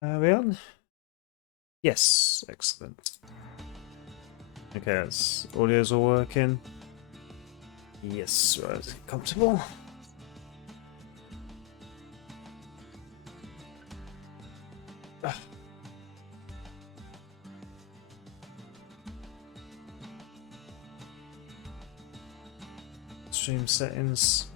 Are we on? Yes, excellent. Okay, that's audio's all working. Yes, right, comfortable. Ah. Stream settings.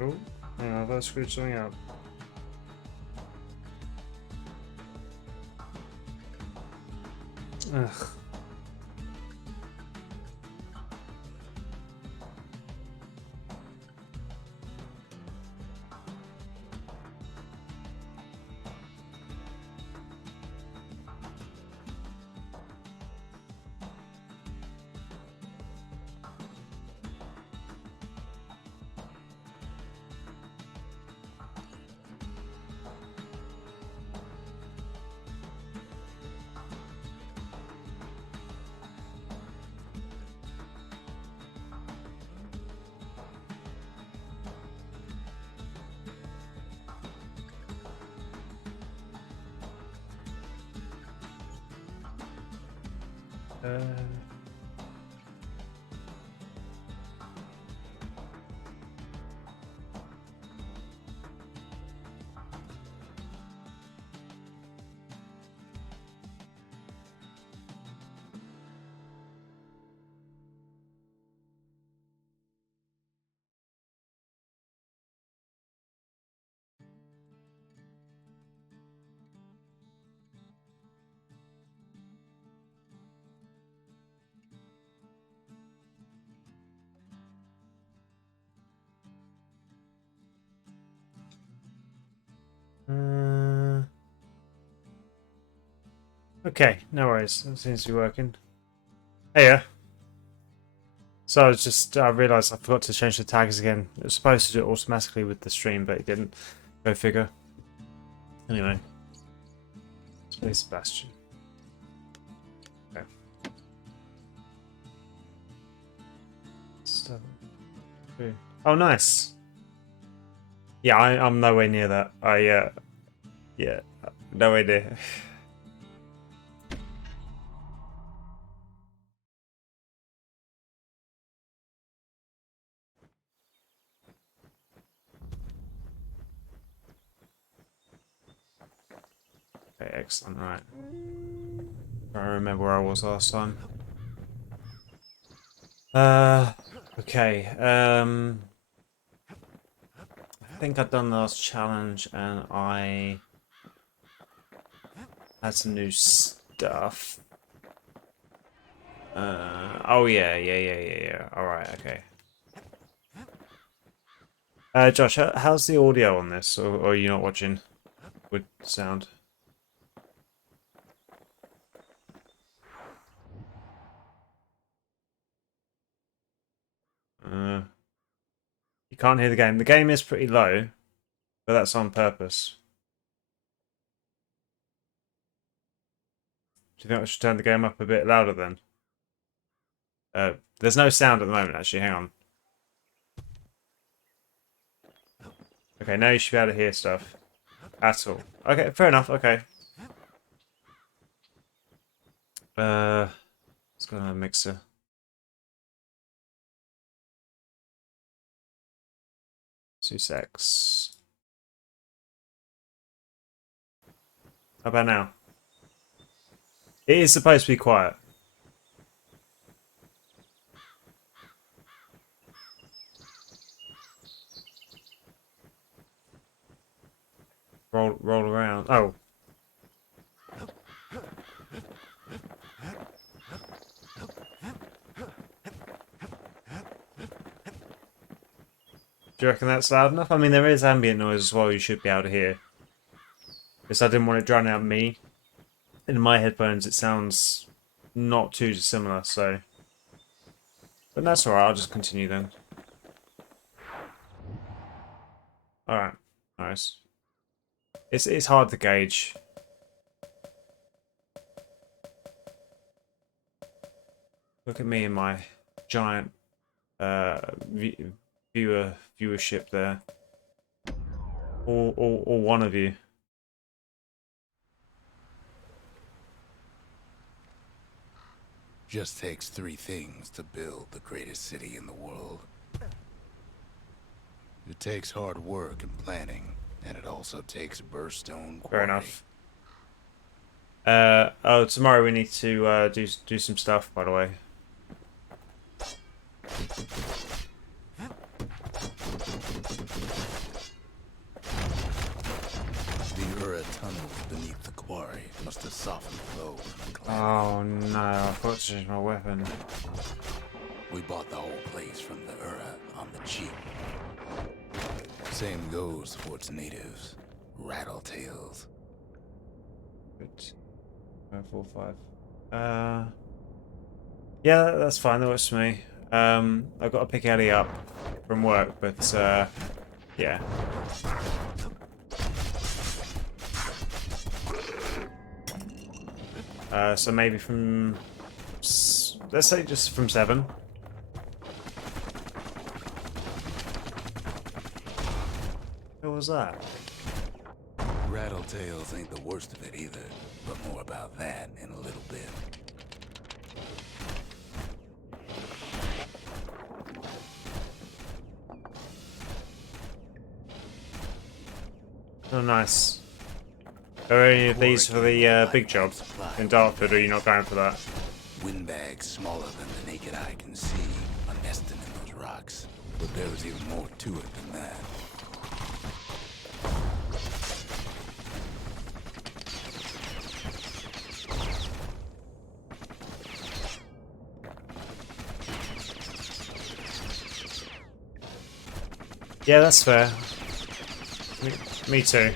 Oh, hang on, I've screwed something up. Ugh. Uh, uh, okay, no worries. That seems to be working. Hey, yeah. So I realised I forgot to change the tags again. It was supposed to do it automatically with the stream, but it didn't. Go figure. Anyway, Space Bastion. Okay. Seven, two. Oh, nice. Yeah, I'm nowhere near that. Yeah, nowhere near. Okay, excellent. Right. I remember where I was last time. Uh, okay. I think I've done the last challenge, and I had some new stuff. Oh yeah. All right, okay. Josh, how's the audio on this? Or are you not watching with sound? Uh, you can't hear the game. The game is pretty low, but that's on purpose. Do you think I should turn the game up a bit louder then? There's no sound at the moment, actually. Hang on. Okay, now you should be able to hear stuff. At all. Okay, fair enough. Okay. Let's go on a mixer. Two secs. How about now? It is supposed to be quiet. Roll around. Oh. Do you reckon that's loud enough? I mean, there is ambient noise as well you should be able to hear. Because I didn't want to drown out me. In my headphones, it sounds not too dissimilar, so. But that's alright, I'll just continue then. Alright. Nice. It's hard to gauge. Look at me and my giant viewership there. All one of you. Just takes 3 things to build the greatest city in the world. It takes hard work and planning, and it also takes Burstone Quarry. Fair enough. Oh, tomorrow we need to do some stuff, by the way. The Ura tunnels beneath the quarry must have softened the flow from the climate. Oh no, I forgot to change my weapon. We bought the whole place from the Ura on the cheap. Same goes for its natives, Rattletails. Good. 4, 5. Yeah, that's fine. That works for me. I've got to pick Ellie up from work, but yeah. So maybe from, let's say just from 7. What was that? Rattletails ain't the worst of it either, but more about that in a little bit. Oh, nice. Are any of these for the big job in Dartford, or are you not going for that? Windbags smaller than the naked eye can see are nesting in those rocks, but there was even more to it than that. Yeah, that's fair. Me too.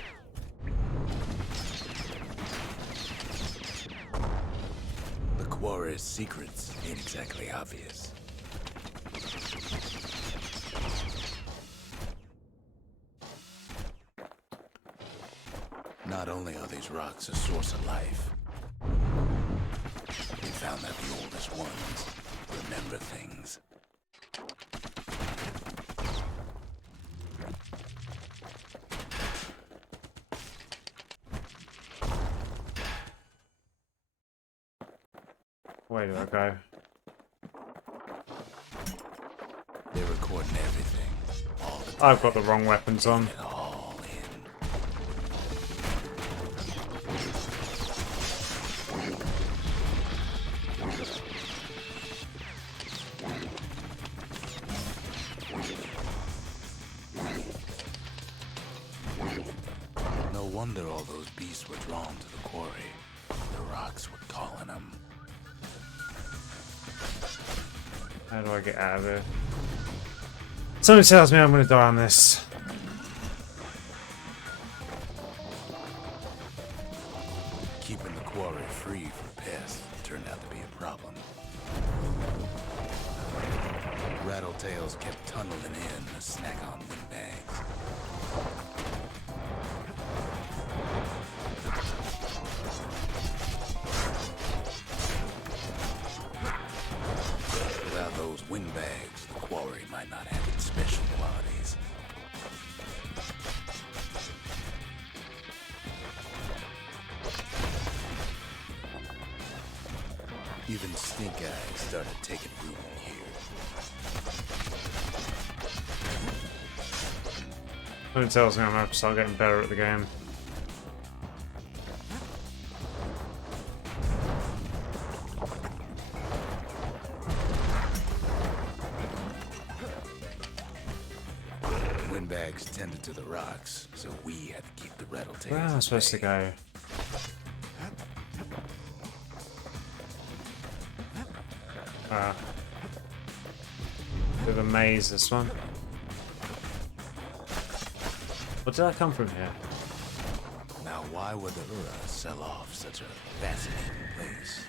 The quarry's secrets ain't exactly obvious. Not only are these rocks a source of life, we found that the oldest ones remember things. Where do I go? They're recording everything, all the time. I've got the wrong weapons on. It all in. No wonder all those beasts were drawn to the quarry. The rocks were calling them. How do I get out of here? Something tells me I'm going to die on this. Keeping the quarry free from pests turned out to be a problem. Rattletails kept tunneling in to snack on windbags. Without those windbags, the quarry might not have its special qualities. Even stink eyes started taking root in here. Something tells me I'm going to have to start getting better at the game. Windbags tended to the rocks, so we had to keep the rattletails. Where am I supposed to go? Bit of a maze, this one. What did I come from here? Now, why would the Ura sell off such a fascinating place?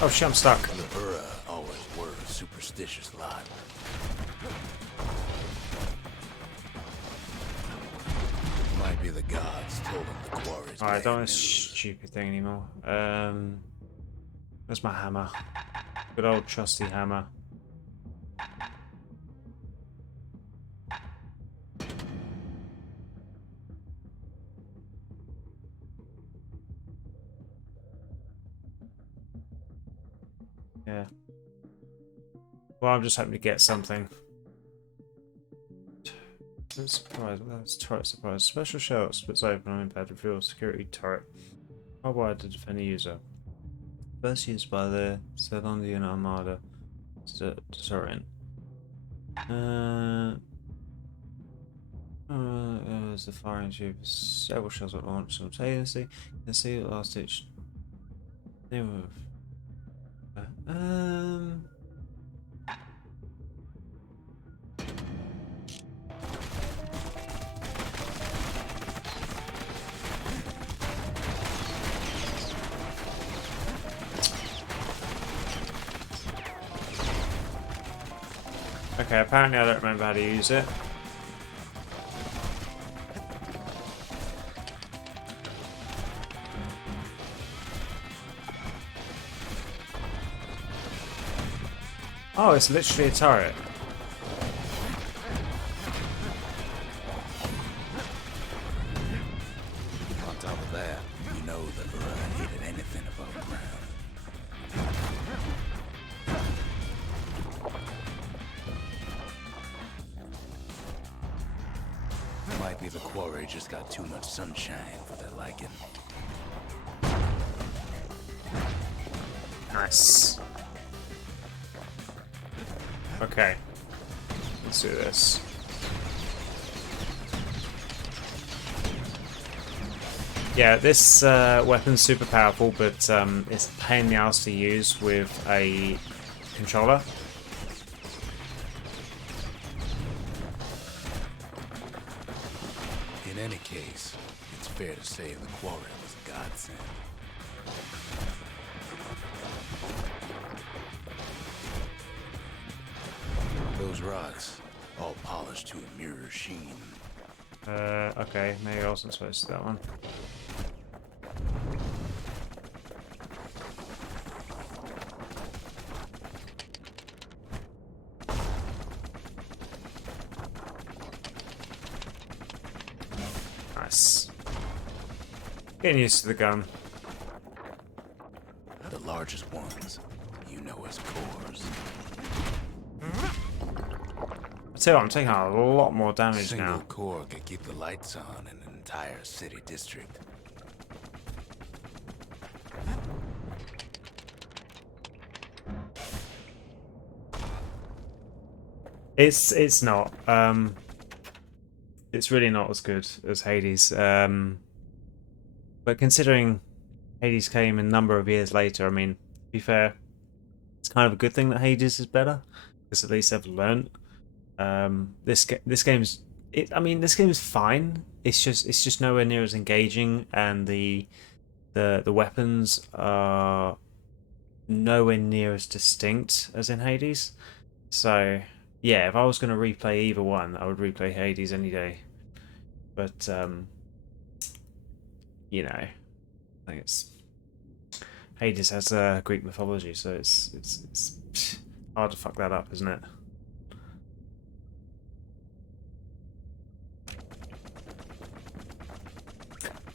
Oh shit, I'm stuck. The Ura always were a superstitious lot. Might be the gods told him the quarry's Alright, I don't want bad this news. stupid thing anymore. Where's my hammer? Good old trusty hammer. Yeah. Well, I'm just hoping to get something. Surprise, that's turret surprise. Special shell splits open on impact, reveals security turret. Hardwired to defend the user. First used by the Ceylonian Armada. Deterrent. As the firing tube, several shells were launched simultaneously. You can see the last ditch. They were. Okay, apparently I don't remember how to use it. Oh, it's literally a turret. On top of that, you know that Lorraine hated anything above ground. Might be the quarry just got too much sunshine for their liking. Nice. Okay. Let's do this. Yeah, this weapon's super powerful, but it's a pain in the ass to use with a controller. In any case, it's fair to say the quarry was a godsend. Those rocks, all polished to a mirror sheen. Okay, maybe I wasn't supposed to that one. Nice. Getting used to the gun. The largest ones, you know as cores. I tell you what, I'm taking a lot more damage Single now. core could keep the lights on in an entire city district. It's not. It's really not as good as Hades. But considering Hades came a number of years later, I mean, to be fair, it's kind of a good thing that Hades is better, because at least they've learned. This game's I mean, this game is fine. It's just nowhere near as engaging, and the weapons are nowhere near as distinct as in Hades. So yeah, if I was going to replay either one, I would replay Hades any day. But you know, I think it's Hades has Greek mythology, so it's hard to fuck that up, isn't it?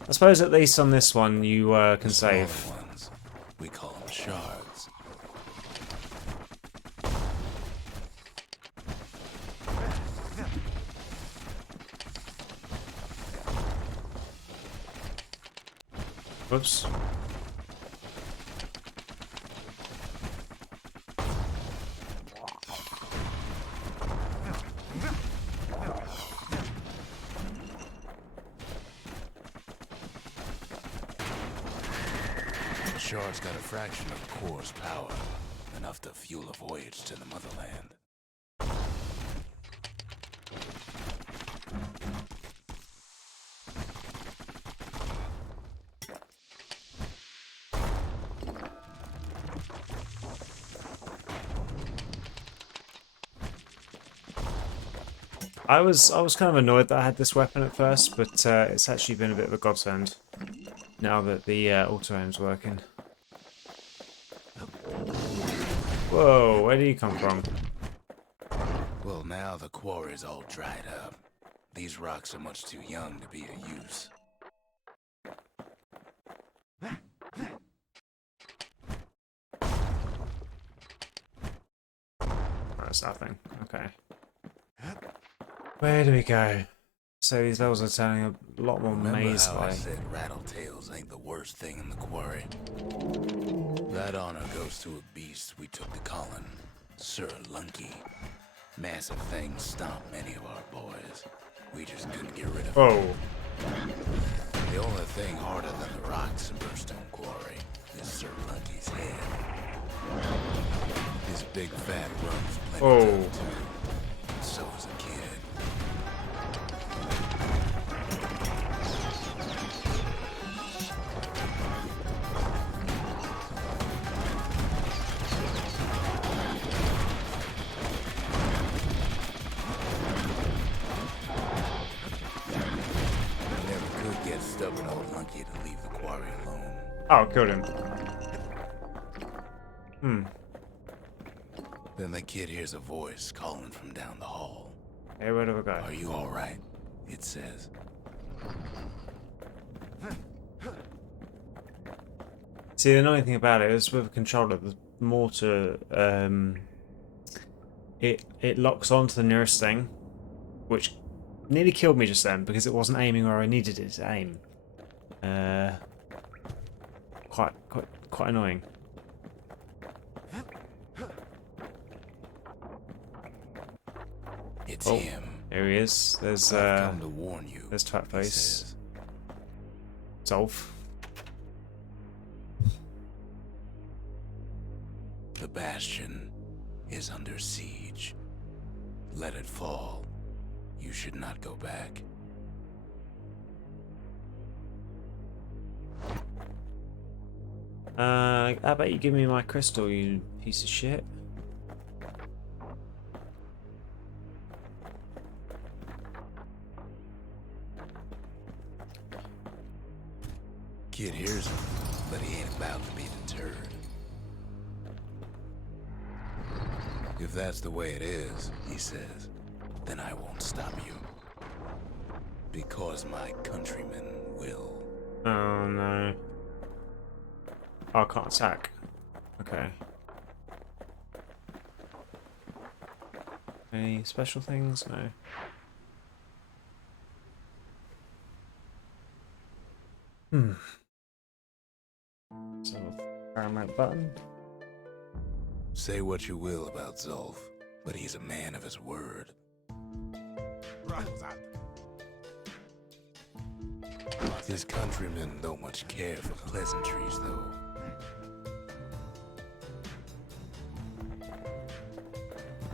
I suppose at least on this one you can save. Smaller ones, we call them shards. Whoops. The shard's got a fraction of the core's power, enough to fuel a voyage to the motherland. I was kind of annoyed that I had this weapon at first, but it's actually been a bit of a godsend now that the auto aim's working. Whoa, where did he come from? Well, now the quarry's all dried up. These rocks are much too young to be of use. That's nothing. Okay. Where do we go? So these levels are turning a lot more Remember how I maze-like. said rattletails ain't the worst thing in the quarry? That honor goes to a beast we took to Colin, Sir Lunky. Massive things stomped many of our boys. We just couldn't get rid of him. Whoa. The only thing harder than the rocks in Bastion quarry is Sir Lunky's head. His big fat runs plenty of time too. So is a kid. Stubborn old Lunky to leave the quarry alone. Oh, killed him. Then the kid hears a voice calling from down the hall. Hey, where do we go? Are you alright? It says. See, the annoying thing about it is with a controller, the mortar, it locks onto the nearest thing, which nearly killed me just then because it wasn't aiming where I needed it to aim. Quite annoying. It's him. There he is. There's I've come to warn you. there's Twatface. Zolf. The Bastion is under siege. Let it fall. You should not go back. How about you give me my crystal, you piece of shit? Kid hears him, but he ain't about to be deterred. If that's the way it is, he says, then I won't stop you. Because my countrymen will. Oh no. Oh, I can't attack. Okay. Any special things? No. So, paramount button. Say what you will about Zolf, but he's a man of his word. His countrymen don't much care for pleasantries, though.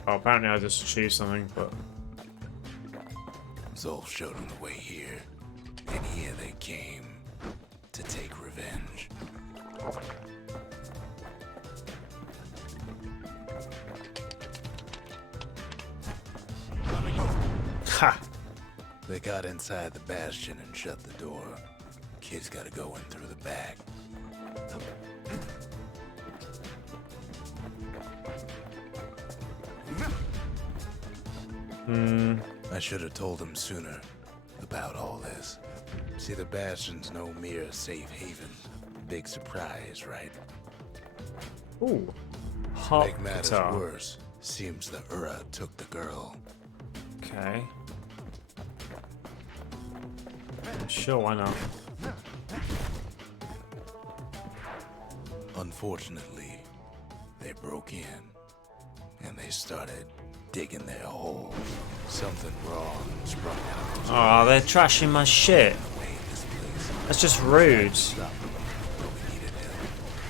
Oh, apparently I just achieved something, but... Zolf showed him the way here, and here they came to take revenge. Ha! They got inside the Bastion and shut the door. Kid's gotta go in through the back. I should have told him sooner about all this. See, the Bastion's no mere safe haven. Big surprise, right? Ooh. To Hot make matters guitar. worse, seems the Ura took the girl. Okay. Sure, why not? Unfortunately, they broke in, and they started digging their hole. Something wrong sprung out. Oh, they're trashing my shit. Away this place. That's just rude. Stop them, but we needed help.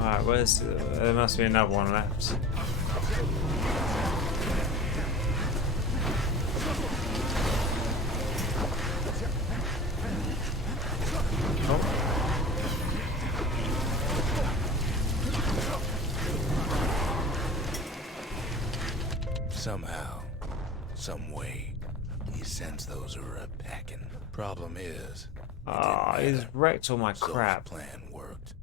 Alright, where's... there must be another one left. Somehow, some way, he sends those Ura packing. Problem is, it Ah, didn't he's matter. wrecked all my Zol's crap. plan worked.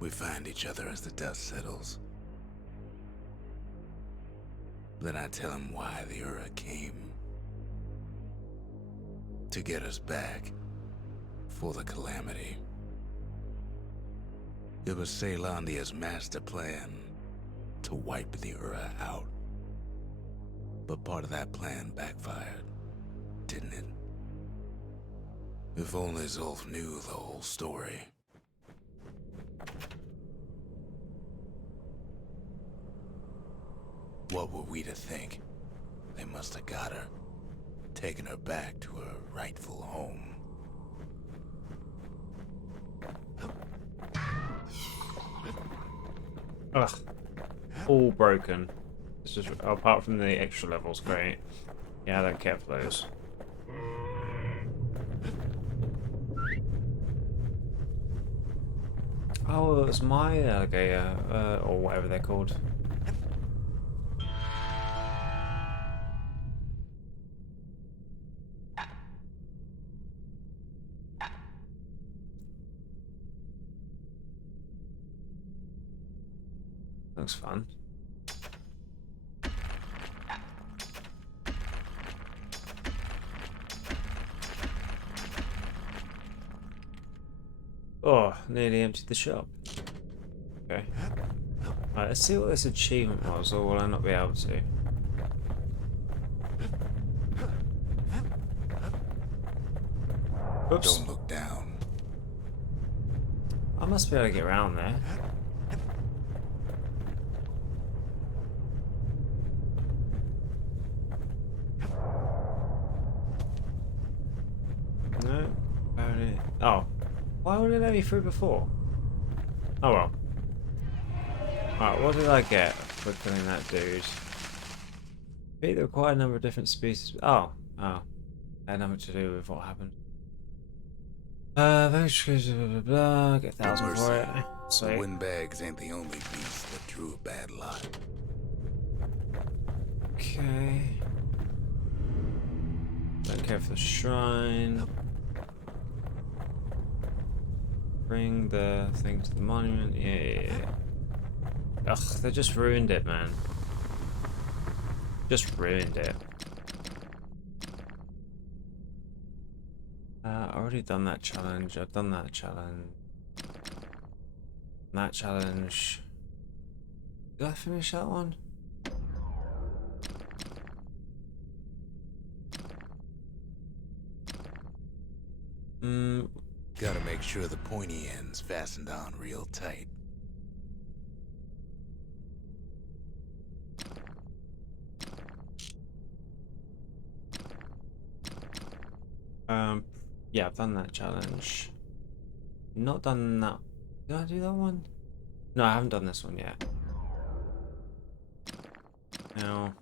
We find each other as the dust settles. Then I tell him why the Ura came. To get us back. For the Calamity. It was Caelondia's master plan to wipe the Ura out. But part of that plan backfired, didn't it? If only Zolf knew the whole story. What were we to think? They must have got her, taken her back to her rightful home. Ugh. All broken. It's just, apart from the extra levels, great. Yeah, I don't care for those. Oh, it was my alligator, or whatever they're called. Looks fun. Oh, nearly emptied the shop. Okay. Alright, let's see what this achievement was, or will I not be able to? Oops. Don't look down. I must be able to get around there. No? Oh. Why would it let me through before? Oh well. Alright, what did I get for killing that dude? Beat the required number of different species. Oh. Oh. That had nothing to do with what happened. Very blah, blah, blah. Get 1,000 for it. The Sweet. windbags ain't the only beast that drew a bad lot. Okay. Don't care for the shrine. Bring the thing to the monument. Yeah. Ugh, they just ruined it, man. Just ruined it. Already done that challenge. I've done that challenge. That challenge. Did I finish that one? Gotta make sure the pointy end's fastened on real tight. Yeah, I've done that challenge. Not done that. Did I do that one? No, I haven't done this one yet. Now.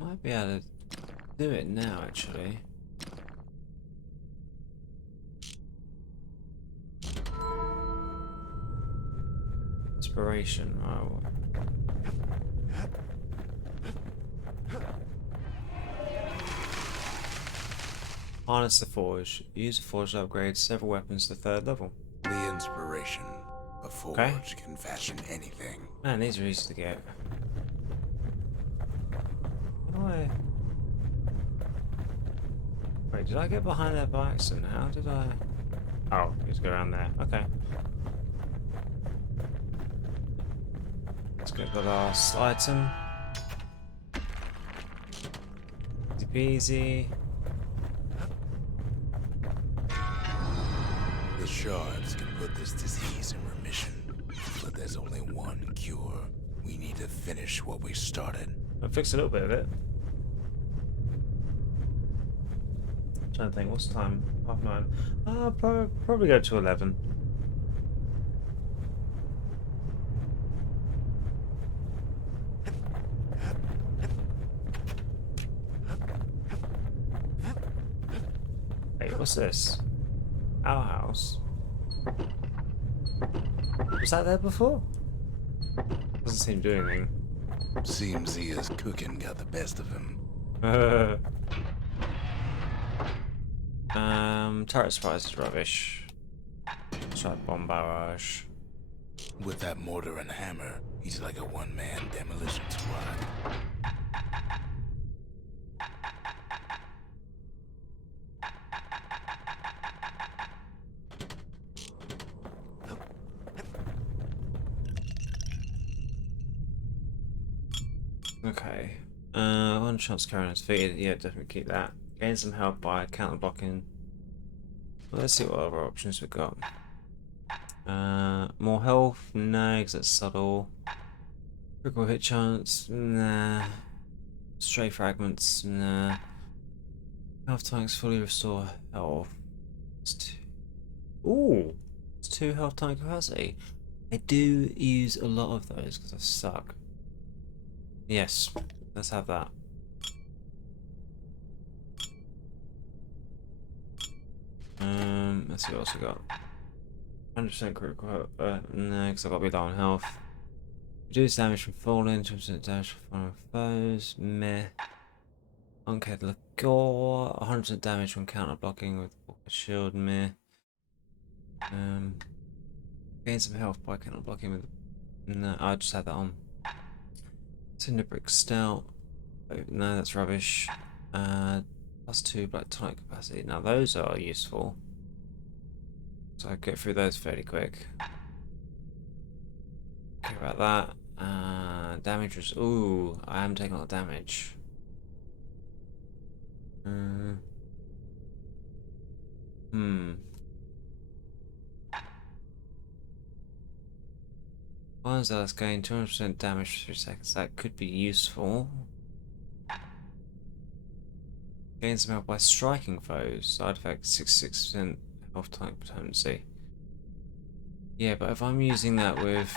Might be able to do it now, actually. Inspiration. Oh. Harness the forge. Use the forge to upgrade several weapons to 3rd level. The inspiration. A forge can fashion anything. Man, these are easy to get. How do I... Wait, did I get behind that by accident? How did I... Oh, just go around there. Okay. Let's get the last item. Easy peasy. The shards can put this disease in remission, but there's only one cure. We need to finish what we started. I'll fix a little bit of it. Trying to think, what's the time? 9:30. I'll probably go to 11. Wait, what's this? Our house. Was that there before? Doesn't seem to do anything. Seems Zia's cooking got the best of him. Turret surprise is rubbish. Try bomb barrage. With that mortar and hammer, he's like a one-man demolition squad. Okay. One chance carrying his feet. Yeah, definitely keep that. Gain some health by counter blocking. Well, let's see what other options we've got. More health? No, because that's subtle. Critical hit chance? Nah. Stray fragments? Nah. Health tanks fully restore health. Ooh! It's 2 health tank capacity. I do use a lot of those because I suck. Yes, let's have that. Let's see what else we got. 100% critical health. No, because I've got to be low on health. Reduce damage from falling, 20% damage from foes. Meh. Uncared Lagor. 100% damage from counter blocking with shield. Meh. Gain some health by counter blocking with. No, I just had that on. Cinder Brick Stout. Oh, no, that's rubbish. +2 black tonic capacity. Now those are useful. So I get through those fairly quick. Okay, about that. Damage was. Ooh, I am taking a lot of damage. One Zealous gain 200% damage for 3 seconds. That could be useful. Gain some health by striking foes. Side effect 66% health type potency. Yeah, but if I'm using that with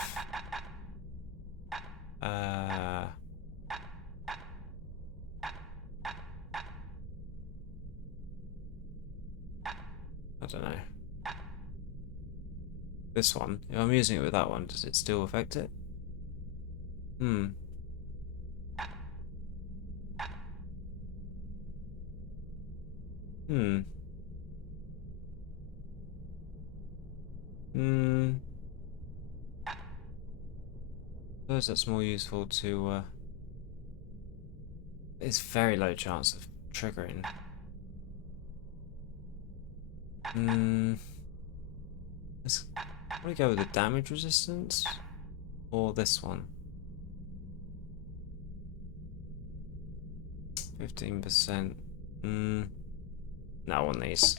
I don't know. This one. If I'm using it with that one, does it still affect it? Hmm. Hmm. Hmm. Suppose that's more useful to it's very low chance of triggering. Let's probably go with the damage resistance or this one. 15%. No, on these.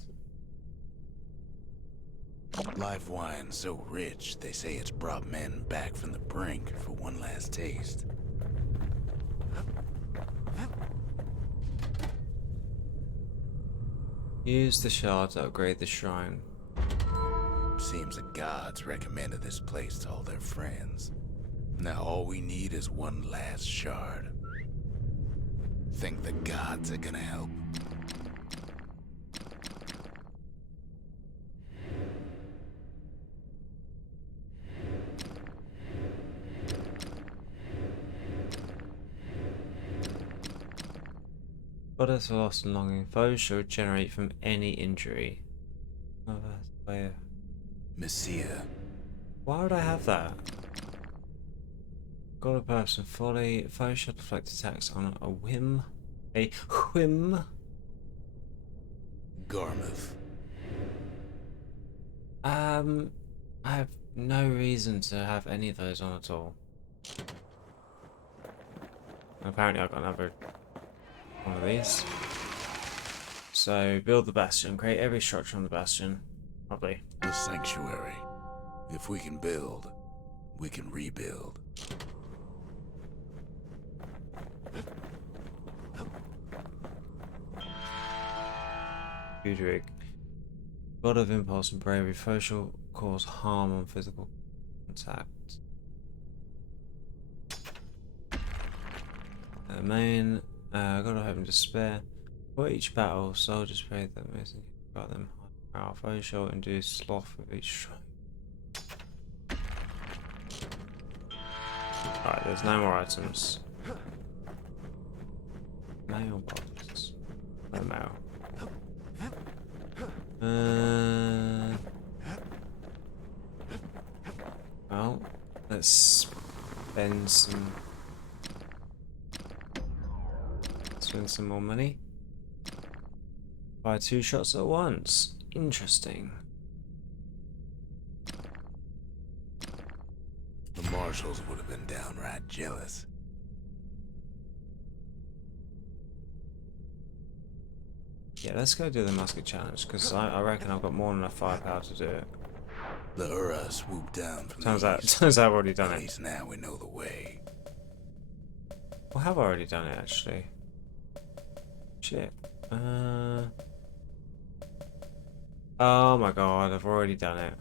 Live wine so rich, they say it's brought men back from the brink for one last taste. Use the shard to upgrade the shrine. Seems the gods recommended this place to all their friends. Now all we need is one last shard. Think the gods are gonna help? Goddess of lost and longing foes shall regenerate from any injury. Oh, that's weird. Messiah. Why would I have that? God of burst and folly. Foes shall deflect attacks on a whim. A whim. Garmouth. I have no reason to have any of those on at all. Apparently I've got another one of these. So build the Bastion, create every structure on the Bastion. Probably. The sanctuary. If we can build, we can rebuild. Gudrig. God of impulse and bravery, foes shall cause harm on physical contact. God of hope and despair. For each battle, soldiers pray that amazing. Got them. Alpha shall induce sloth with each. Alright, there's no more items. Mailbox. No mail. Well, let's spend some more money. Buy 2 shots at once. Interesting. The marshals would have been downright jealous. Yeah, let's go do the musket challenge, because I reckon I've got more than enough firepower to do it. The Ura swooped down from Turns the out east. I've already done At it. least now we know the way. Well, have I already done it, actually? Shit. Oh my god, I've already done it.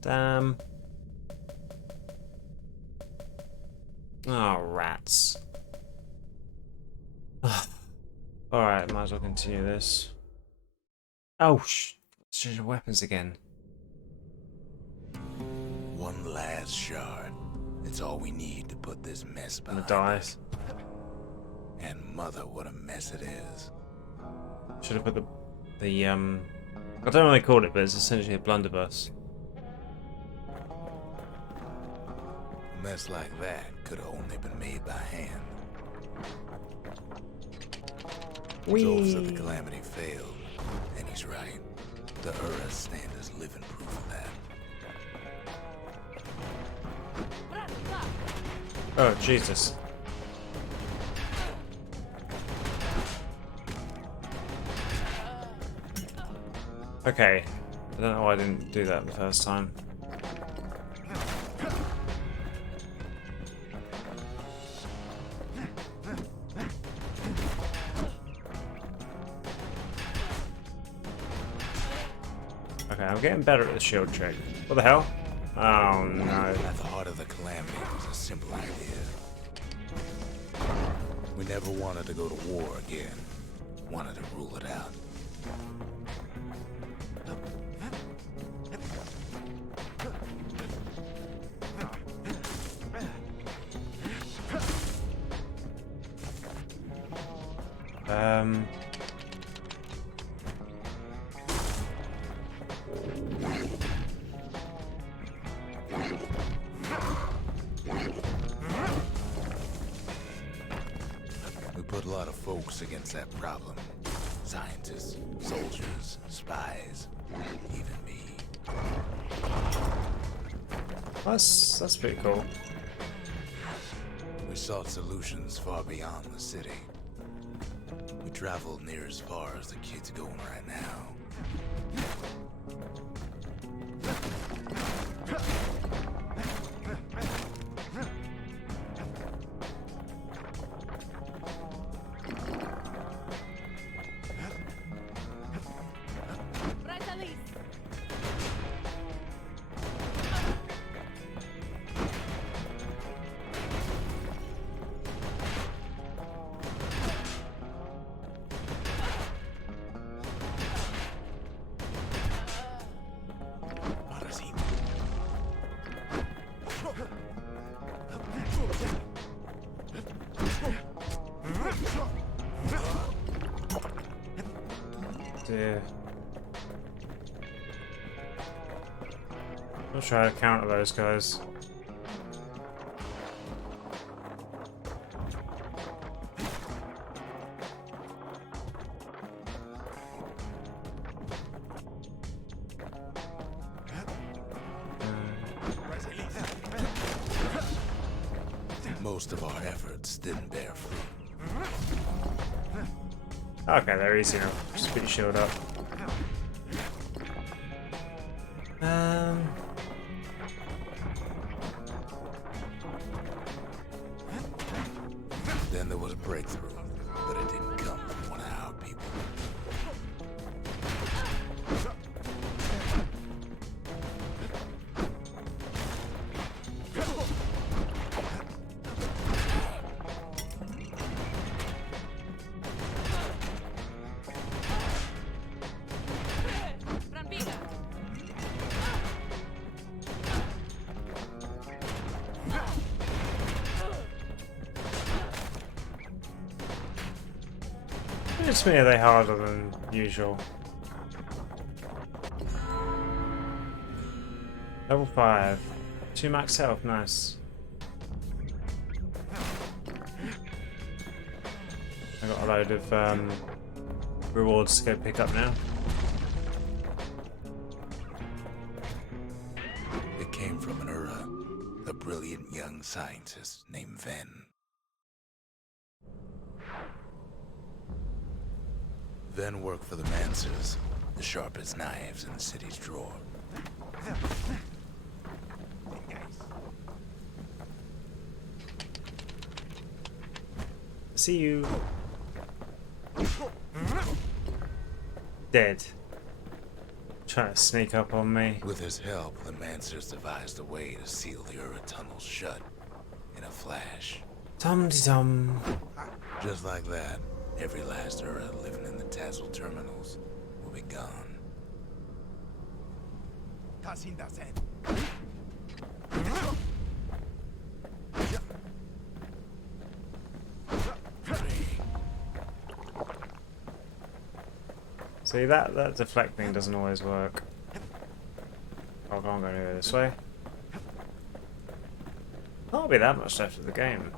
Damn. Oh, rats. Alright, might as well continue this. Oh, let's change the weapons again. One last shard. It's all we need to put this mess I'm behind gonna die. us. And mother, what a mess it is. Should have put the I don't know what they called it, but it's essentially a blunderbuss. A mess like that could have only been made by hand. Joel said the calamity failed, and he's right. The Uras stand as living proof of that. Oh, Jesus. Okay. I don't know why I didn't do that the first time. Okay, I'm getting better at the shield trick. What the hell? Oh no. At the heart of the calamity was a simple idea. We never wanted to go to war again. Wanted to rule it out. We put a lot of folks against that problem. Scientists, soldiers, spies, even me. That's pretty cool. We sought solutions far beyond the city. We traveled near as far as the kid's going right now. Dear. I'll try to counter those guys. Most of our efforts didn't bear fruit. Okay, they're easy enough. Just put your shield up. Then there was a breakthrough, but it didn't come from one of our people. Seems to me are they harder than usual. Level 5. 2 max health, nice. I got a load of rewards to go pick up now. It came from an Ura, a brilliant young scientist named Ven. Ven worked for the Mancers, the sharpest knives in the city's drawer. See you. Dead. Trying to sneak up on me. With his help, the Mancers devised a way to seal the Ura tunnels shut in a flash. Tum-de-tum. Just like that, every last Ura living in the Tassel terminals will be gone. See, that deflect thing doesn't always work. Oh, I'm going to go this way. Can't be that much left of the game.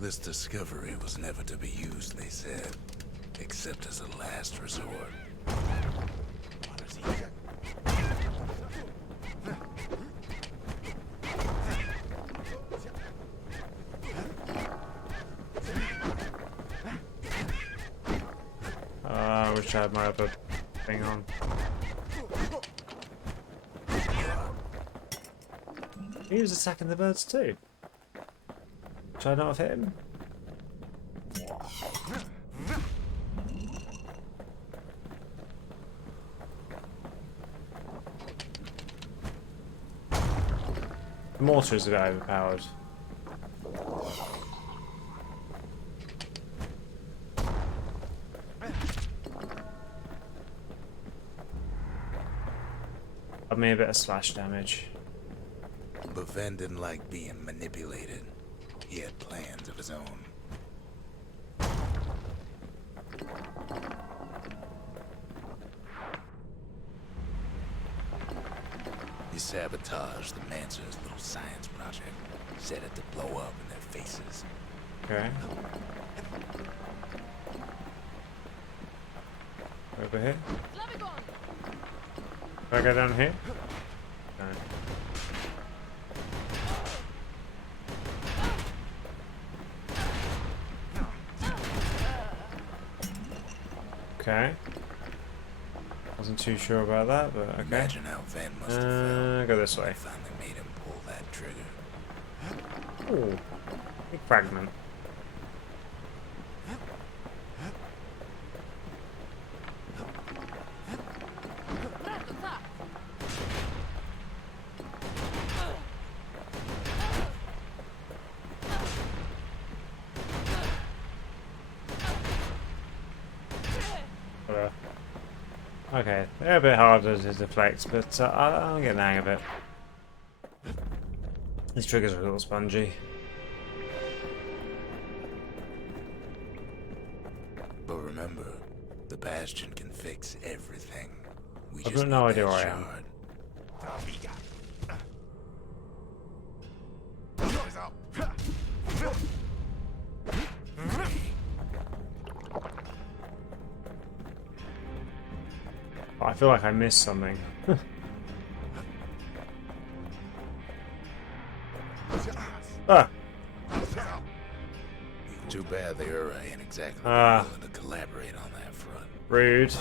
This discovery was never to be used, they said, except as a last resort. I wish I had my other thing on. He was attacking the birds too. Should I not have hit him? The mortar is a bit overpowered. Got me a bit of splash damage. But Ven didn't like being manipulated. He had plans of his own. He sabotaged the Mancer's little science project, set it to blow up in their faces. Okay. Over here. Can I go down here? No. Okay. Wasn't too sure about that, but okay. Imagine how Ven must have felt. Go this when way. they finally made him pull that trigger. Ooh. Big fragment. Okay, they're a bit harder to deflect, but I'll get the hang of it. These triggers are a little spongy. But remember, the Bastion can fix everything. We I've just got no need idea that where I am. shard. Oh, I feel like I missed something. Ah! Too bad the Ura ain't exactly Ah. willing to collaborate on that front. Rude.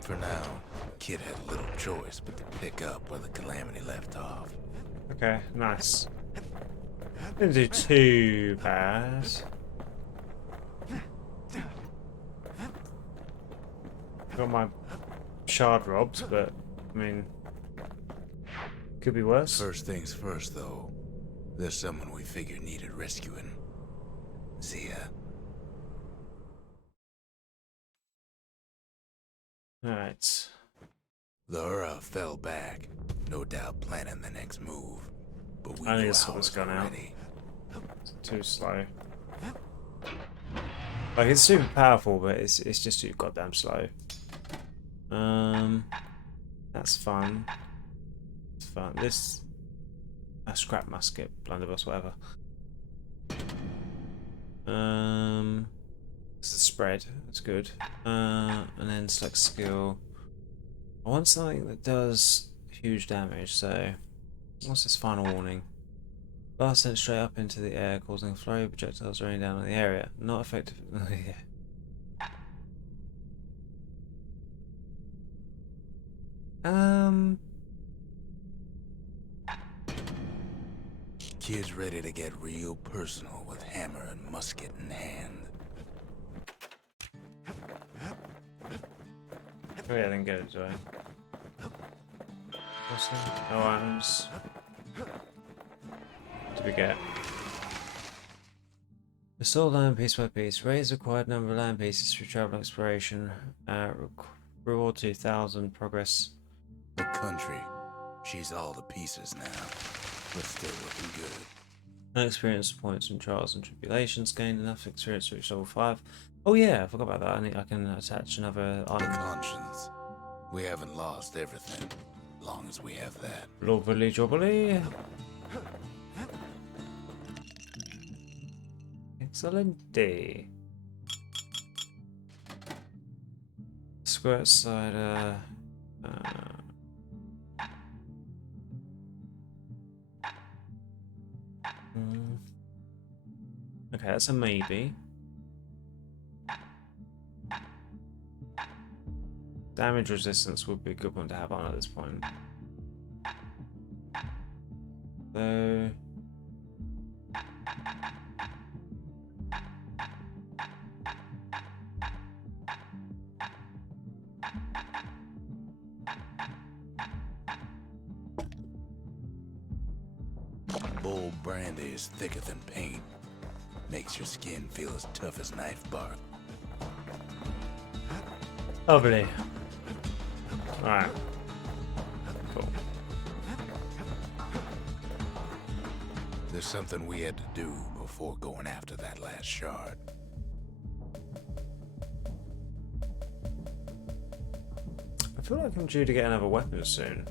For now, Kid had little choice but to pick up where the Calamity left off. Okay, nice. Didn't do too bad. Got my shard robbed, but I mean, could be worse. First things first, though. There's someone we figured needed rescuing. Zia. Alright. The Ura fell back, no doubt planning the next move. But we I need knew to sort this ours gun out. already. It's too slow. Like, it's super powerful, but it's just too goddamn slow. That's fun. It's fun. This... A scrap musket, blunderbuss, whatever. This is spread. That's good. And then select skill. I want something that does huge damage. So, what's this final warning? Blast sent straight up into the air, causing a flurry of projectiles raining down on the area. Not effective. Yeah. Kid's ready to get real personal with hammer and musket in hand. Oh yeah, I didn't get it, do I? What's that? No items. What did we get? Restore land piece by piece. Raise the required number of land pieces through travel exploration. Reward 2,000. Progress. The country. She's all the pieces now. But still looking good. No experience points from trials and tribulations. Gained enough experience to reach level 5. Oh yeah, I forgot about that. I can attach another item. Conscience. We haven't lost everything. Long as we have that. Lobbly jobbly. Excellent day. Squirt cider. Okay, that's a maybe. Damage resistance would be a good one to have on at this point. So... Bold brandy is thicker than paint. Makes your skin feel as tough as knife bark. Lovely. Alright. Cool. There's something we had to do before going after that last shard. I feel like I'm due to get another weapon soon.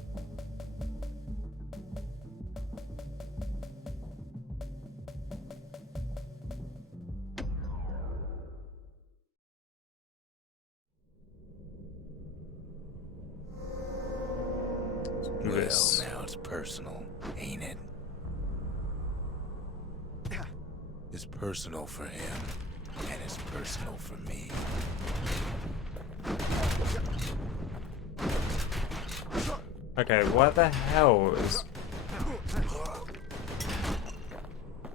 Well, now it's personal, ain't it? It's personal for him, and it's personal for me. Okay, what the hell is...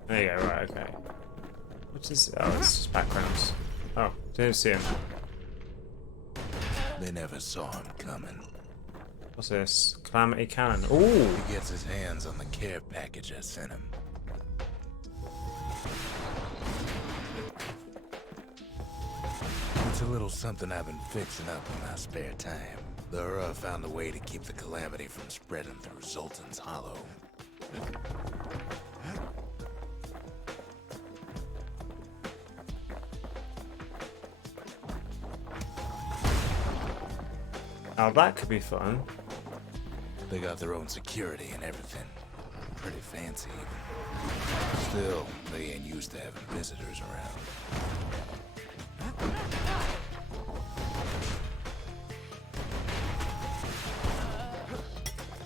There you go, right, okay. What's this? Oh, it's just backgrounds. Oh, didn't see him. They never saw him coming. What's this? Calamity Cannon. Ooh! He gets his hands on the care package I sent him. It's a little something I've been fixing up in my spare time. The Ura found a way to keep the calamity from spreading through Zoltan's Hollow. Now that could be fun. They got their own security and everything. Pretty fancy. Still, they ain't used to having visitors around.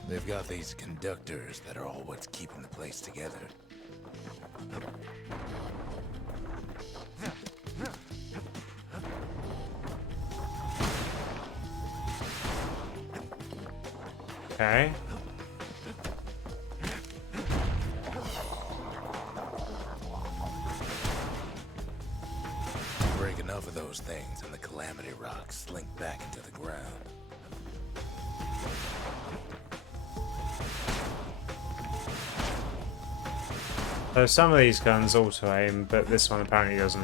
They've got these conductors that are all what's keeping the place together. Okay. Break enough of those things and the calamity rocks slink back into the ground. So some of these guns auto-aim, but this one apparently doesn't.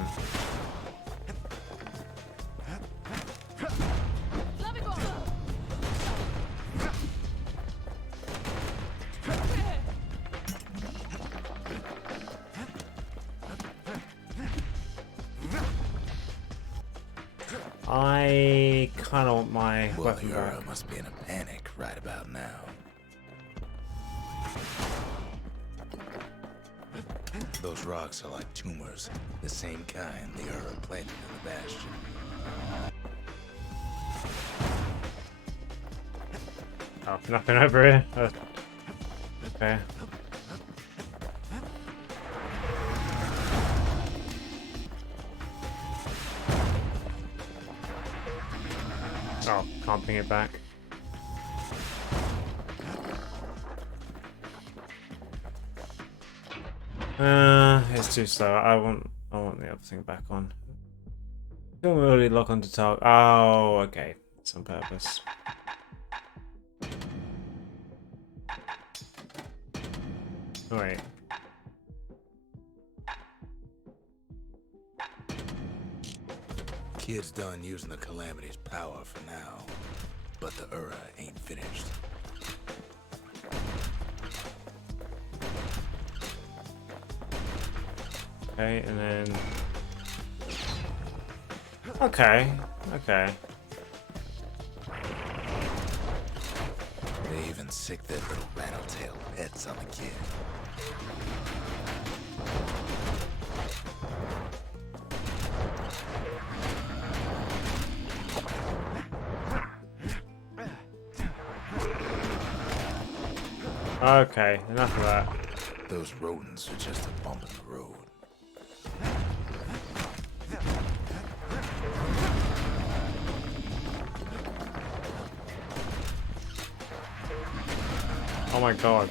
I kind of want my Well, weapon the back. Ura must be in a panic right about now. Those rocks are like tumors, the same kind the Ura planted in the Bastion. Oh, nothing over here. Okay. Oh, can't ping it back. It's too slow. I want the other thing back on. Don't really lock onto target. Oh, okay. It's on purpose. Wait. Kid's done using the Calamity's power for now, but the Ura ain't finished. Okay, and then... Okay, okay. They even sick their little rattletail pets on the kid. Okay, enough of that. Those rodents are just a bump in the road. Oh my god.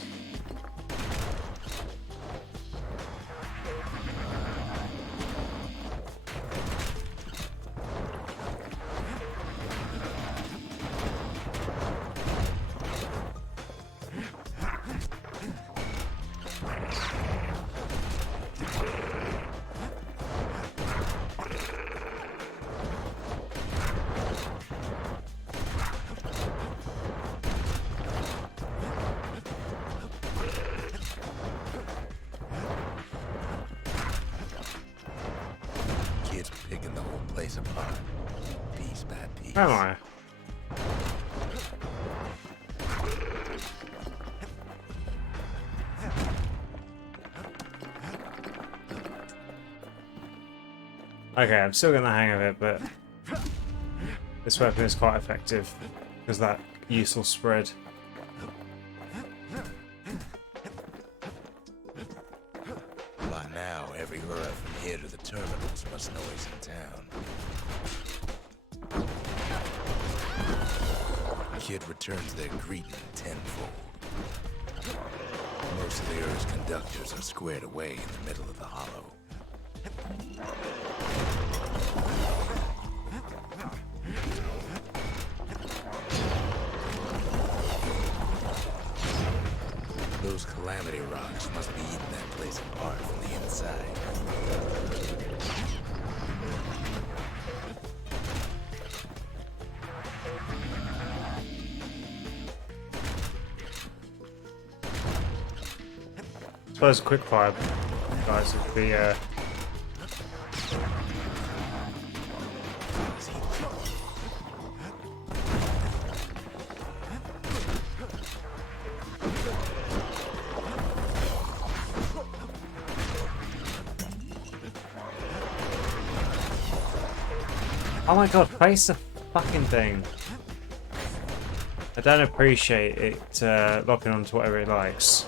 Kid's picking the whole place apart, piece by piece. Am I? Okay, I'm still getting the hang of it, but this weapon is quite effective because that useful spread. By now, every Ura from here to the terminals must know he's in town. Kid returns their greeting tenfold. Most of the Ura's conductors are squared away in the middle of the hollow. Those Calamity rocks must be eating that place apart from the inside. I suppose quickfire guys would be oh my god, face the fucking thing. I don't appreciate it locking onto whatever it likes.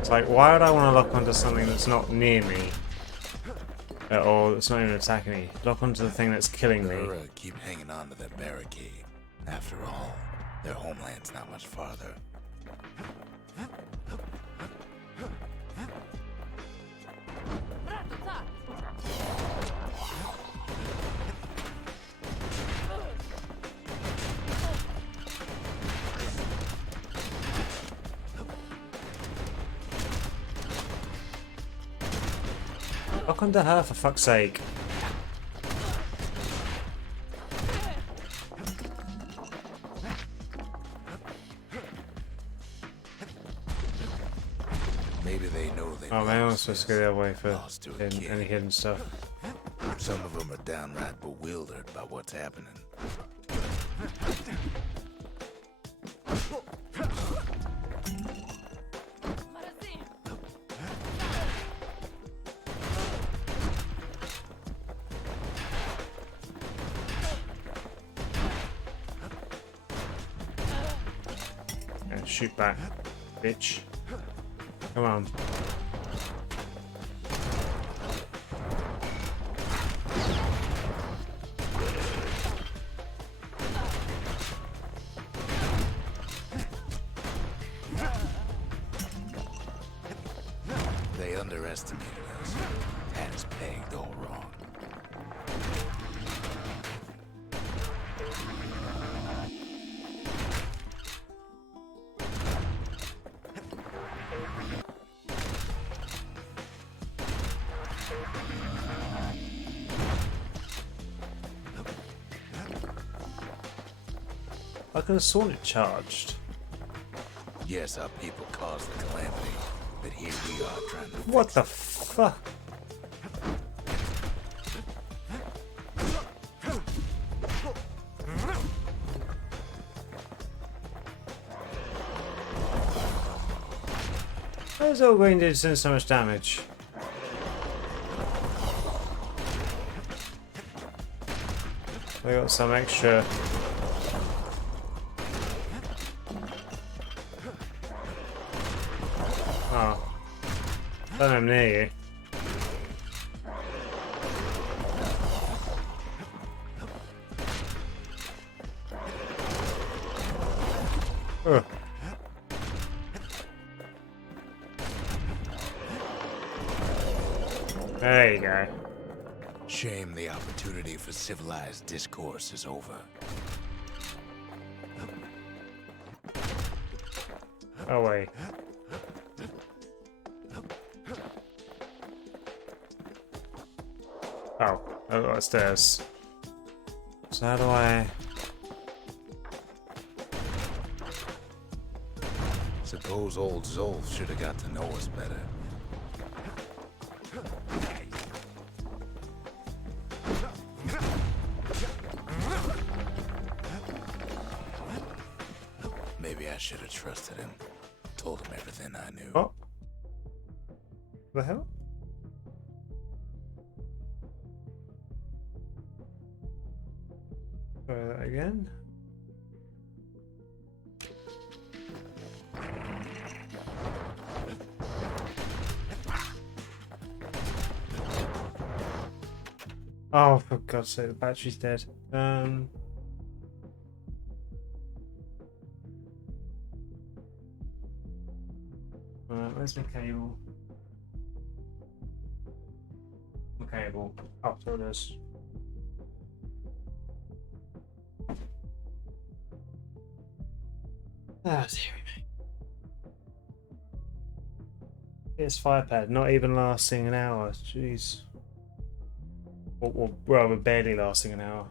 It's like, why would I want to lock onto something that's not near me? Or that's not even attacking me? Lock onto the thing that's killing me. Ura keep hanging on to that barricade. After all, their homeland's not much farther. Lock onto her, for fuck's sake. Maybe they know they Oh man, I'm lost supposed to this. go the other way for Lost to a kid. any hidden stuff. Some of them are downright bewildered by what's happening. Yeah, shoot back, bitch. Come on. They underestimated us. Had us pegged all wrong. I could have sworn it charged. Yes, our people caused the calamity, but here we are trying to What fix the it. fuck? Why is all going to do so much damage? I got some extra. Oh. Then I'm near you. Ugh. There you go. Shame the opportunity for civilized discourse is over. Oh wait. Oh, I got stairs. So how do I? Suppose old Zolf should have got to know us better. Maybe I should have trusted him. Told him everything I knew. Oh. The hell? Try that again. Oh, for God's sake, the battery's dead. Where's my cable? My cable. Oh, there it is. Ah, dearie me. PS5 pad, not even lasting an hour. Jeez. Or rather, barely lasting an hour.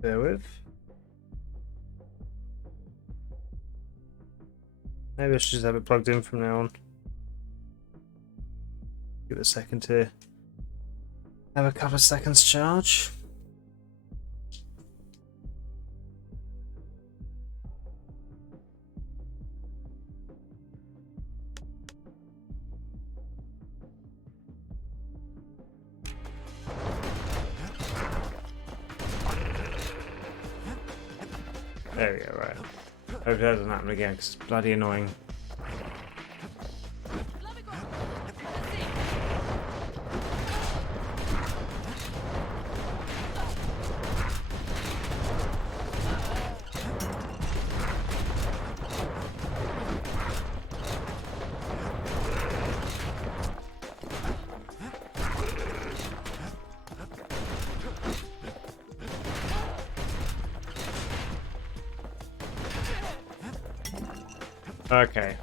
Bear with. Maybe I should just have it plugged in from now on. Give it a second to have a couple of seconds charge. There we go, right. Hope that doesn't happen again because it's bloody annoying. Okay.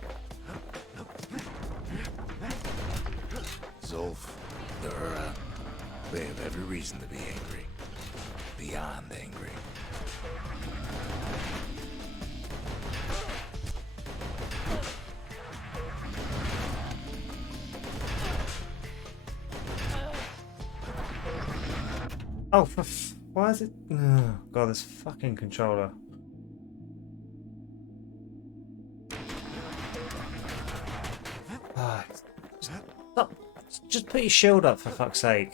Zolf, the Ura, they have every reason to be angry. Beyond angry. Oh, why is it? Oh, God, this fucking controller. Ah, stop. Just put your shield up for fuck's sake.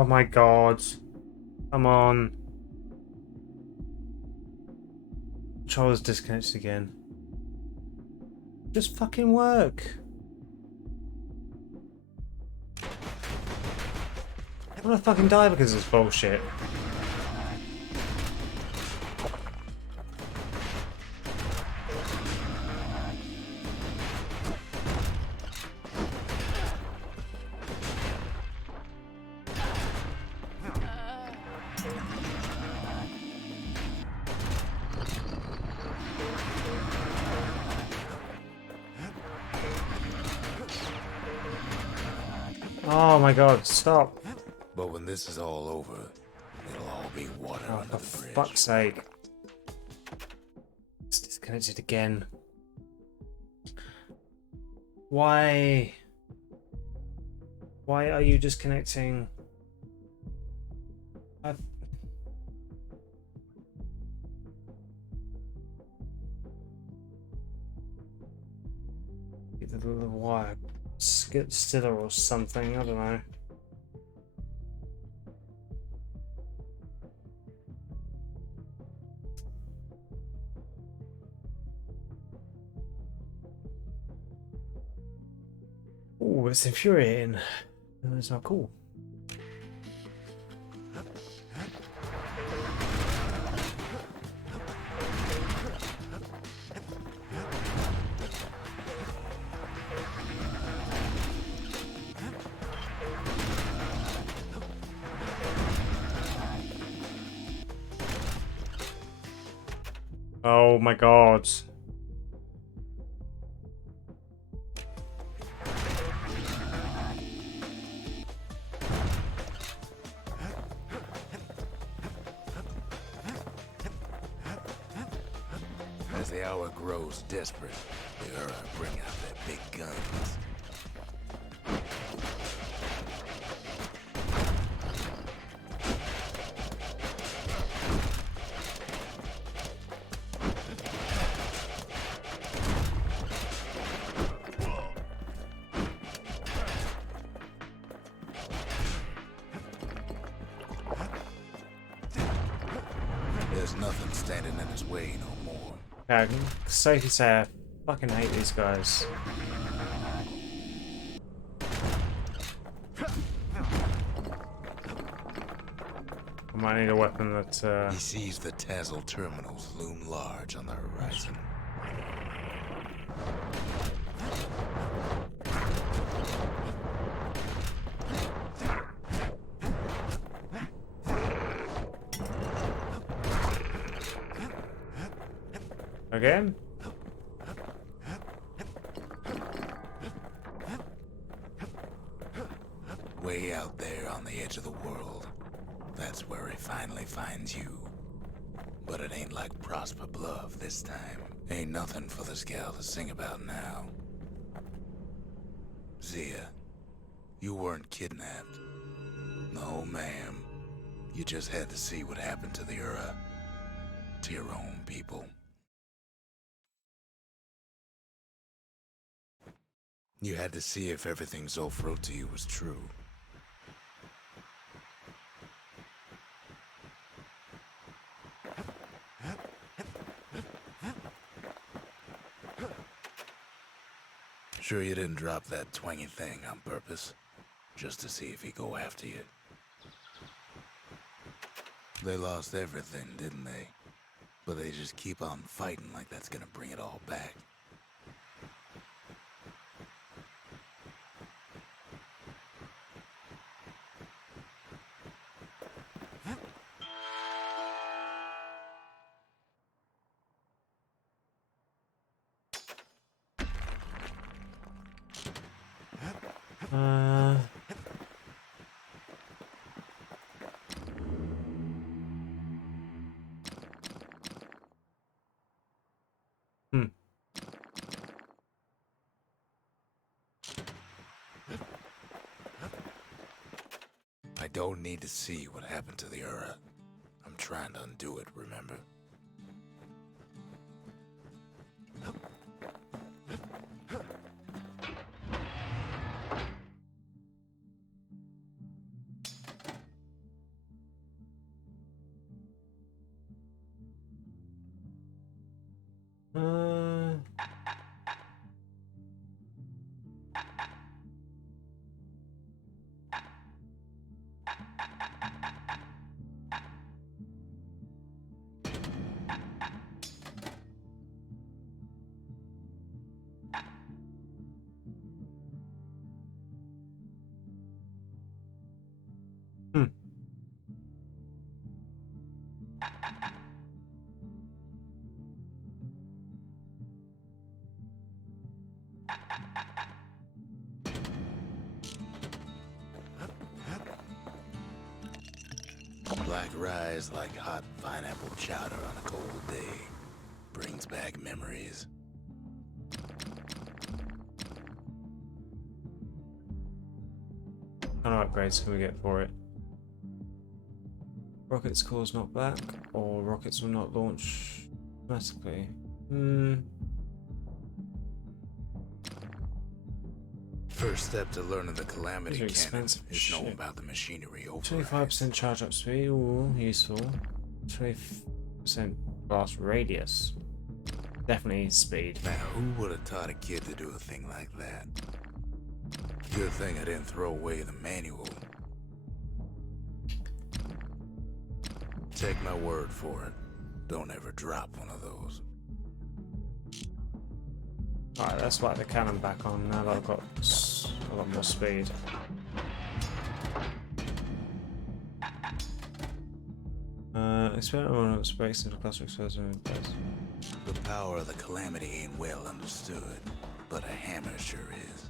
Oh my God. Come on. Controller's disconnected again. Just fucking work. I'm gonna fucking die because of this bullshit. Oh my God, stop. But when this is all over, it'll all be water Oh, under for the bridge. fuck's sake. It's disconnected again. Why? Why are you disconnecting? The wire get stiller or something, I don't know. Oh, it's infuriating. It's not cool. Oh my God. As the hour grows desperate, the Ura bring out their big guns. There's nothing standing in his way no more. Yeah, I can safely say I fucking hate these guys. I might need a weapon that He sees the Tazzle terminals loom large on the horizon. again? Way out there on the edge of the world. That's where he finally finds you. But it ain't like Prosper Bluff this time. Ain't nothing for this gal to sing about now. Zia, you weren't kidnapped. No, ma'am. You just had to see what happened to the Ura. To your own people. You had to see if everything Zolf wrote to you was true. Sure you didn't drop that twangy thing on purpose? Just to see if he'd go after you? They lost everything, didn't they? But they just keep on fighting like that's gonna bring it all back. Uh, hmm. I don't need to see what happened to the Ura. I'm trying to undo it, remember? Uh, hmm. Black rise like hot pineapple chowder on a cold day. Brings back memories. What kind of upgrades can we get for it? Rockets cause knockback, or rockets will not launch automatically. First step to learning the Calamity These are cannon expensive is shit. knowing about the machinery overrides. 25% charge up speed, ooh, useful. 20% blast radius. Definitely speed. Now, who would have taught a kid to do a thing like that? Good thing I didn't throw away the manual. Take my word for it. Don't ever drop one of those. Alright, let's whack the cannon back on now that I've got a lot more speed. Experimental on its brakes into cluster explosion. The power of the Calamity ain't well understood, but a hammer sure is.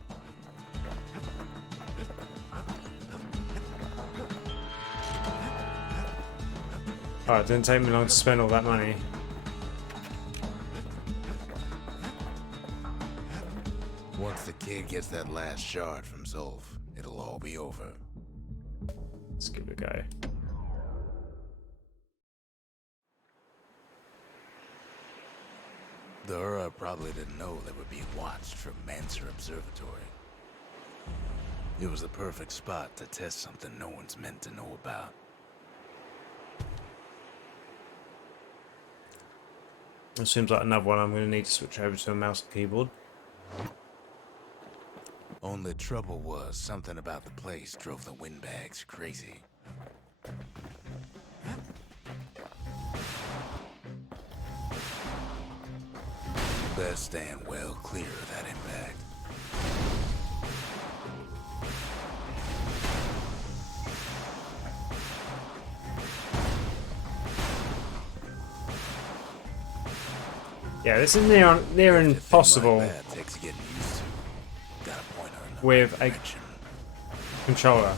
Alright, didn't take me long to spend all that money. Once the kid gets that last shard from Zolf, it'll all be over. Let's give it a go. The Ura probably didn't know they were being watched from Manser Observatory. It was the perfect spot to test something no one's meant to know about. It seems like another one I'm going to need to switch over to a mouse and keyboard. Only trouble was something about the place drove the windbags crazy. Best stand well clear of that impact. Yeah, this is near impossible Like that takes getting used to. Got a pointer in the with right a direction. controller.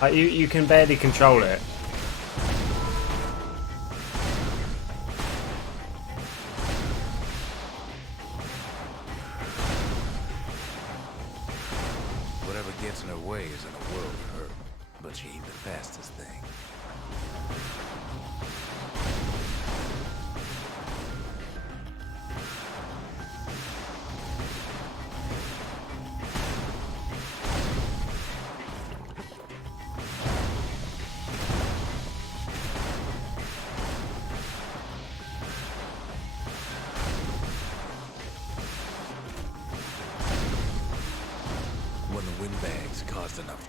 Like you can barely control it. Whatever gets in her way is in the world of her, but she ain't the fastest thing.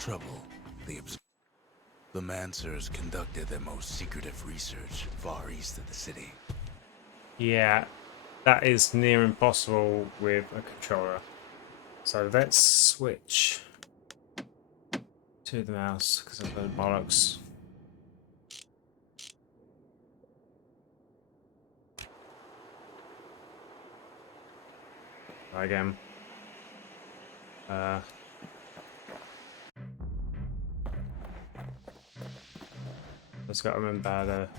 trouble. The Mansers conducted their most secretive research far east of the city. Yeah, that is near impossible with a controller. So let's switch to the mouse because I've heard bollocks. Try again. Just got to remember how to.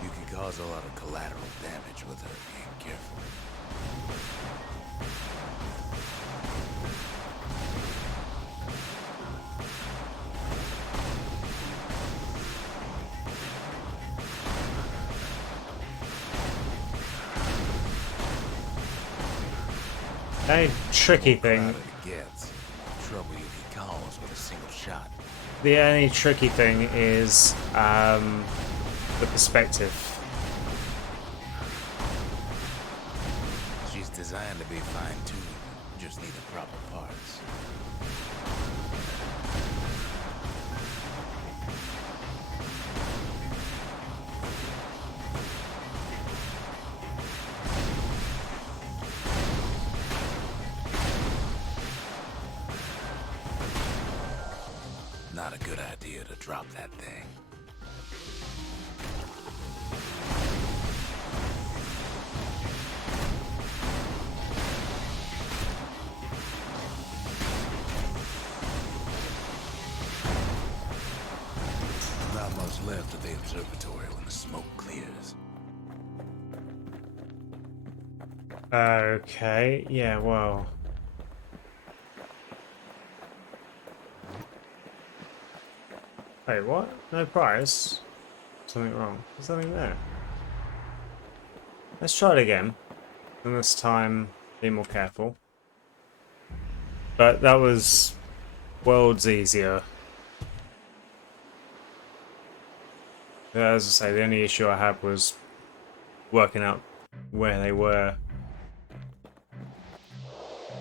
You can cause a lot of collateral damage without being careful. Any tricky thing. Trouble you can cause with a single shot. The only tricky thing is the perspective. She's designed to be fine-tuned. Just need the proper parts. Not a good idea to drop that thing. Not much left of the observatory when the smoke clears. Okay, yeah, well. Wait, what? No prize? Something wrong. There's something there. Let's try it again. And this time, be more careful. But that was worlds easier. As I say, the only issue I had was working out where they were.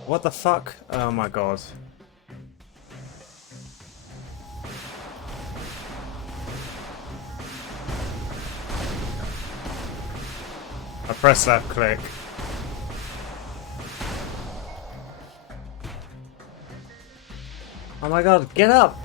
What the fuck? Oh my god. I press left click. Oh my god, get up!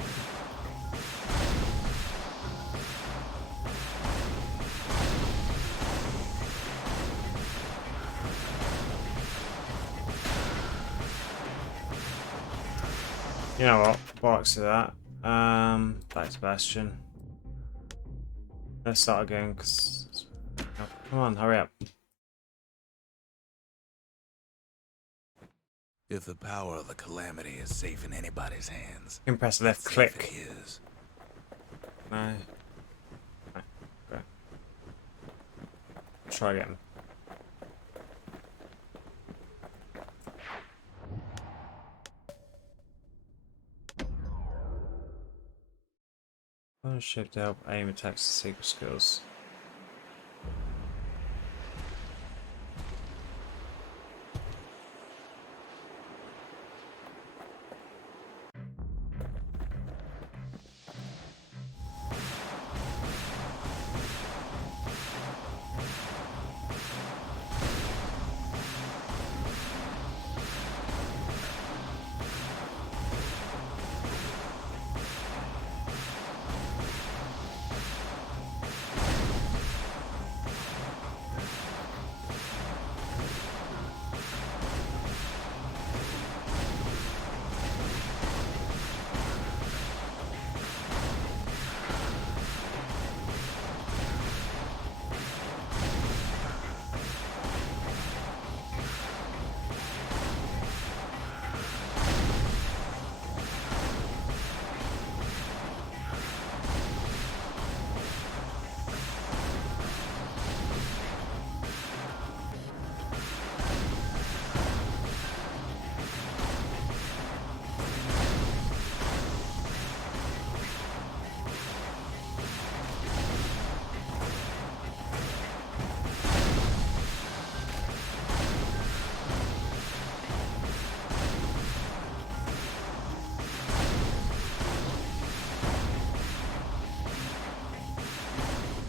You know what? Bollocks to that. Back to Bastion. Let's start again, because... Oh, come on, hurry up. If the power of the calamity is safe in anybody's hands, You can press left click. it is. No. No. Okay. Try again. Shift to help aim attacks and secret skills.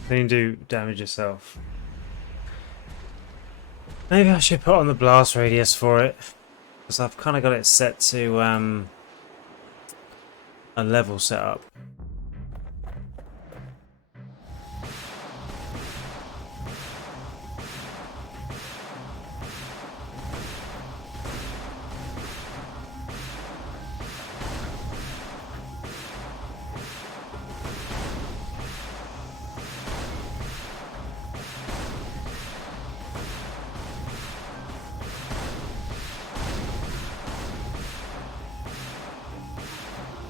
Then you do damage yourself. Maybe I should put on the blast radius for it. Because I've kind of got it set to a level setup.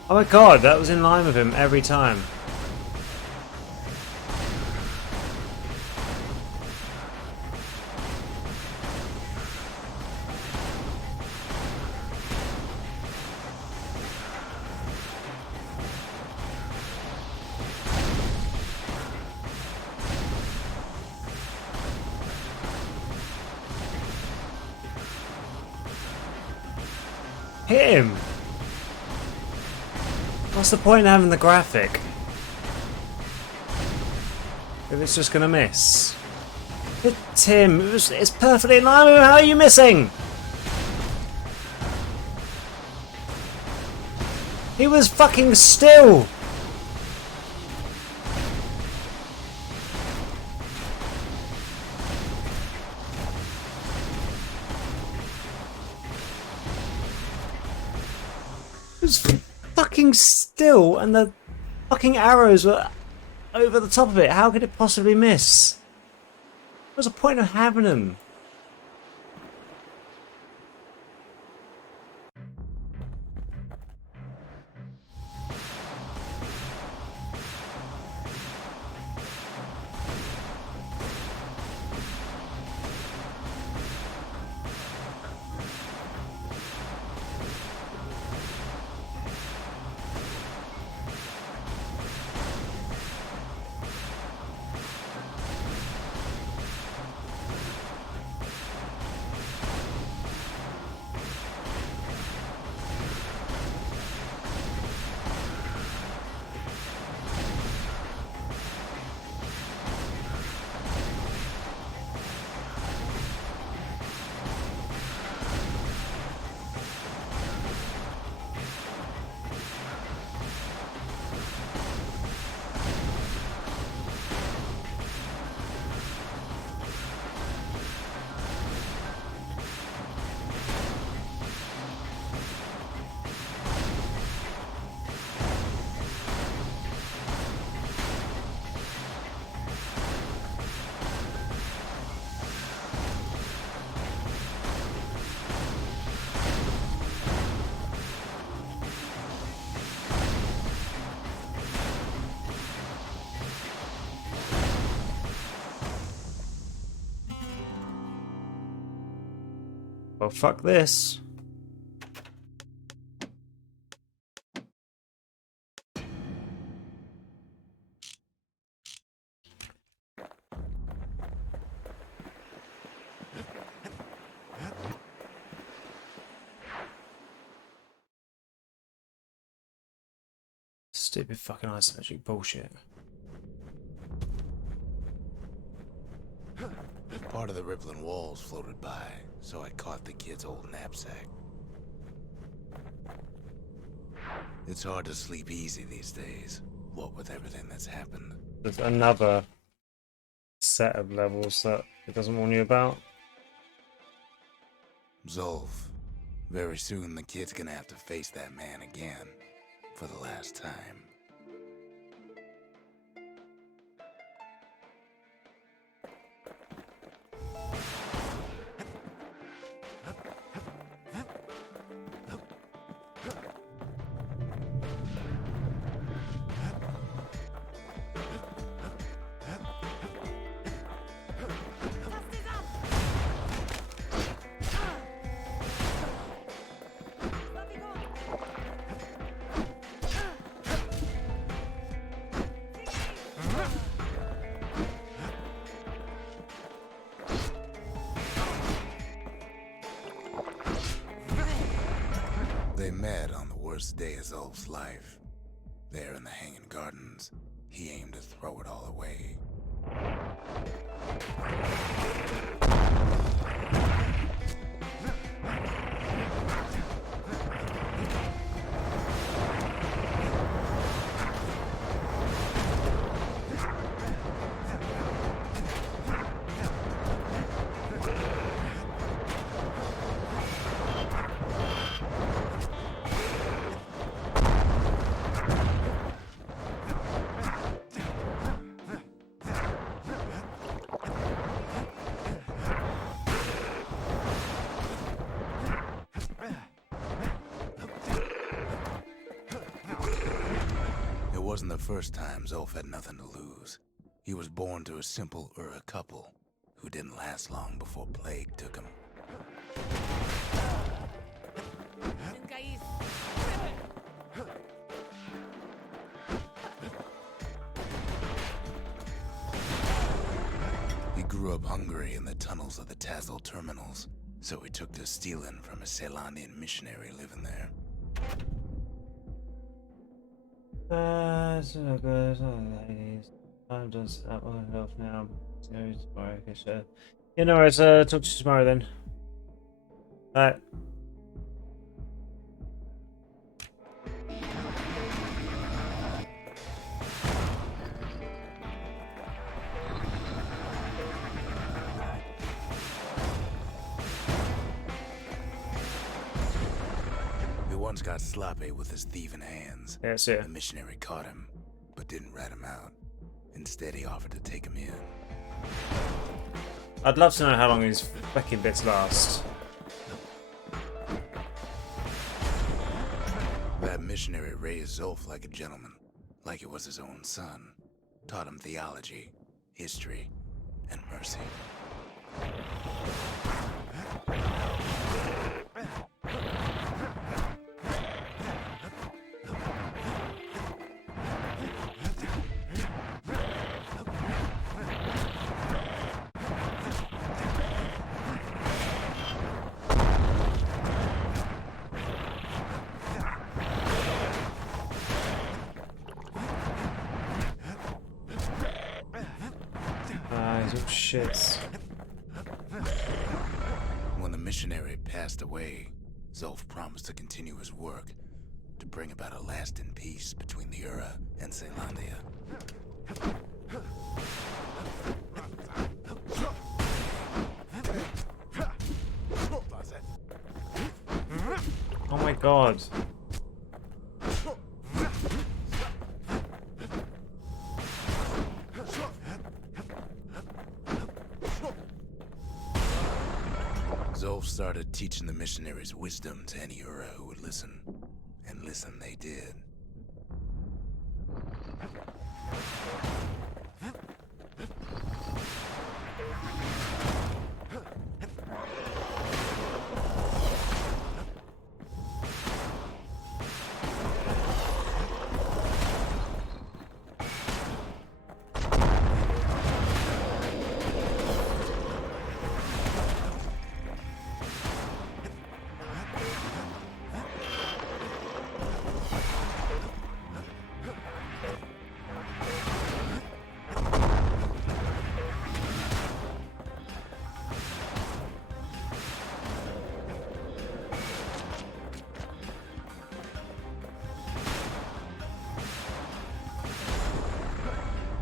Oh my god, that was in line with him every time. Hit him! What's the point in having the graphic if it's just gonna miss? Hit him! It's perfectly in line with him. How are you missing? He was fucking still! He was fucking still, and the fucking arrows were over the top of it. How could it possibly miss? What's the point of having them? Well, fuck this. Stupid fucking isometric bullshit. Part of the rippling walls floated by, so I caught the kid's old knapsack. It's hard to sleep easy these days, what with everything that's happened. There's another set of levels that it doesn't warn you about. Zolf, very soon the kid's gonna have to face that man again, for the last time. They met on the worst day of Zolf's life. There in the Hanging Gardens, he aimed to throw it all away. It wasn't the first time Zolf had nothing to lose. He was born to a simple Ura couple who didn't last long before plague took him. He grew up hungry in the tunnels of the Tazal terminals, so he took to stealing from a Ceylonian missionary living there. So good. I'm just at my health now. Tomorrow, okay, so. Yeah, no worries. Talk to you tomorrow then. Alright. Once got sloppy with his thieving hands. Yeah, see ya. The missionary caught him, but didn't rat him out. Instead, he offered to take him in. I'd love to know how long these fucking bits last. That missionary raised Zolf like a gentleman, like it was his own son. Taught him theology, history, and mercy. These are shits. When the missionary passed away, Zolf promised to continue his work to bring about a lasting peace between the Ura and Ceylondia. Oh my god. Zolf started teaching the missionaries wisdom to any Ura who would listen. And listen they did.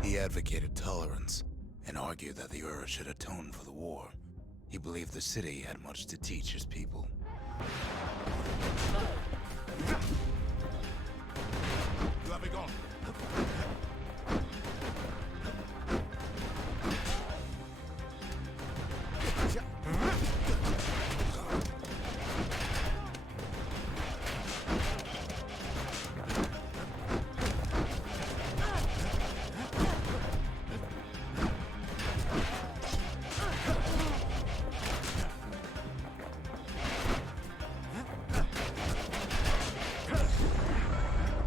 He advocated tolerance and argued that the Ura should atone for the war. He believed the city had much to teach his people.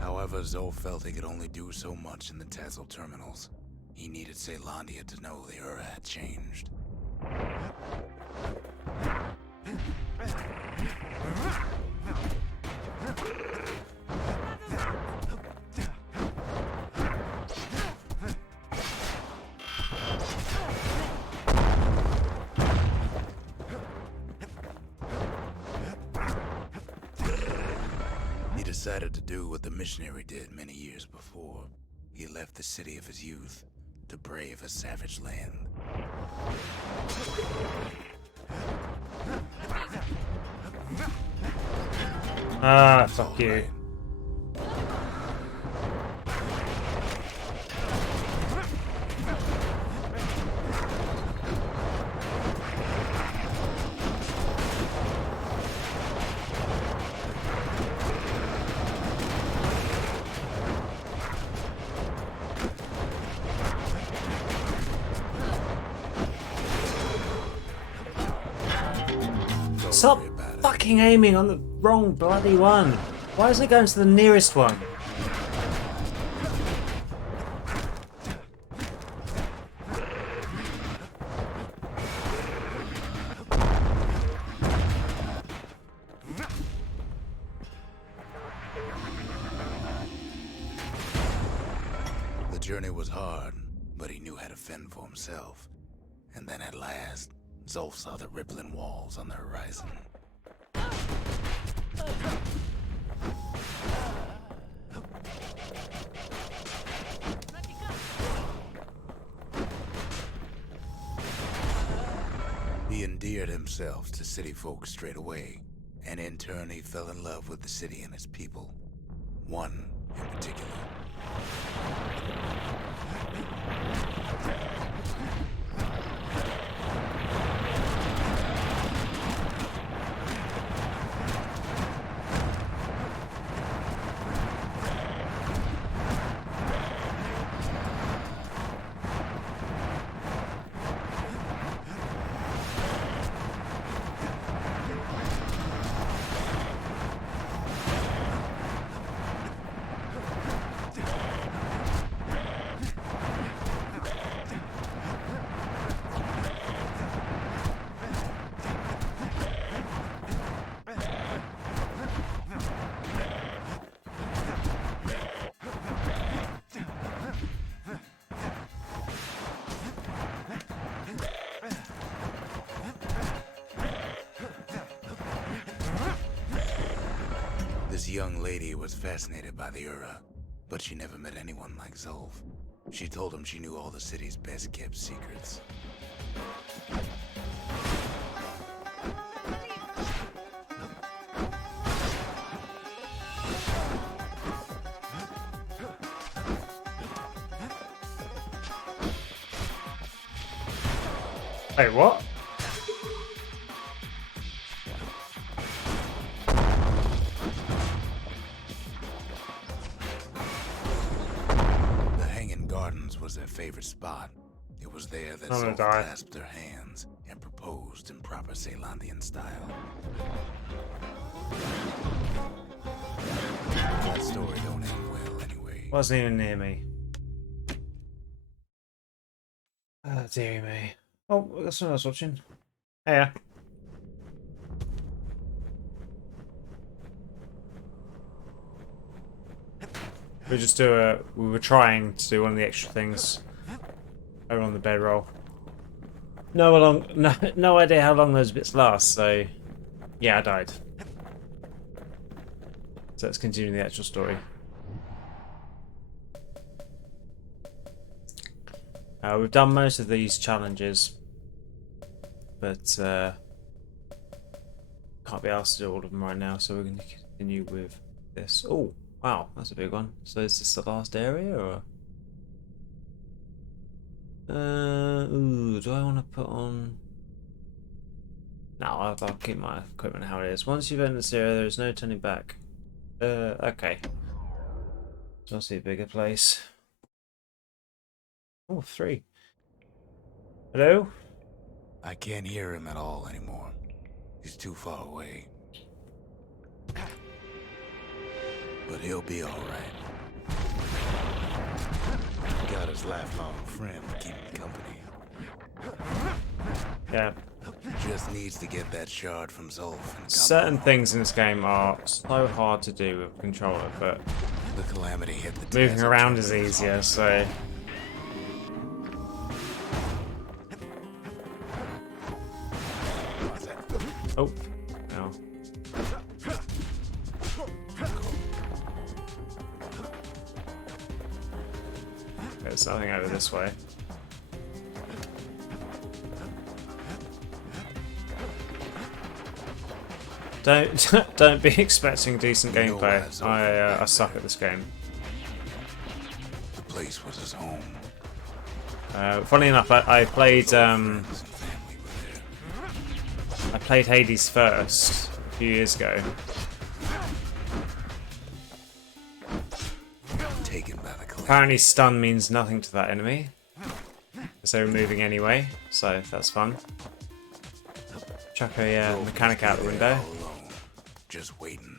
However, Zolf felt he could only do so much in the Tazal terminals. He needed Ceylondia to know the Ura had changed. decided to do what the missionary did many years before. He left the city of his youth to brave a savage land. Ah, fuck you. Stop fucking aiming on the wrong bloody one. Why isn't it going to the nearest one? The journey was hard, but he knew how to fend for himself. And then at last, Zolf saw the rippling walls on the horizon. He endeared himself to city folk straight away, and in turn he fell in love with the city and its people. One in particular. This young lady was fascinated by the Ura, but she never met anyone like Zolf. She told him she knew all the city's best-kept secrets. Wait, what? The Hanging Gardens was their favorite spot. It was there that I'm gonna Zolf die. clasped her hands and proposed in proper Ceylandian style. That story don't end well anyway. Wasn't even near me. Oh, dearie me. Oh, that's what I was watching. Yeah. We were trying to do one of the extra things over on the bedroll. No idea how long those bits last, so yeah, I died. So let's continue the actual story. We've done most of these challenges, but can't be asked to do all of them right now, so we're going to continue with this. Oh, wow, that's a big one. So is this the last area, or? Ooh, do I want to put on? No, I'll keep my equipment how it is. Once you've entered this area, there is no turning back. Okay. So I'll see a bigger place. Oh, 3. Hello? I can't hear him at all anymore. He's too far away. But he'll be alright. Got his lifelong friend to keep him company. Yeah. Just needs to get that shard from Zolf and come Certain home. things in this game are so hard to do with a controller, but The calamity hit the moving desert around jungle is hard. easier, so... Oh. No. there's nothing over this way. Don't be expecting decent gameplay. I suck at this game. The place was his home. Funny enough, I played Hades first a few years ago. Taken by the clan. Apparently, stun means nothing to that enemy, because they were moving anyway. So that's fun. Chuck a mechanic out the window. All alone, just waiting.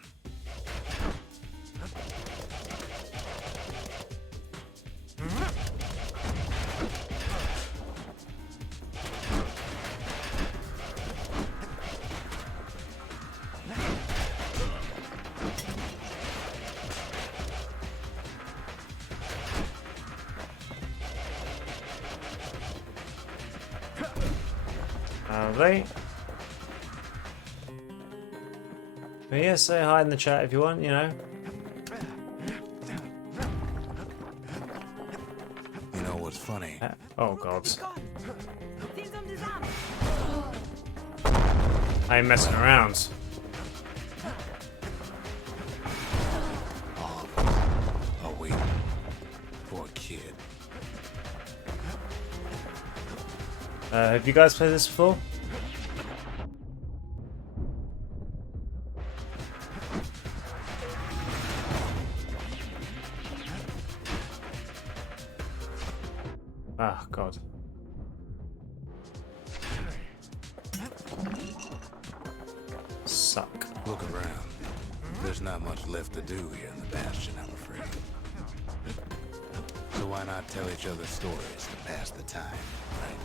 Lovely. But yeah, say hi in the chat if you want, you know. You know what's funny? Oh god. I ain't messing around. All of us are waiting for a kid. Have you guys played this before? Ah, God. Suck. Look around. There's not much left to do here in the Bastion, I'm afraid. So why not tell each other stories to pass the time, right?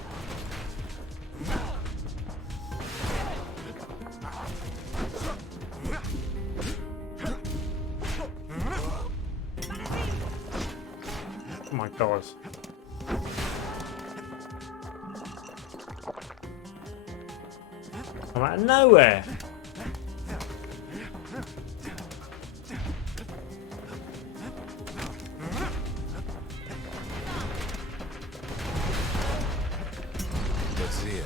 Oh my god. Come out of nowhere. But Zia,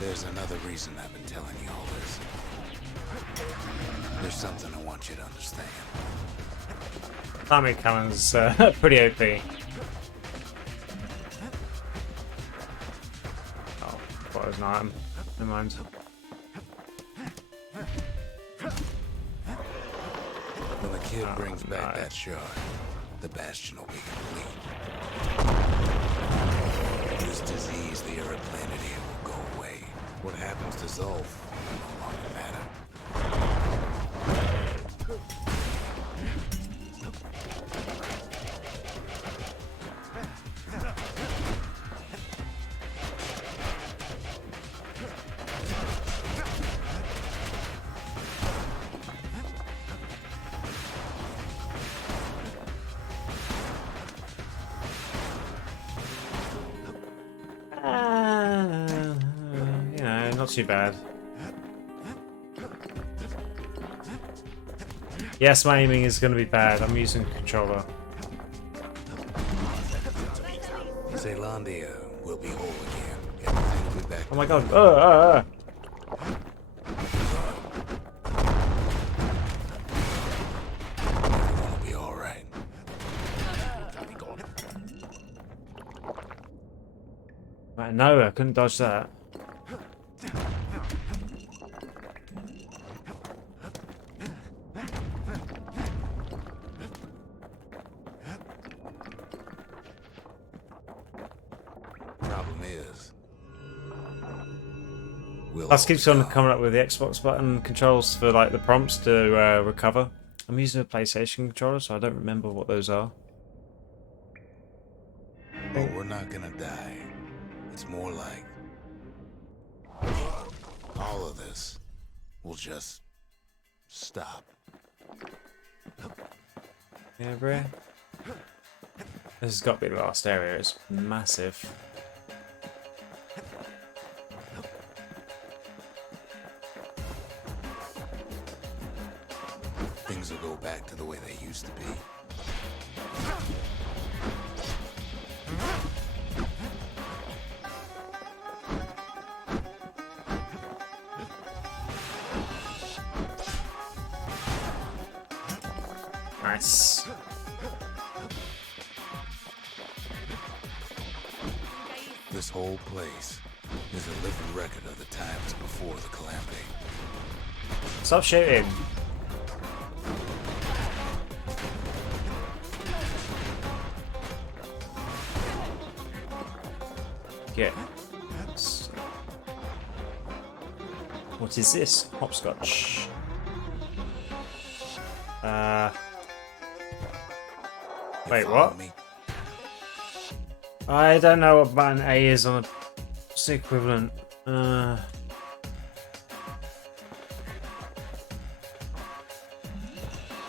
there's another reason I've been telling you all this. There's something I want you to understand. Timing cannon's pretty OP. Oh, thought it was an item. Never mind. When the kid brings back no. that shard, the Bastion will be complete. This disease the Earth planet here will go away. What happens to Zolf will no longer matter. You know, not too bad. Yes, my aiming is going to be bad. I'm using a controller. Zealandia will be whole again. Everything will be back. Oh my god. Everything will be all right. Right, no, I couldn't dodge that. Problem is, we'll Plus keeps all on die. coming up with the Xbox button controls for like the prompts to recover. I'm using a PlayStation controller, so I don't remember what those are. But we're not gonna die. It's more like all of this will just stop. Yeah, bro. This has got to be the last area. It's massive. Things will go back to the way they used to be. Nice. This whole place is a living record of the times before the calamity. Stop shooting. Get. What is this? Hopscotch. Wait, what? Me? I don't know what button A is on a. What's the equivalent?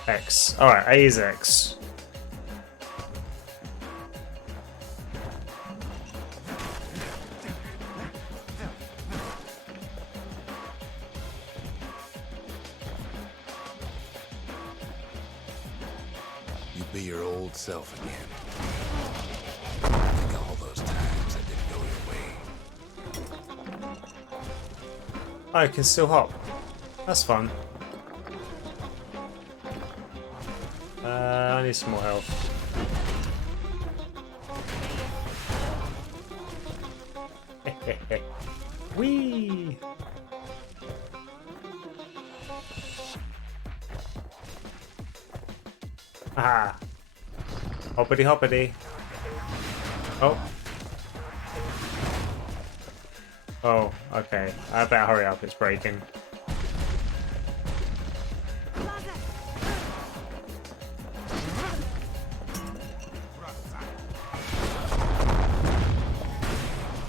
X. Alright, A is X. You be your old self again. I think all those times that didn't go your way. I can still hop. That's fun. I need some more health. Whee! Aha! Hoppity hoppity. Oh. Oh, okay. I better hurry up, it's breaking.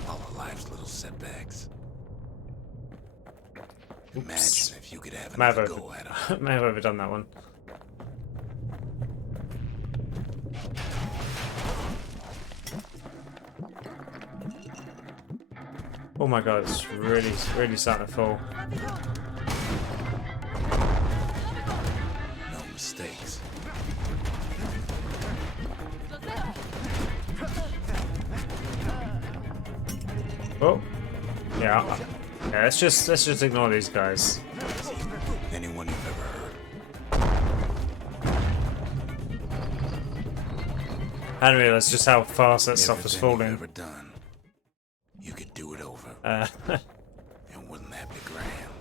All of life's little setbacks. Imagine if you could have another go at them. May have overdone that one. Oh my god, it's really starting to fall. No mistakes. Oh, yeah. Yeah, let's just ignore these guys. Anyone you've ever heard. I didn't realize just how fast that stuff was Everything falling. you've ever done, you could do it over. Uh, And wouldn't that be grand?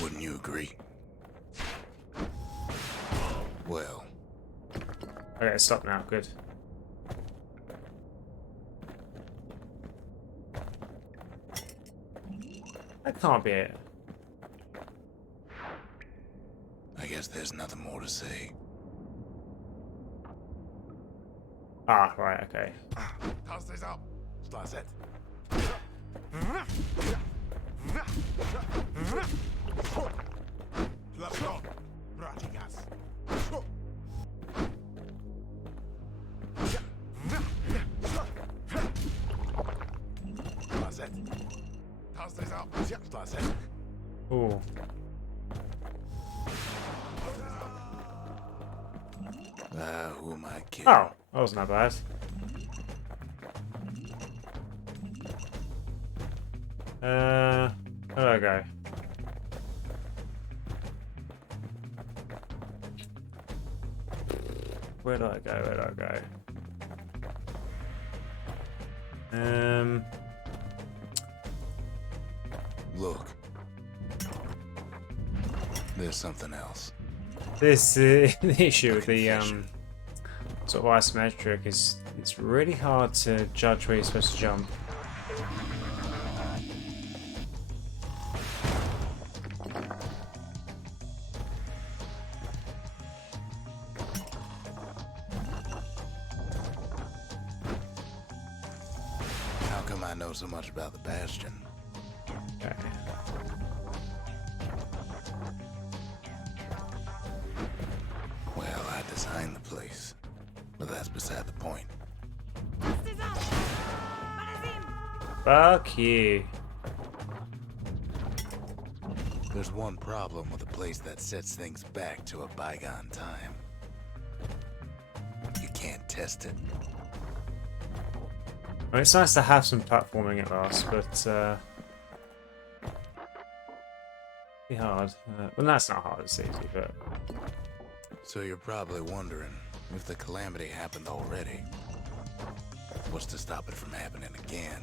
Wouldn't you agree? Well, okay, stop now. Good. That can't be it. I guess there's nothing more to say. Ah, right. Okay. Pass this up. Start set. Ooh. Who am I kidding? Oh, that wasn't that bad. Where do I go? Where do I go? Where do I go? Look. There's something else. This the issue with the sort of isometric is it's really hard to judge where you're supposed to jump. How come I know so much about the Bastion? Okay. Well, I designed the place. But that's beside the point. Fuck you. There's one problem with a place that sets things back to a bygone time. You can't test it. Well, it's nice to have some platforming at last, but be hard. Well, that's not hard, it's easy, but So you're probably wondering if the calamity happened already. What's to stop it from happening again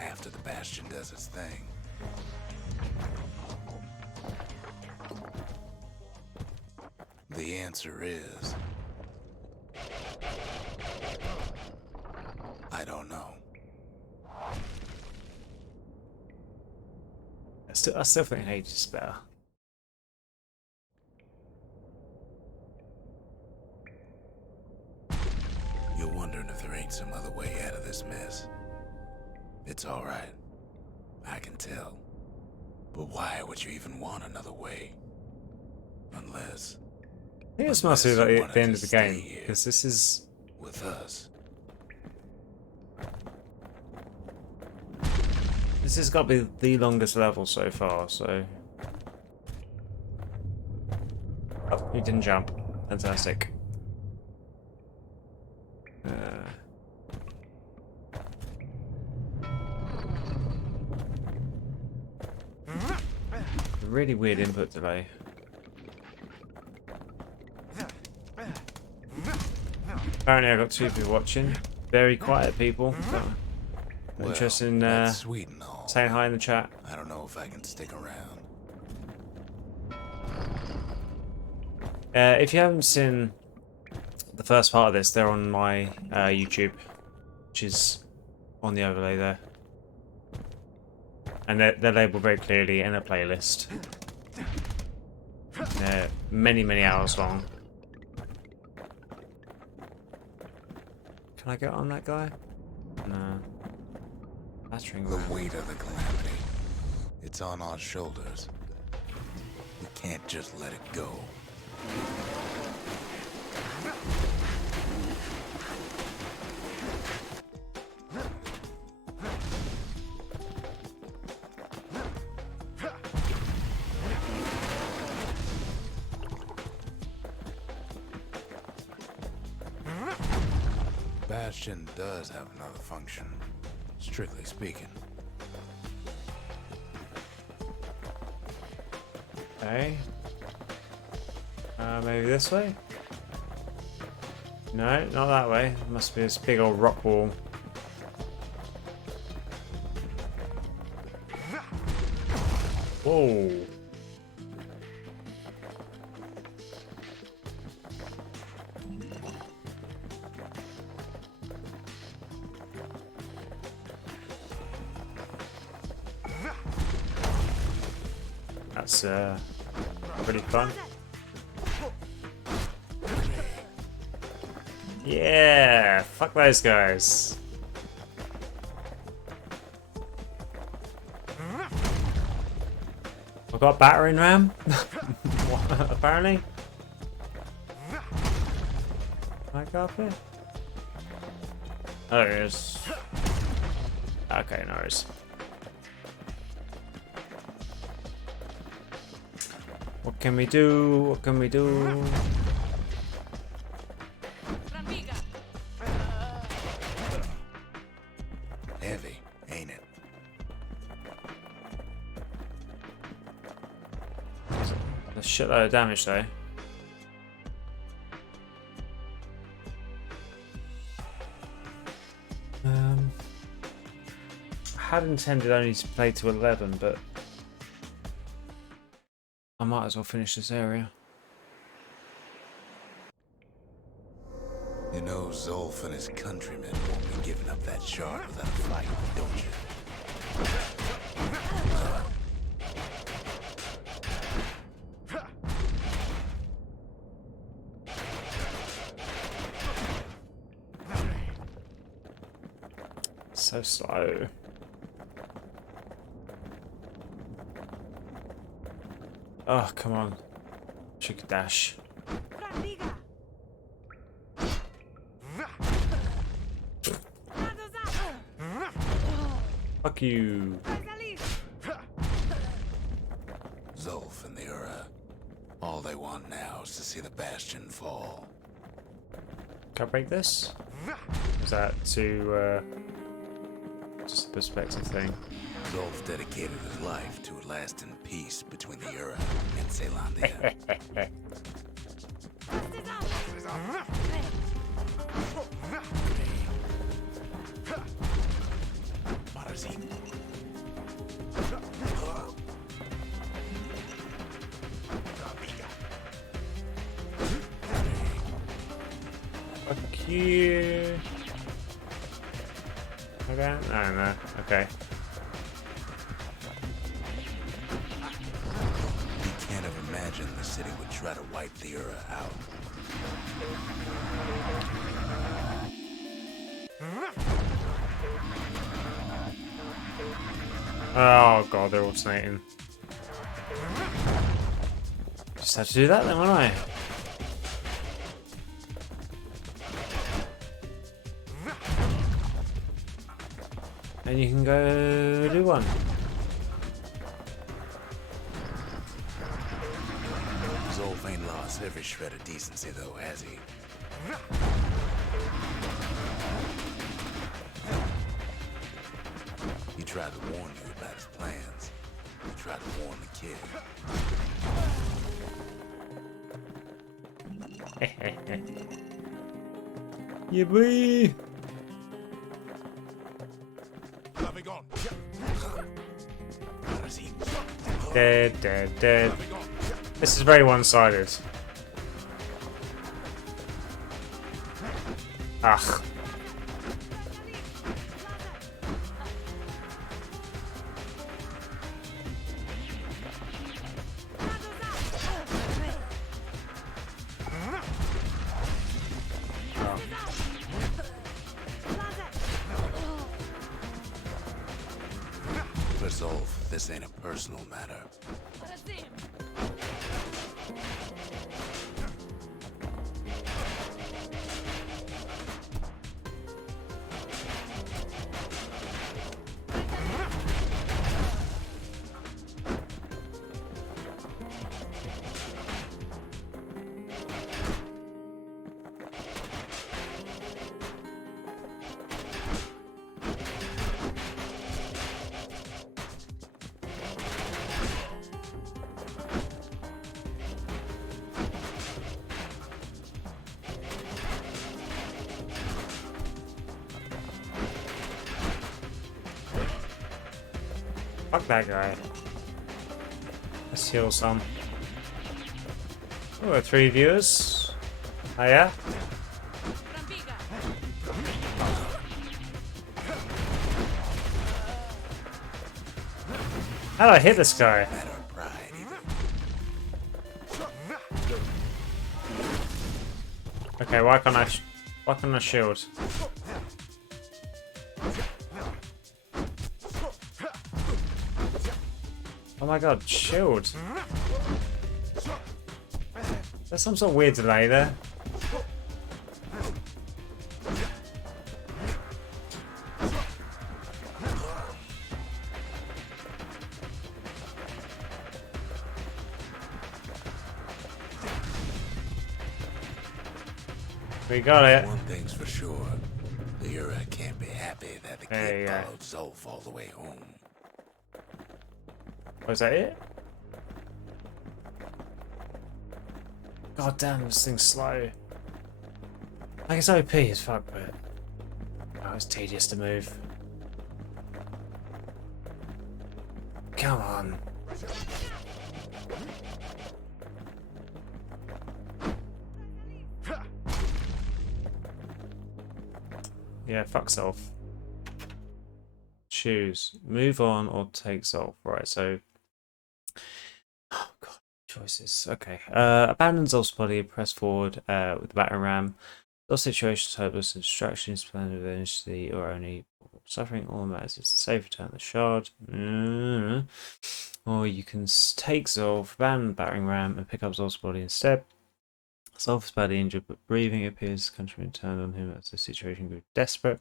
after the Bastion does its thing? The answer is... I don't know. I still think Hades is better. You're wondering if there ain't some other way out of this mess. It's alright. I can tell. But why would you even want another way? Unless... I think this must be like the end of the game, because this is... with us. This has got to be the longest level so far, so... Oh, you didn't jump. Fantastic. Really weird input delay. Apparently I got 2 people watching. Very quiet people. Well, Interested in that's sweet and all. saying hi in the chat. I don't know if I can stick around. If you haven't seen the first part of this, they're on my YouTube, which is on the overlay there. And they're labelled very clearly in a playlist. They're many, many hours long. Can I get on that guy? No. Battering The ram. weight of the calamity. It's on our shoulders. We can't just let it go. Bastion does have another function, strictly speaking. Okay. Maybe this way? No, not that way. It must be this big old rock wall. Whoa. That's pretty fun. Yeah, fuck those guys. I've got a battering ram. What, apparently. Can I go up here? Oh, there it is. Okay, no worries. What can we do? What can we do? Heavy, ain't it? A shitload of damage though. I had intended only to play to 11, but I might as well finish this area. You know Zolf and his countrymen won't be giving up that shard without a fight, don't you? So slow. Oh, come on. Chicken dash. Fuck you. Zolf and the Ura. All they want now is to see the Bastion fall. Can I break this? Is that to just a perspective thing? Zolf dedicated his life to a lasting peace between the Ura and Zealandia. here. Okay, I don't know. Okay. You can't have imagined the city would try to wipe the era out. Oh god, they're alternating. Just had to do that then, won't I? And you can go do one. Zolf ain't lost every shred of decency though, has he? He tried to warn you about his plans. He tried to warn the kid. Yeah, boy. Dead, dead, dead. This is very one-sided. Ugh. For Zolf, this ain't a personal matter. Fuck that guy. Let's heal some. Oh, 3 viewers. Oh yeah? How did I hit this guy? Matter of pride, either. Okay, why can't I shield? Oh my god, shield. There's some sort of weird delay there. We got it. One thing's for sure. The Ura can't be happy that the kid followed Zolf all the way home. Was that it? God damn, this thing's slow. Like, it's OP as fuck, but oh, it's tedious to move. Come on. Yeah, fuck Zolf. Choose. Move on or take Zolf. Right, so... Oh, God. Choices. Okay. Abandon Zolf's body, press forward with the battering ram. Those situations hopeless and distractions, plan eventually, or only suffering all that matters is safe return the shard. Or you can take Zolf, abandon the battering ram, and pick up Zolf's body instead. Zolf is badly injured, but breathing appears countrymen turned on him as the situation grew desperate.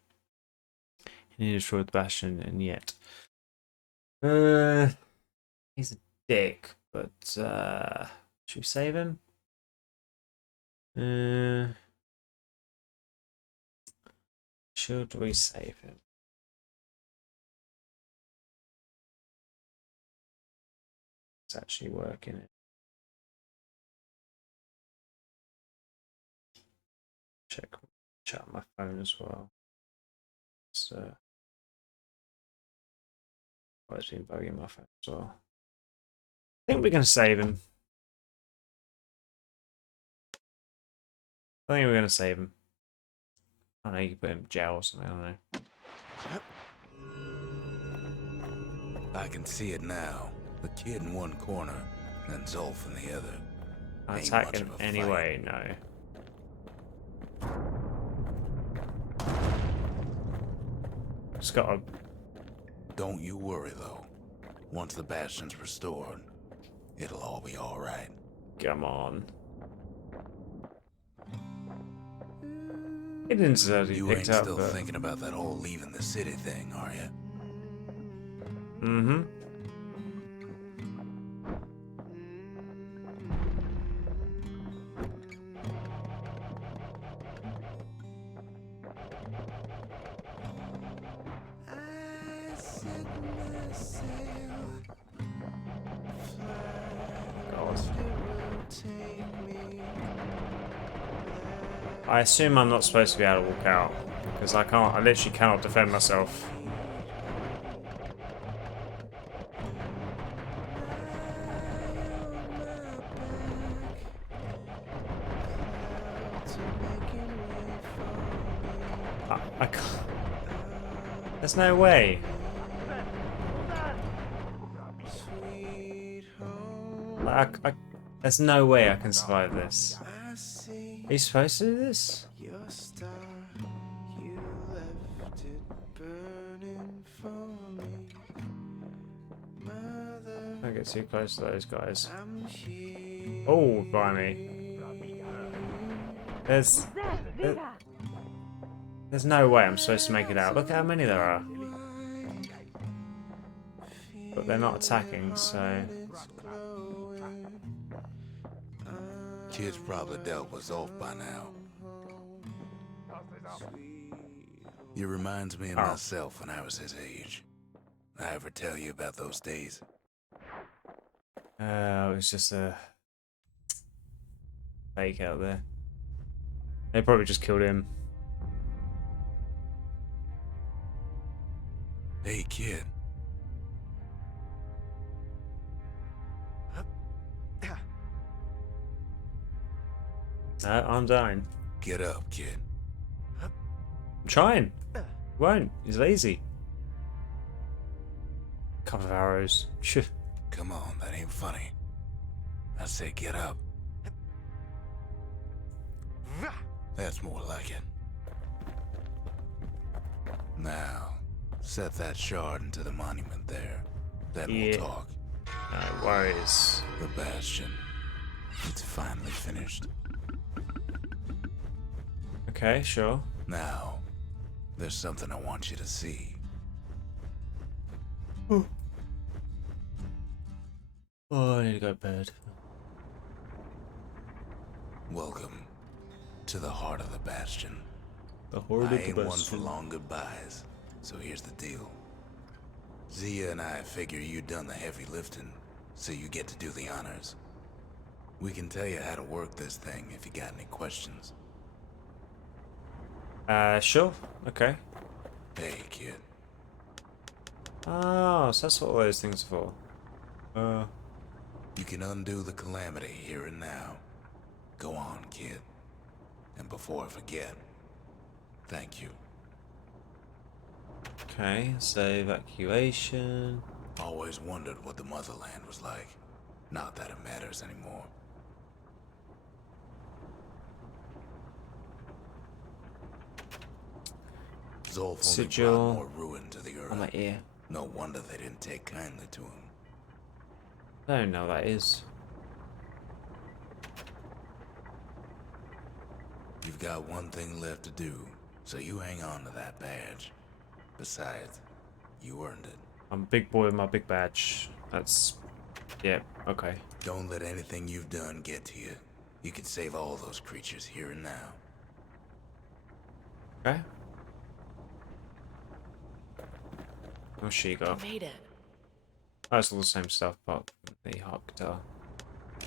He destroyed the Bastion, and yet he's a dick. But should we save him? Should we save him? It's actually working. Check chat on my phone as well. So it's been bugging my phone as well. I think we're gonna save him. I think we're gonna save him. I don't know, you can put him in jail or something, I don't know. I can see it now. The kid in one corner, and Zolf in the other. I'll Ain't attack much him of a anyway, no. Just gotta... Don't you worry, though. Once the Bastion's restored, it'll all be alright. Come on. He didn't deserve to be You picked ain't up, still but... thinking about that whole leaving the city thing, are you? Mm-hmm. I assume I'm not supposed to be able to walk out, because I literally cannot defend myself. I can't. There's no way. There's no way I can survive this. Are you supposed to do this? Don't get too close to those guys. Oh, blimey. There's no way I'm supposed to make it out. Look how many there are. But they're not attacking, so... Kid's probably dealt with Zolf by now. He reminds me of myself when I was his age. I ever tell you about those days? It was just a... fake out there. They probably just killed him. Hey, kid. No, I'm dying. Get up, kid. I'm trying. He won't. He's lazy. Couple of arrows. Come on, that ain't funny. I say get up. That's more like it. Now, set that shard into the monument there. Then we'll talk. No worries. The Bastion. It's finally finished. Okay, sure. Now, there's something I want you to see. Oh, I need to go to bed. Welcome to the heart of the Bastion. The heart of I the ain't one for Bastion. long goodbyes, so here's the deal. Zia and I figure you done the heavy lifting, so you get to do the honors. We can tell you how to work this thing if you got any questions. Sure. Okay. Hey, kid. Oh, so that's what all those things are for. You can undo the calamity here and now. Go on, kid. And before I forget, thank you. Okay, so evacuation. Always wondered what the motherland was like. Not that it matters anymore. Zolf only brought more ruin to the earth. On my ear. No wonder they didn't take kindly to him. I don't know what that is. You've got one thing left to do, so you hang on to that badge. Besides, you earned it. I'm a big boy with my big badge. That's... yeah, okay. Don't let anything you've done get to you. You can save all those creatures here and now. Okay. What's she got? Made it. Oh, it's all the same stuff, but the harp guitar.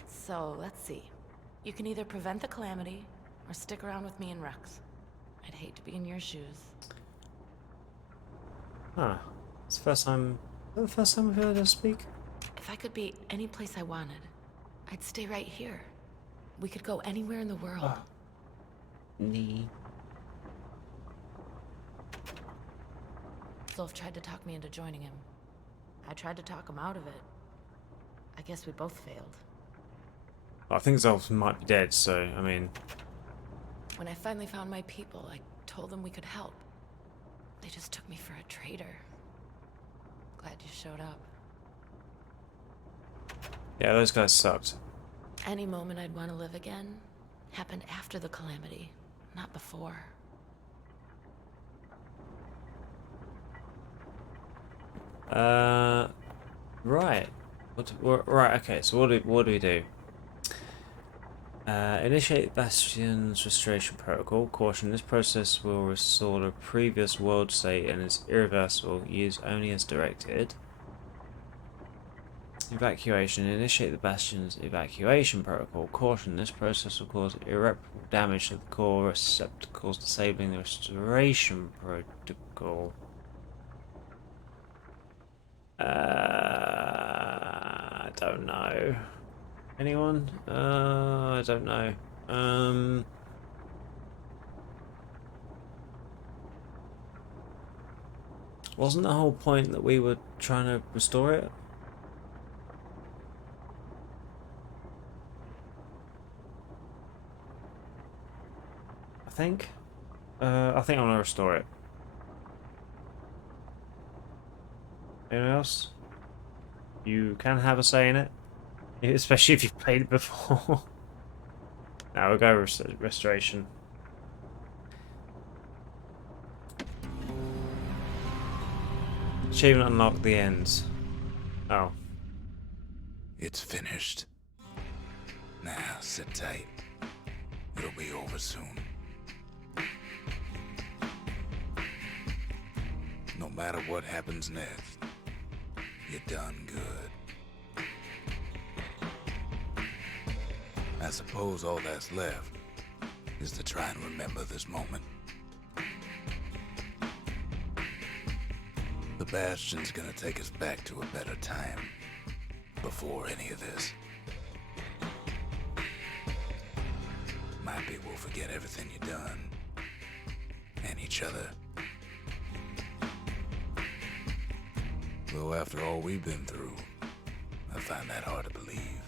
So, let's see. You can either prevent the calamity, or stick around with me and Rex. I'd hate to be in your shoes. Huh. It's the first time... is that the first time we've heard her speak? If I could be any place I wanted, I'd stay right here. We could go anywhere in the world. Nee. Zulf tried to talk me into joining him. I tried to talk him out of it. I guess we both failed. I think Zolf might be dead, so, I mean... When I finally found my people, I told them we could help. They just took me for a traitor. Glad you showed up. Yeah, those guys sucked. Any moment I'd want to live again happened after the calamity, not before. Right. Right, okay, so what do we do? Initiate Bastion's restoration protocol. Caution, this process will restore the previous world state and is irreversible. Use only as directed. Evacuation. Initiate the Bastion's evacuation protocol. Caution, this process will cause irreparable damage to the core receptacles, disabling the restoration protocol. I don't know. Anyone? I don't know. Wasn't the whole point that we were trying to restore it? I think I'm gonna restore it. Anyone else? You can have a say in it, especially if you've played it before. Now we'll go restoration. Achievement unlock the ends. Oh. It's finished. Now, sit tight. It'll be over soon. No matter what happens next, you're done good. I suppose all that's left is to try and remember this moment. The Bastion's gonna take us back to a better time before any of this. Might be we'll forget everything you've done and each other. Though after all we've been through, I find that hard to believe.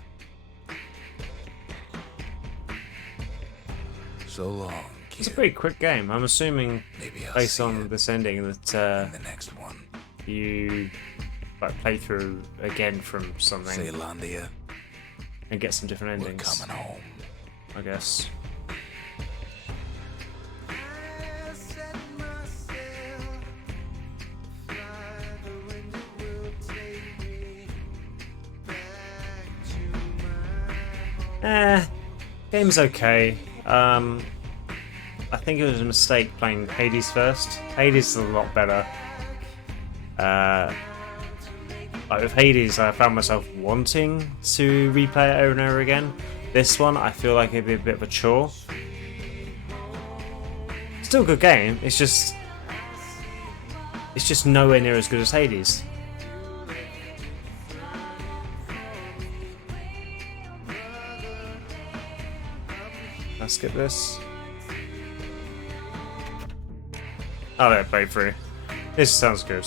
So long, kid. It's a pretty quick game. I'm assuming, Maybe I'll based see on it this ending, that in the next one. you like play through again from something Zealandia, and get some different we're endings. coming home. I guess. Game's okay. I think it was a mistake playing Hades first. Hades is a lot better. Like with Hades, I found myself wanting to replay it over and over again. This one, I feel like it'd be a bit of a chore. Still a good game. It's just nowhere near as good as Hades. I'll skip this. Oh, there, playthrough. This sounds good.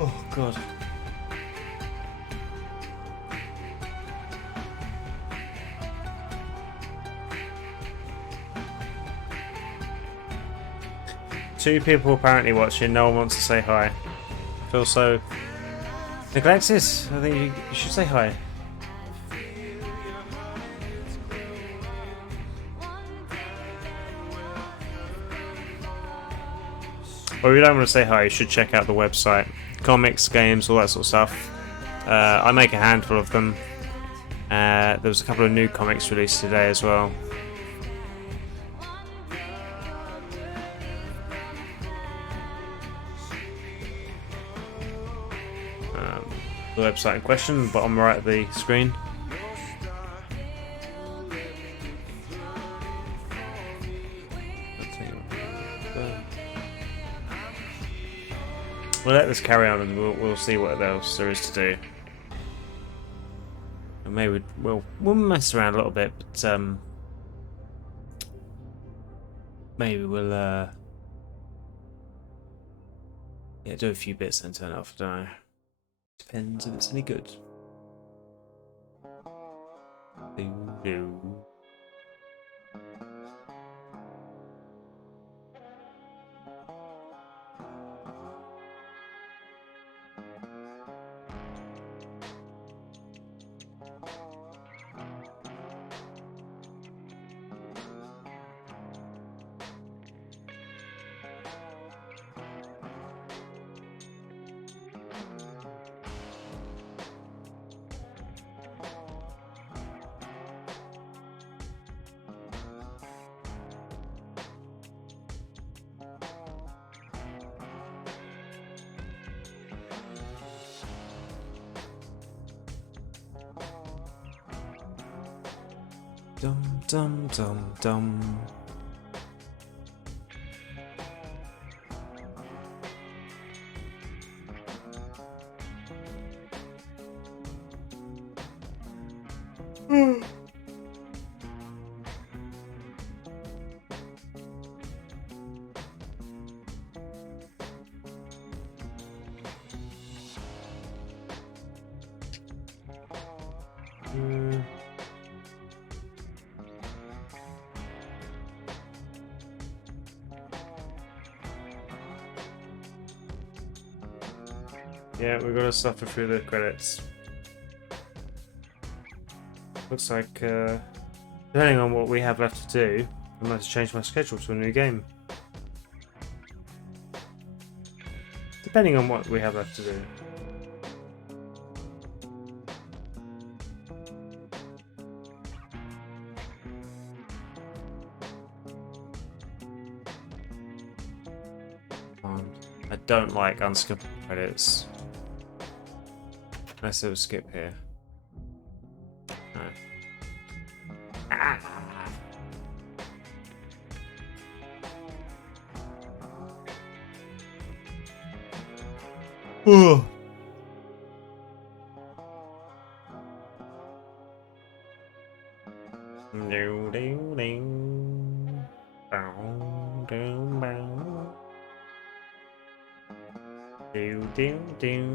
Oh, God. Two people apparently watching, no one wants to say hi. I feel so neglected. I think you should say hi. Or if you don't want to say hi, you should check out the website. Comics, games, all that sort of stuff. I make a handful of them. There was a couple of new comics released today as well. The website in question, bottom right of the screen. We'll let this carry on and we'll see what else there is to do. And maybe we'll mess around a little bit, but maybe we'll yeah, do a few bits and turn it off. I don't know. Depends if it's any good. Do. Dum dum dum dum. Yeah, we're gonna suffer through the credits. Looks like, depending on what we have left to do, I might have to change my schedule to a new game. Depending on what we have left to do. I don't like unskippable credits. Unless there was skip here. No. Ah. Ugh. Do do do. Bow do bow. Do do do.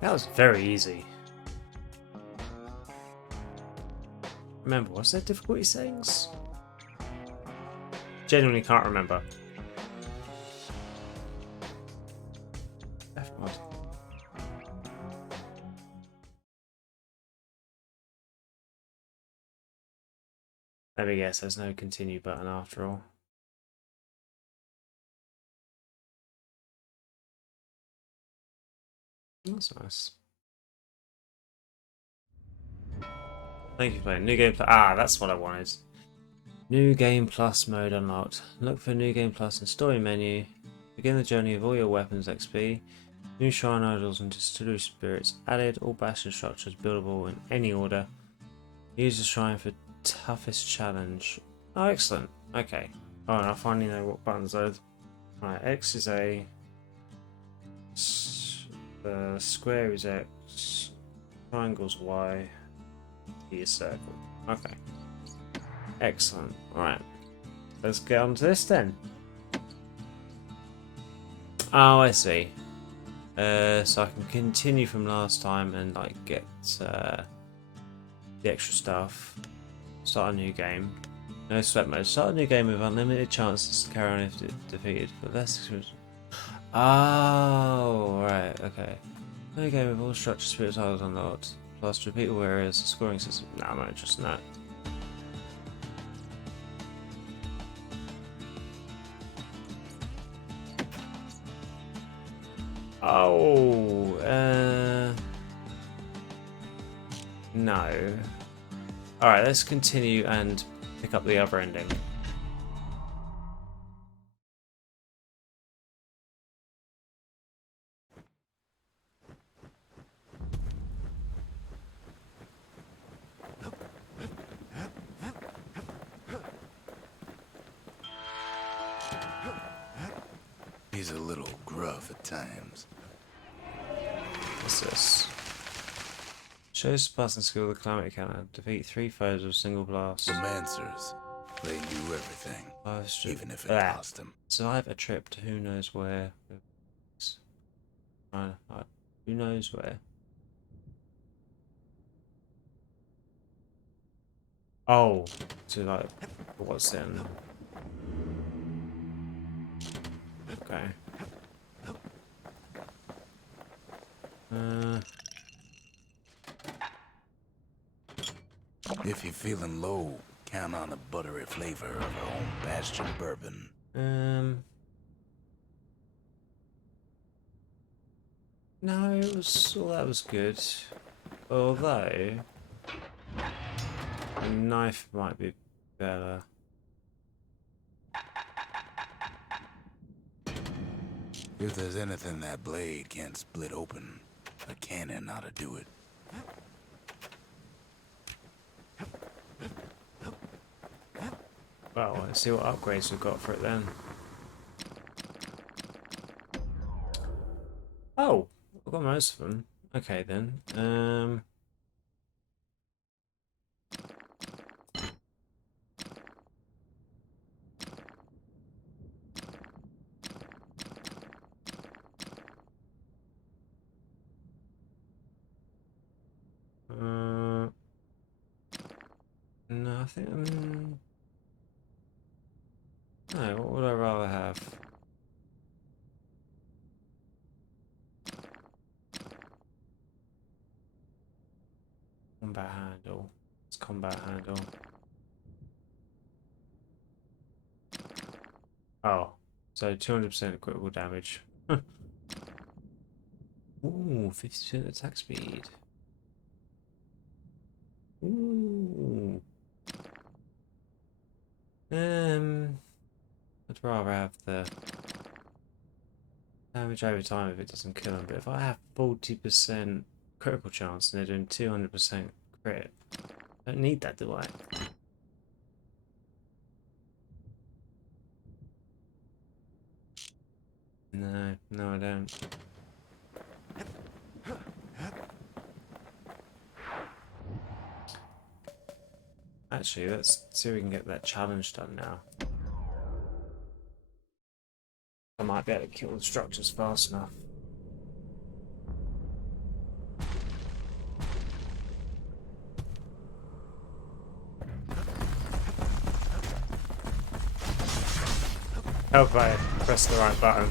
That was very easy. Remember, what's that difficulty settings? Genuinely can't remember. F-mod. Let me guess, there's no continue button after all. That's nice. Thank you for playing. New game plus. Ah, that's what I wanted. New game plus mode unlocked. Look for New Game Plus in story menu. Begin the journey of all your weapons XP. New shrine idols and distillery spirits added. All bastion structures buildable in any order. Use the shrine for toughest challenge. Oh, excellent. Okay. Oh, and I finally know what buttons are. Right, X is A. The square is X. Triangle's Y. T is circle. Okay. Excellent. Alright. Let's get on to this then. Oh, I see. So I can continue from last time and like get the extra stuff. Start a new game. No sweat mode. Start a new game with unlimited chances to carry on if defeated. But less. Oh, right. Okay. New game with all structure spirits idols unlocked. Plus repeatable areas, scoring system. No, I'm not interested in that. Oh, no. Alright, let's continue and pick up the other ending. He's a little gruff at times. What's this? Shows passing skill of the climate counter. Defeat 3 foes with a single blast. Romancers. They knew everything, even if it cost them. Survive a trip to who knows where. Who knows where? Oh, to like, what's in? Okay. If you're feeling low, count on the buttery flavor of our own Bastion bourbon. No, it was all that was good. Although a knife might be better. If there's anything that blade can't split open, a cannon ought to do it. Well, let's see what upgrades we've got for it then. Oh, I've got most of them. Okay then. No, I think no, what would I rather have? Combat handle. It's combat handle. Oh, so 200% critical damage. Ooh, 50% attack speed. Ooh. I'd rather have the damage over time if it doesn't kill them, but if I have 40% critical chance and they're doing 200% crit, I don't need that, do I? No, no I don't. Actually, let's see if we can get that challenge done now. I might be able to kill the structures fast enough. Hope I press the right button.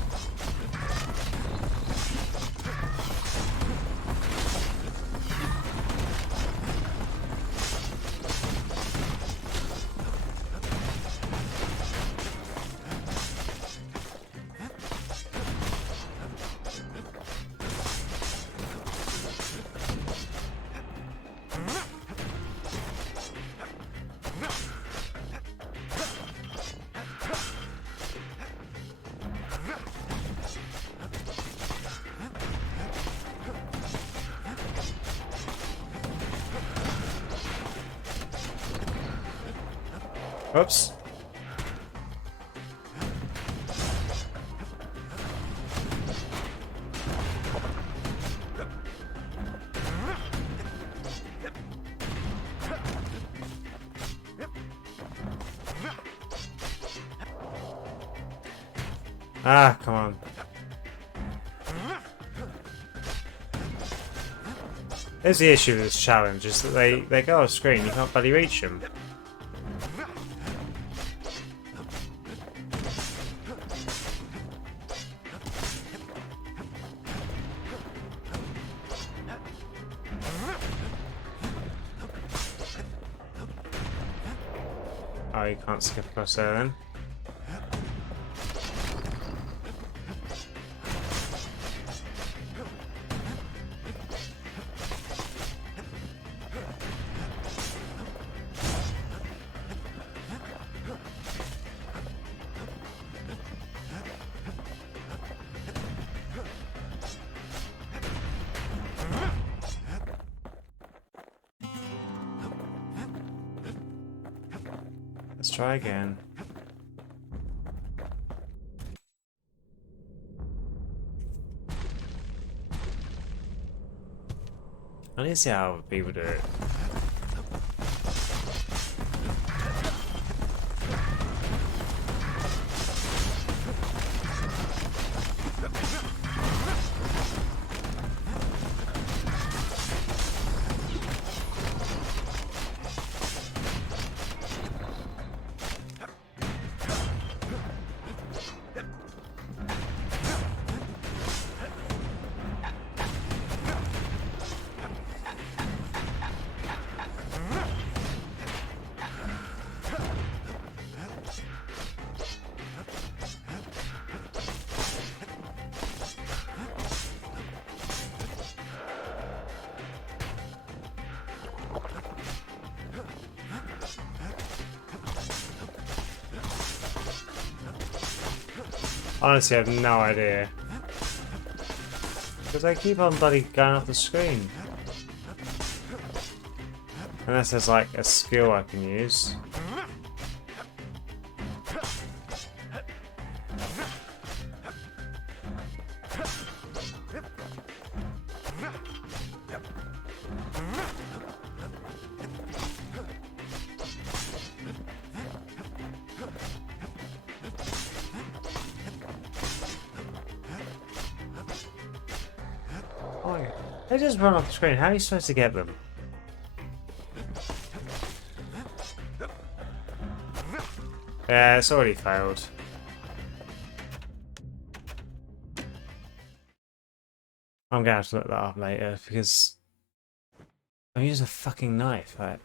Oops. Ah, come on. There's the issue with this challenge, is that they go off screen, you can't bloody reach them. Oh, you can't skip across there then. Let's try again. I need to see how other people do it. Honestly, I have no idea. Because I keep on bloody going off the screen. Unless there's like a skill I can use. Oh, they just run off the screen. How are you supposed to get them? Yeah, it's already failed. I'm gonna have to look that up later because I'm using a fucking knife. Right?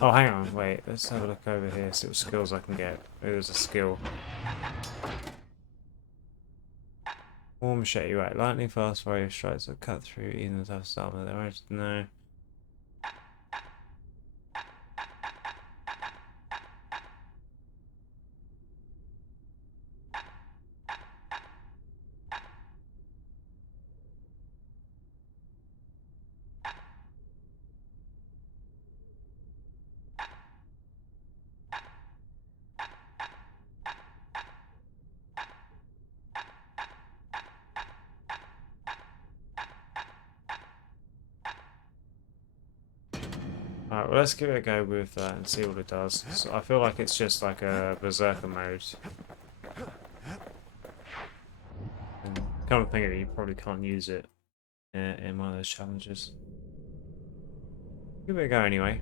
Oh, hang on, wait. Let's have a look over here. See what skills I can get. There's a skill. War machete, right? Lightning fast, warrior strikes that cut through even the toughest armor. No. Alright, well let's give it a go with that and see what it does. So I feel like it's just like a berserker mode. And come to think of it, you probably can't use it in one of those challenges. Give it a go anyway.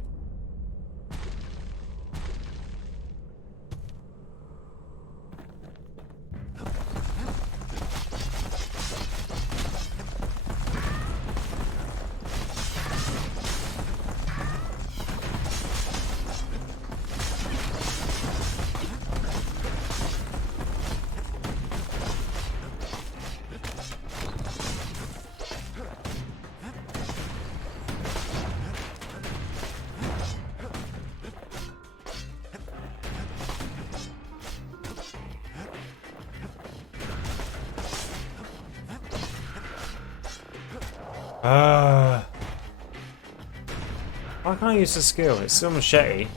Why can't I use the skill? It's still machete.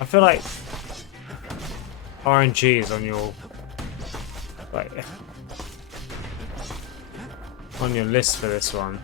I feel like RNG is on your on your list for this one.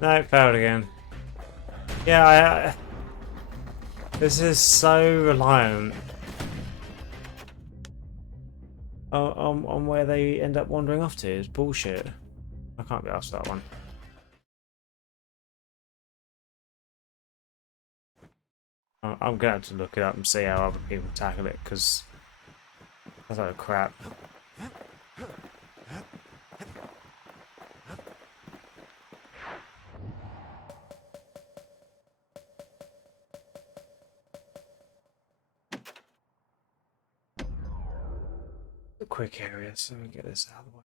No, it failed again. Yeah, this is so reliant on where they end up wandering off to. It's bullshit. I can't be asked that one. I'm gonna have to look it up and see how other people tackle it, because that's a load of crap. a quick area so we get this out of the way.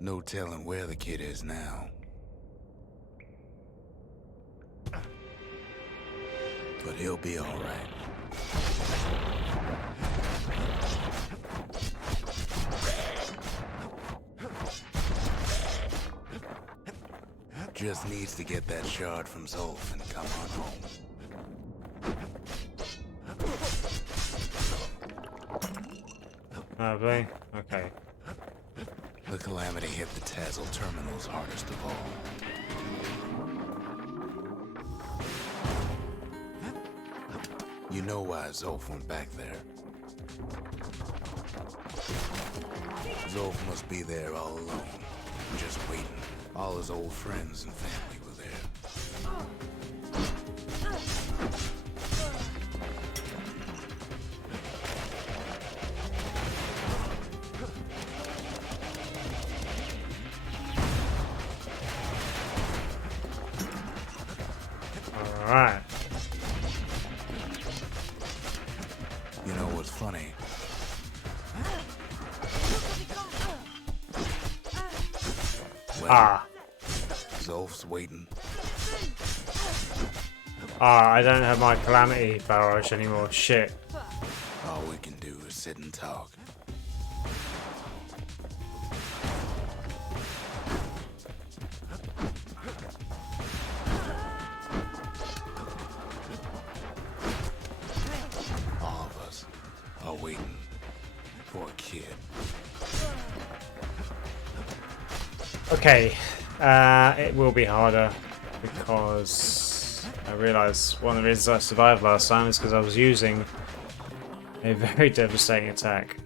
No telling where the kid is now. But he'll be all right. Just needs to get that shard from Zolf and come on home. Lovely. Okay. The Calamity hit the Tazzle terminals hardest of all. You know why Zolf went back there. Zolf must be there all alone, just waiting. All his old friends and family were there. Alright. You know what's funny? Well, Zolf's waiting. I don't have my Calamity barrage anymore. Shit. All we can do is sit and talk. All of us are waiting for a kid. Okay. It will be harder because I realised one of the reasons I survived last time is because I was using a very devastating attack.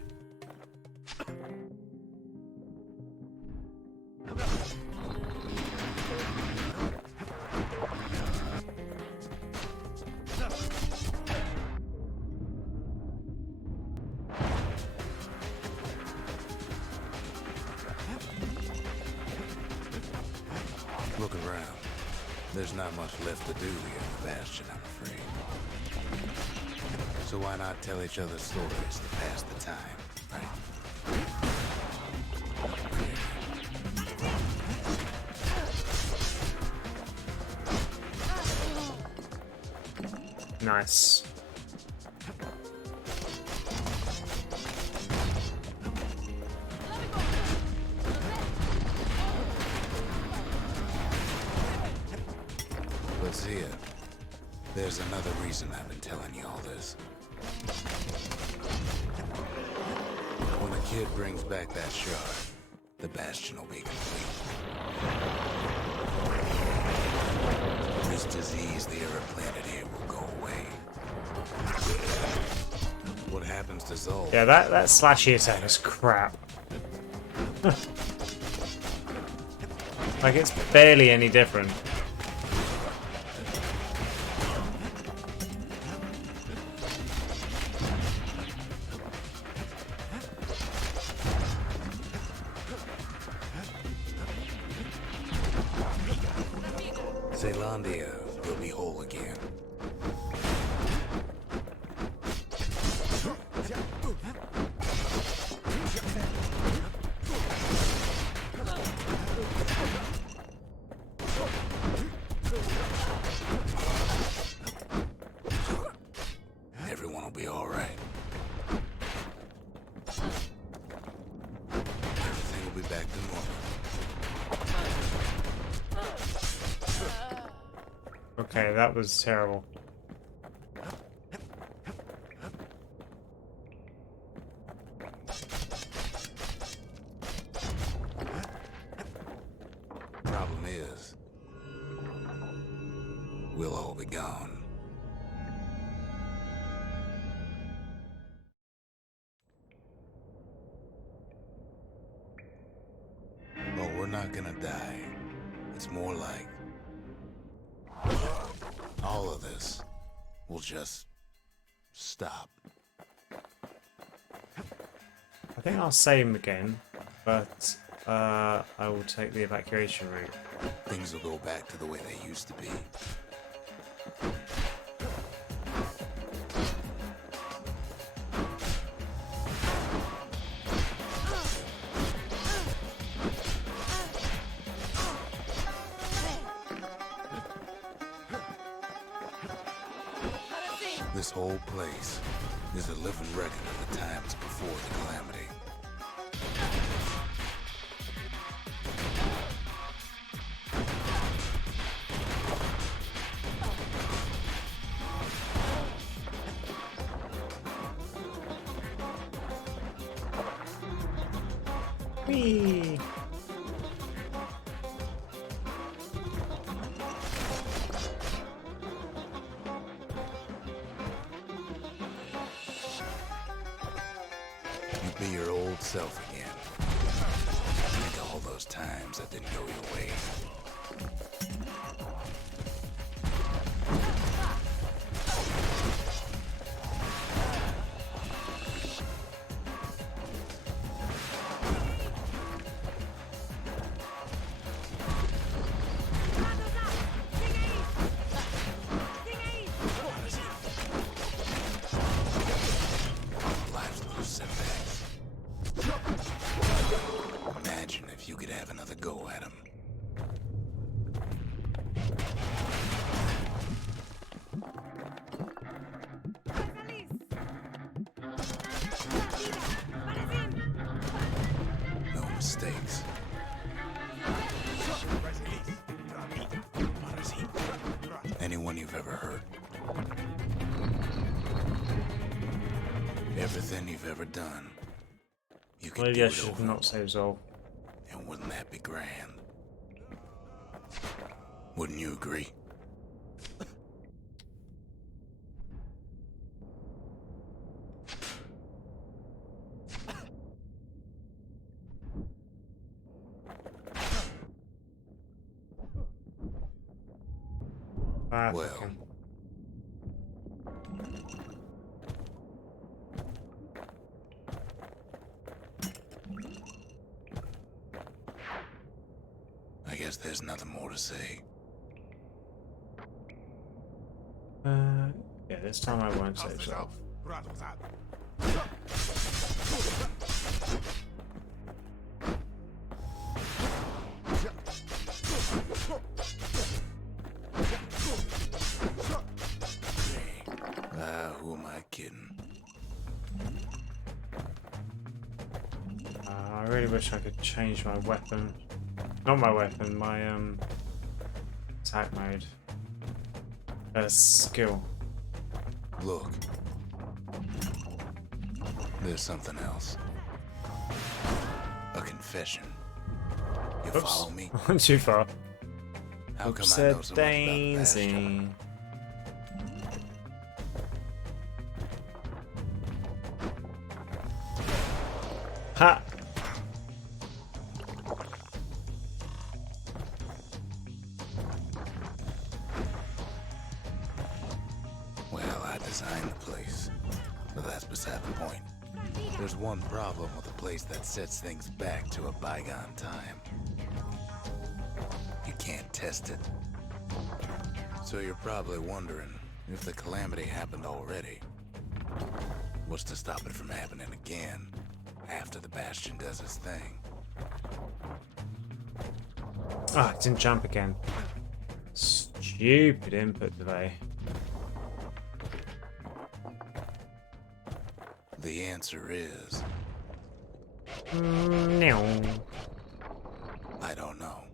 Look around. There's not much left to do here in the Bastion, I'm afraid. So why not tell each other stories to pass the time, right? Nice. Let's see it. There's another reason I've been telling you all this. When the kid brings back that shard, the Bastion will be complete. This disease the era planted here will go away. What happens to Zol? Yeah, that slashy attack is crap. Like, it's barely any different. Zealandia will be whole again. Everyone will be all right. Everything will be back to normal. Okay, that was terrible. Problem is, we'll all be gone. But we're not gonna die. It's more like all of this will just stop. I think I'll save him again, but I will take the evacuation route. Things will go back to the way they used to be. This whole place is a living record of the times before the calamity. Whee! You be your old self again. Think of all those times that didn't go your way. Life's little setbacks. Imagine if you could have another go at 'em. No mistakes. Anyone you've ever hurt. Everything you've ever done. You could Maybe do I it should have over. not saved Zol. And wouldn't that be grand? Wouldn't you agree? Ah, Well. fucking- I guess there's nothing more to say. Yeah, this time I won't save Zol. Who am I kidding? I really wish I could change my weapon. Not my weapon, my attack mode. Skill. Look. There's something else. A confession. You Oops. follow me? Went too far. How come I Said know so much about the Daisy. Bastion? Ha! Well, I designed the place. But that's beside the point. There's one problem with a place that sets things back to a bygone time. You can't test it. So you're probably wondering if the calamity happened already. What's to stop it from happening again after the Bastion does its thing? Ah, it didn't jump again. Stupid input delay. The answer is, No. I don't know.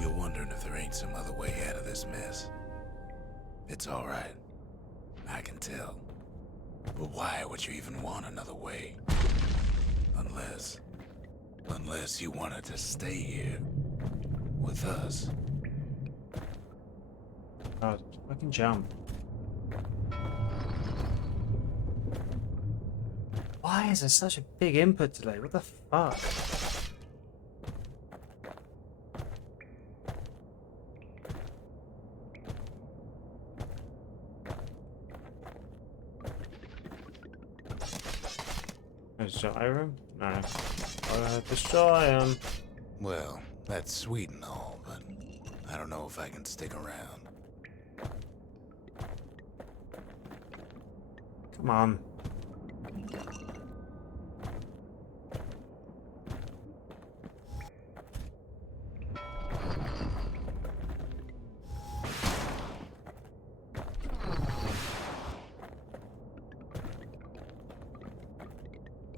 You're wondering if there ain't some other way out of this mess. It's alright. I can tell. But why would you even want another way? Unless you wanted to stay here with us. Oh, fucking jump. Why is there such a big input delay? What the fuck? Destroy him? No. Destroy him. Well, that's sweet and all, but I don't know if I can stick around. Come on.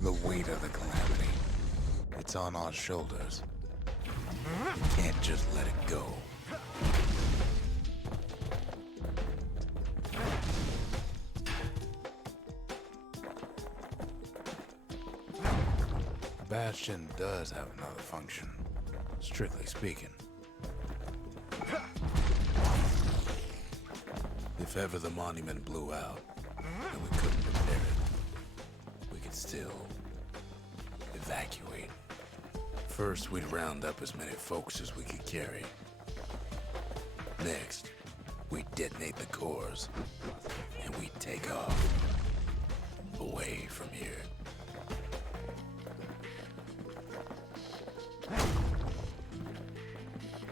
The weight of the calamity. It's on our shoulders. We can't just let it go. Bastion does have another function, strictly speaking. If ever the monument blew out, and we couldn't repair it, we could still evacuate. First, we'd round up as many folks as we could carry. Next, we'd detonate the cores, and we'd take off, away from here.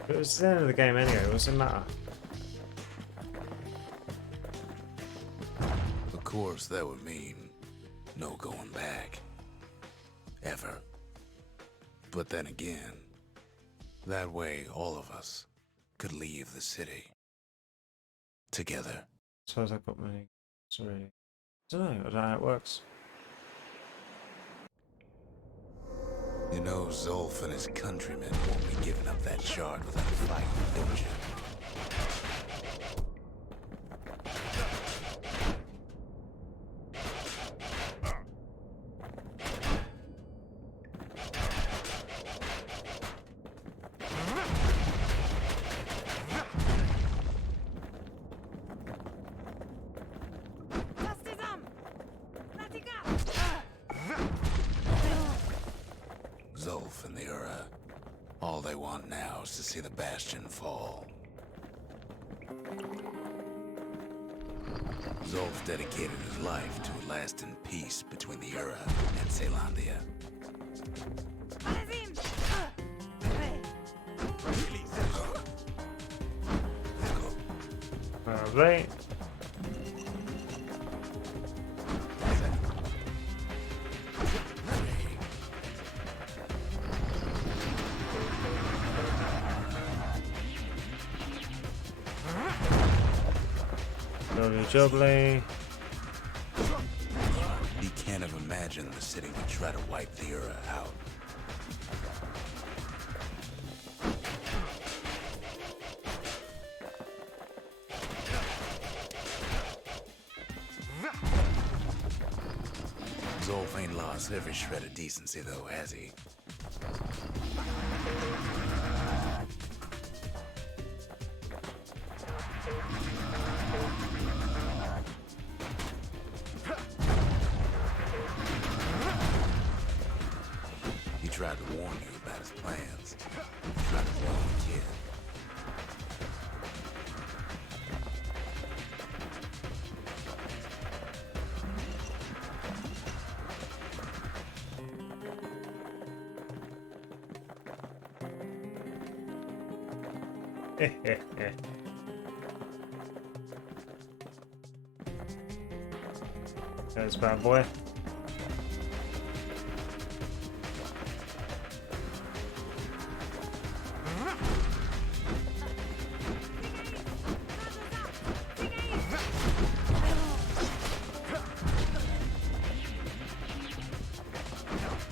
It was the end of the game anyway, it doesn't matter. Of course, that would mean no going back. Ever. But then again, that way all of us could leave the city. Together. So I've got many. Sorry. I don't know how it works. You know, Zolf and his countrymen won't be giving up that shard without a fight, don't you? Zolf and the Ura, all they want now is to see the Bastion fall. Zolf dedicated his life to a lasting peace between the Ura and Caelondia. Right. Jubbly. He can't have imagined the city would try to wipe the Ura out. Zolf ain't lost every shred of decency though, has he? He tried to warn you about his plans. He tried to warn the kid. There's bad boy.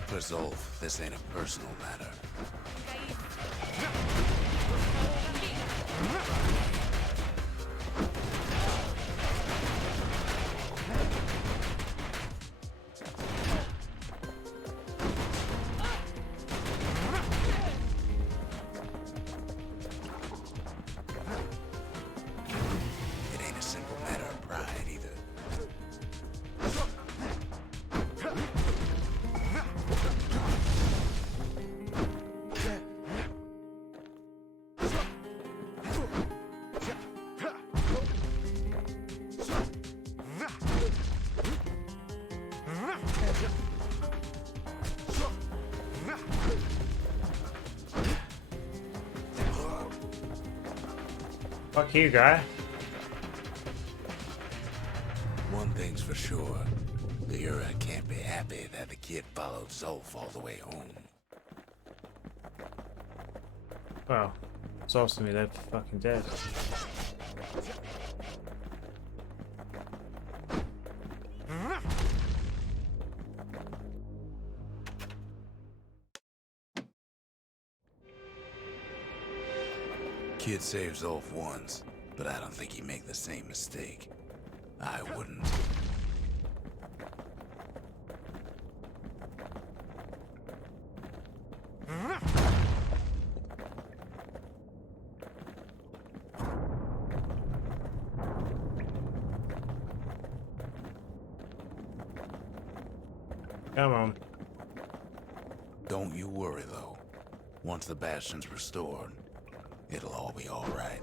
For Zolf, this ain't a personal matter. It ain't a simple matter of pride either. Fuck you, guy. One thing's for sure. The Ura can't be happy that the kid followed Zolf all the way home. Well, it's awesome me they're fucking dead. Kid saves off once, but I don't think he'd make the same mistake. I wouldn't. Come on. Don't you worry, though. Once the Bastion's restored, it'll all be alright.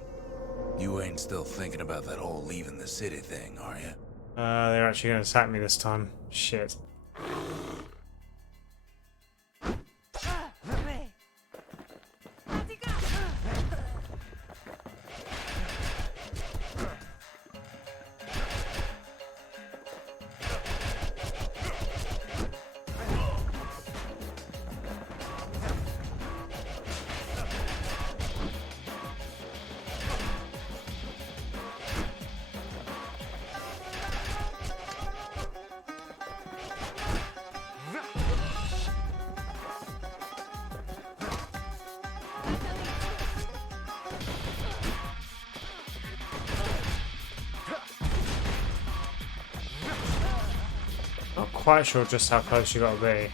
You ain't still thinking about that whole leaving the city thing, are you? They're actually going to attack me this time. Shit. Not quite sure just how close you got to be.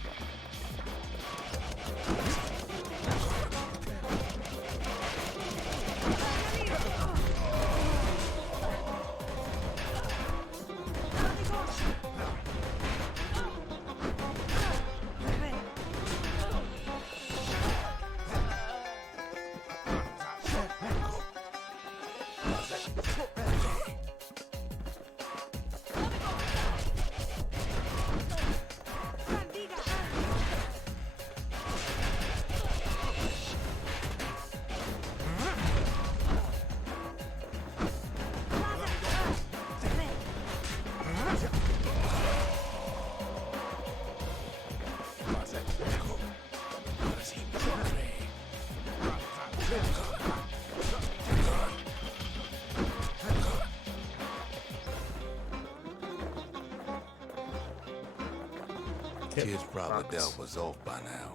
Kid's probably dealt was off by now.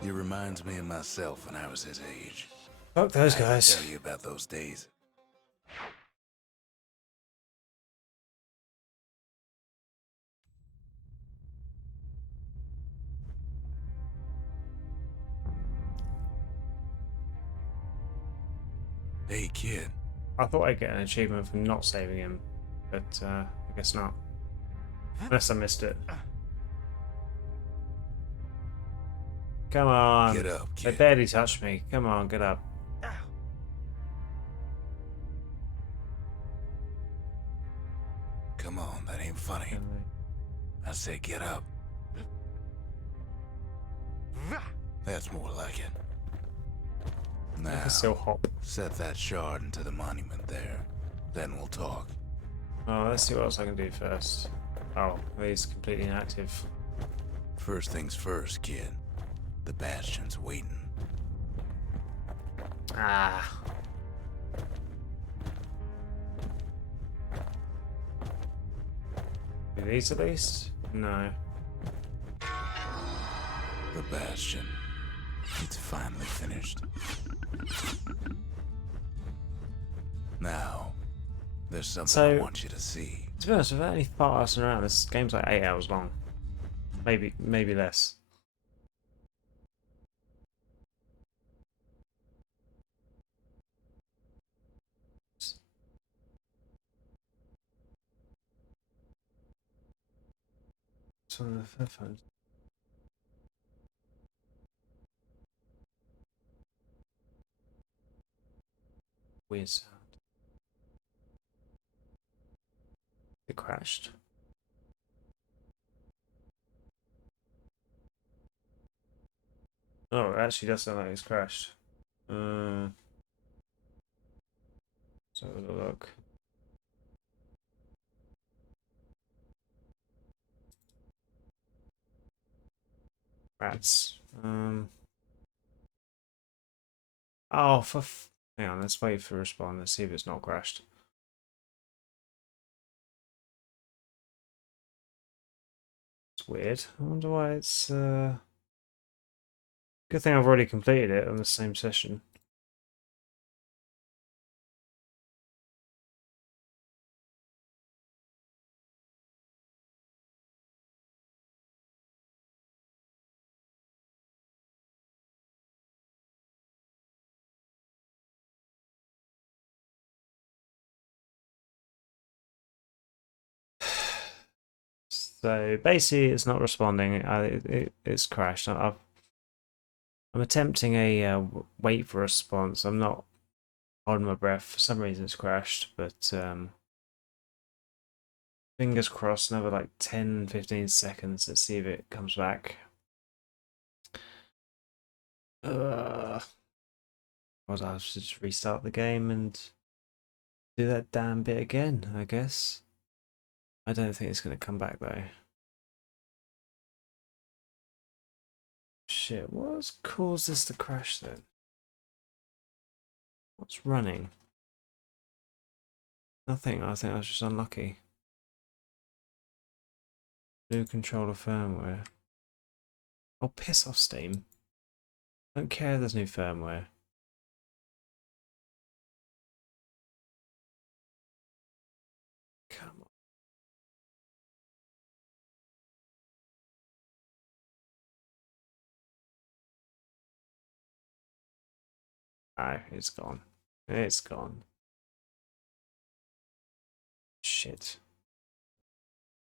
He reminds me of myself when I was his age. Fuck those I can guys. tell you about those days. Hey, kid. I thought I'd get an achievement for not saving him, but I guess not. Unless I missed it. Come on. Get up, They kid. barely touched me. Come on, get up. Come on, that ain't funny. I say get up. That's more like it. I Now, can still hop. set that shard into the monument there. Then we'll talk. Oh, let's see what else I can do first. Oh, he's completely inactive. First things first, kid. The Bastion's waiting. Ah. Do these at least? No. The Bastion. It's finally finished. Now, there's something I So- want you to see. To be honest, without any farting around, this game's like 8 hours long. Maybe less. So the headphones. Weird sound. It crashed. Oh, it actually does sound like it's crashed. Let's have a look. Rats. Oh, hang on. Let's wait for a respawn. Let's see if it's not crashed. It's weird. I wonder why it's. Good thing I've already completed it on the same session. So basically, it's not responding. It's crashed. I'm attempting a wait for a response. I'm not holding my breath. For some reason, it's crashed. But fingers crossed. Another like 10-15 seconds. Let's see if it comes back. I'll just restart the game and do that damn bit again, I guess. I don't think it's going to come back though. Shit, what's caused this to crash then? What's running? Nothing, I think I was just unlucky. New controller firmware. Oh, piss off, Steam. Don't care if there's new firmware. Come on. Ah, it's gone. It's gone. Shit.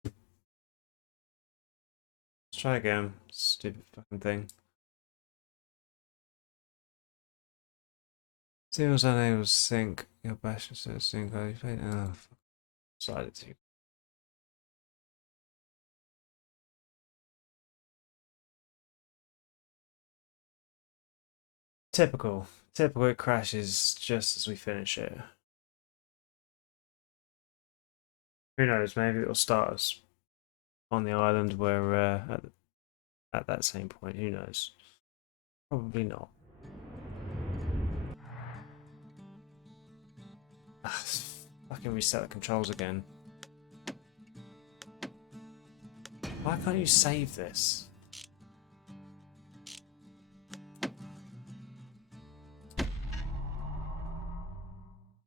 Let's try again. Stupid fucking thing. Steam was unable to sync your Bastion so sync. Oh, fuck. Decided to. Typical. Typical, it crashes just as we finish it. Who knows, maybe it'll start us on the island where at that same point. Who knows? Probably not. Fucking reset the controls again. Why can't you save this?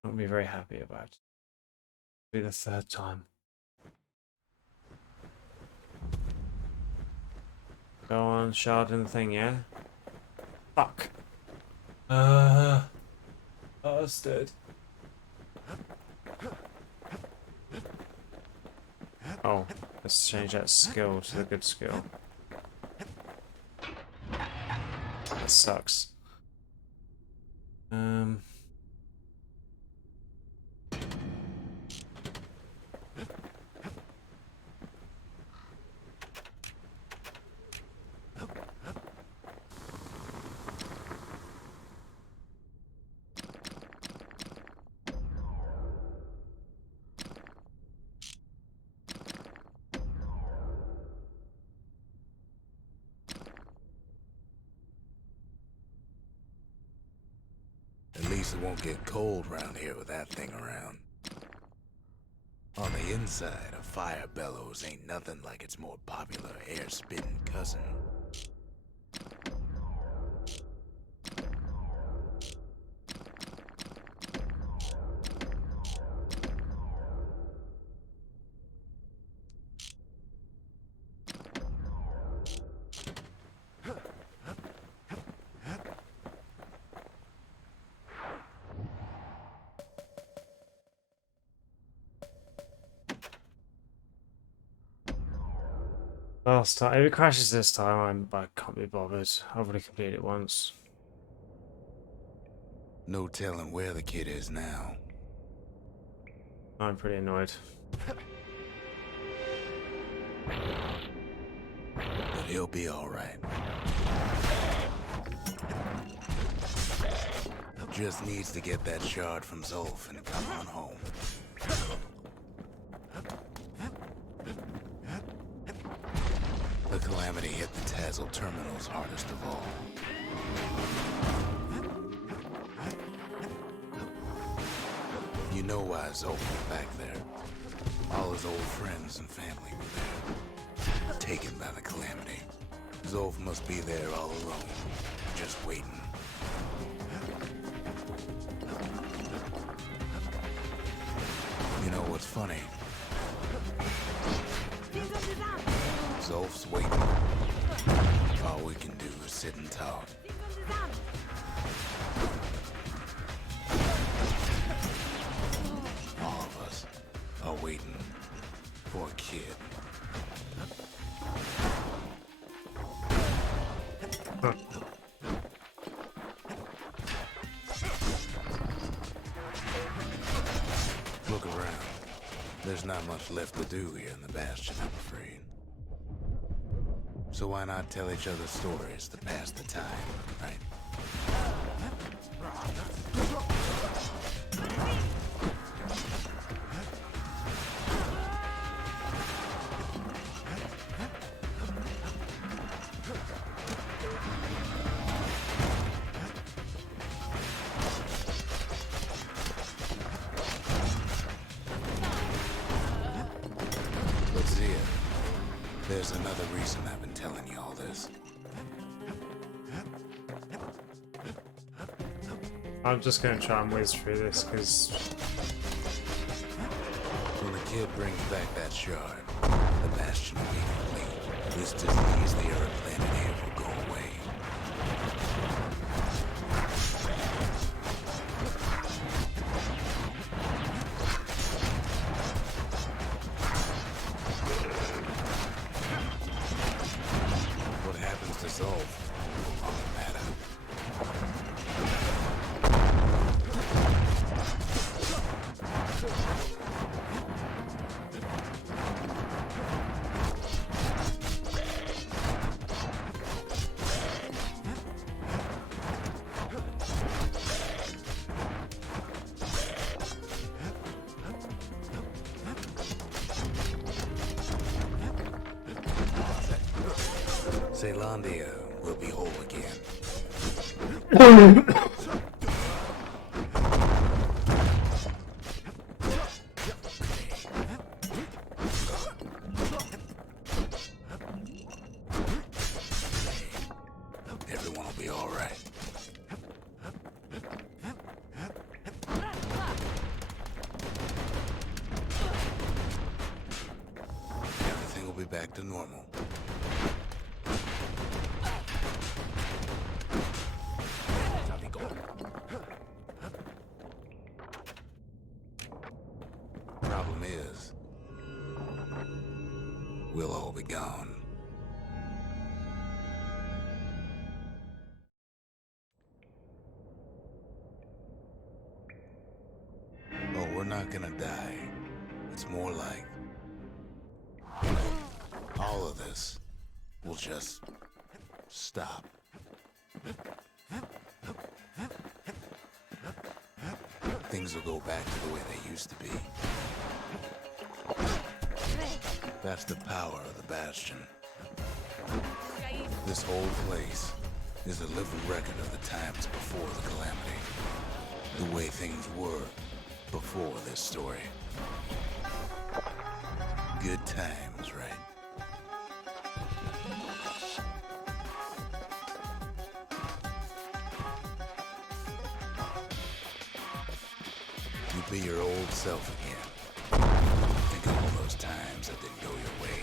I won't be very happy about it. It'll be the third time. Go on, shard in the thing, yeah? Fuck. Bastard. Oh, let's change that skill to the good skill. That sucks. At least it won't get cold round here with that thing around. On the inside, a fire bellows ain't nothing like its more popular air-spitting cousin. Last time, if it crashes this time, I can't be bothered. I've already completed it once. No telling where the kid is now. I'm pretty annoyed. But he'll be alright. Just needs to get that shard from Zolf and come on home. The Calamity hit the Tazzle terminals hardest of all. You know why Zolf was back there. All his old friends and family were there. Taken by the Calamity. Zolf must be there all alone, just waiting. You know what's funny? Zolf's waiting. All we can do is sit and talk. All of us are waiting for a kid. not much left to do here in the Bastion, I'm afraid. So why not tell each other stories to pass the time, right? But Zia, there's another reason I've been telling you all this. I'm just going to try and whiz through this because When the kid brings back that shard, the Bastion will be complete. This disease the Earth planet here will go away. What happens to Zolf will not matter. Zealandia will be whole again. Everyone will be all right. Everything will be back to normal. Problem is, we'll all be gone. Oh, we're not gonna die. It's more like all of this will just stop. Things will go back to the way they used to be. That's the power of the Bastion. This whole place is a living record of the times before the calamity. The way things were before this story. Good times, right? You'd be your old self again. Think of all those times that didn't go your way.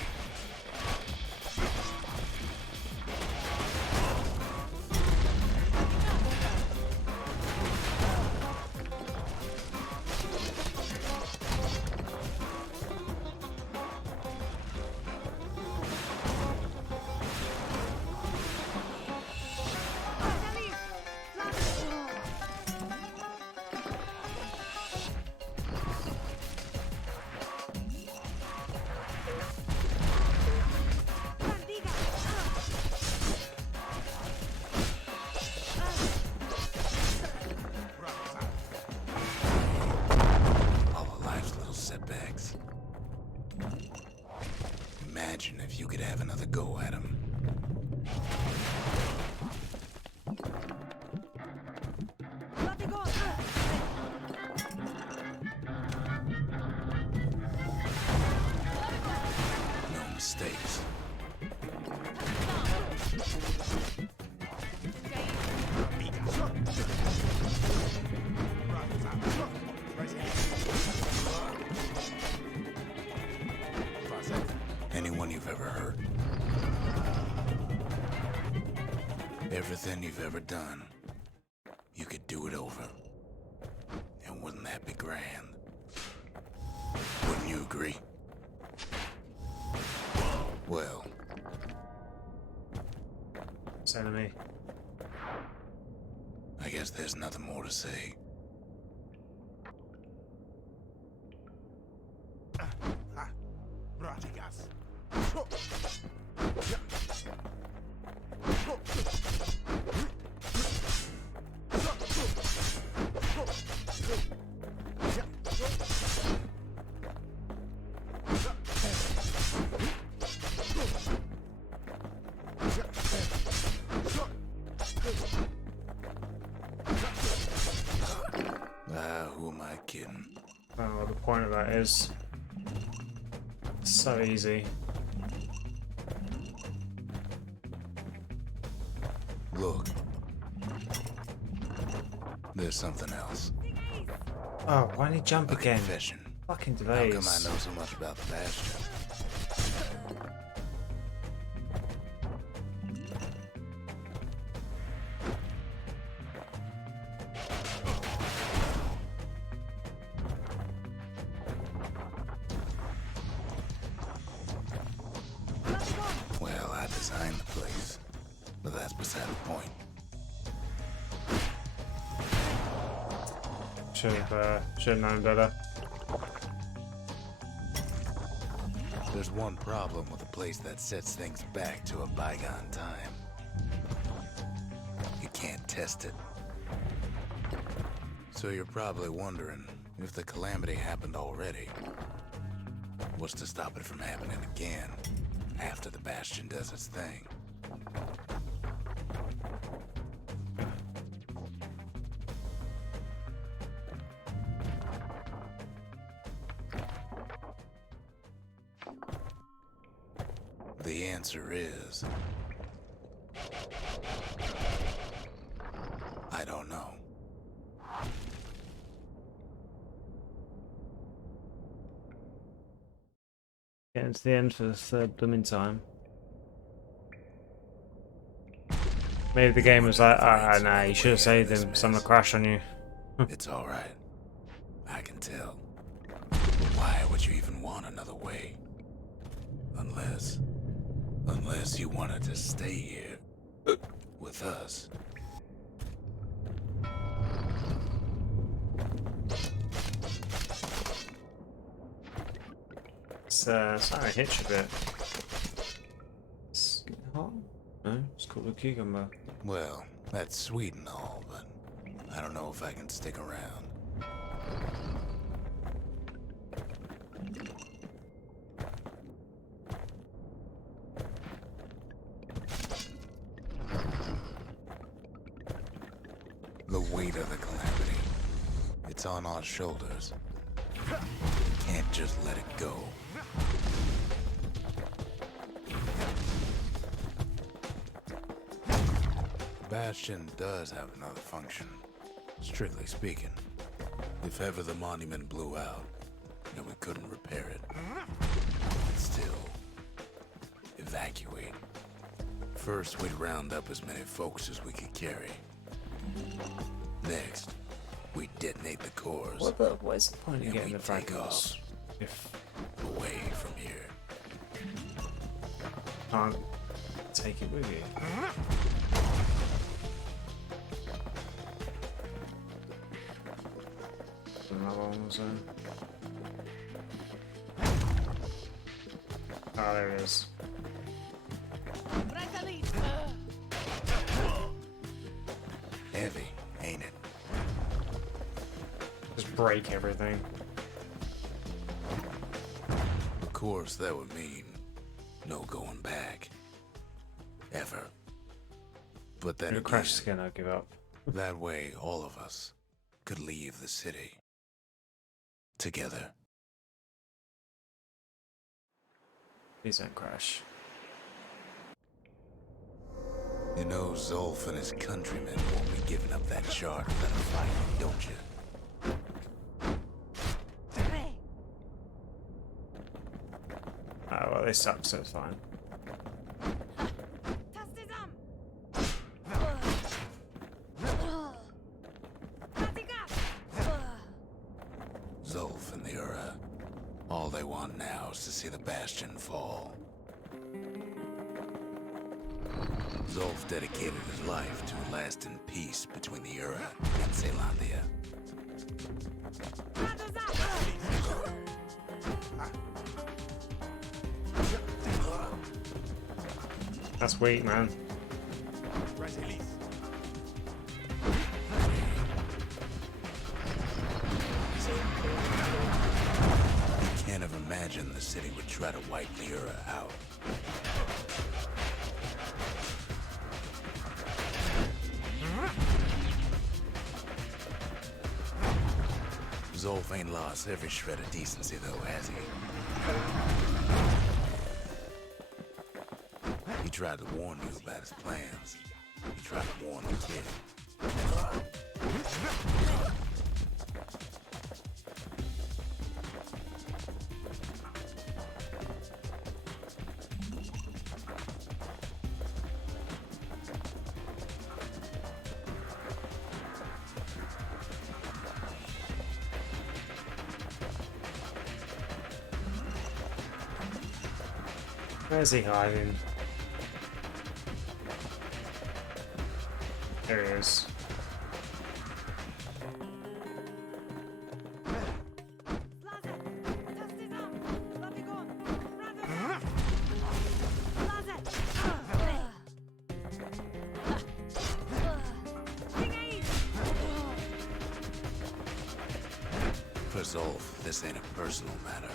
Imagine if you could have another go at him. No mistakes. Anyone you've ever hurt. Everything you've ever done. You could do it over. And wouldn't that be grand? Wouldn't you agree? Well. Say to me. I guess there's nothing more to say. kidding. Oh, the point of that is so easy. Look. There's something else. Oh, why didn't he jump A again? confession. Fucking How come I delays. know so much about the Bastion? Well, I designed the place, but that's beside the point. Should have known better. There's one problem with a place that sets things back to a bygone time. You can't test it. So you're probably wondering if the calamity happened already. What's to stop it from happening again after the Bastion does its thing? The answer is... I don't know. Getting to the end for the third blooming time. Maybe the game was like, nah, you should have saved him. Someone crashed on you. It's alright. I can tell. But why would you even want another way? Unless you wanted to stay here with us. It's starting to hitch a bit. It's hot? No, it's called a cucumber. Well, that's sweet and all, but I don't know if I can stick around. The weight of the calamity. It's on our shoulders. Can't just let it go. Bastion does have another function, strictly speaking. If ever the monument blew out, and we couldn't repair it, we'd still evacuate. First, we'd round up as many folks as we could carry. Next, we'd detonate the cores. What's the point of and getting the we'd take fragments off if away from here. you can't take it with you? Another one was in. Oh, there it is. Heavy, ain't it? Just break everything. Of course, that would mean no going back. Ever. But then If it again, crashes again, I'll give up. that way all of us could leave the city. Together. Please don't crash. You know Zolf and his countrymen won't be giving up that shard without a fight, don't you? Oh, well, they suck, so it's fine. Zolf and the Ura. All they want now is to see the Bastion fall. Zolf dedicated his life to a lasting peace between the Ura and Zealandia. That's weak, man. You can't have imagined the city would try to wipe the Ura out. Zolf ain't lost every shred of decency, though, has he? He tried to warn you about his plans. He tried to warn the kid. Where's he hiding? There he is. For Zolf, this ain't a personal matter.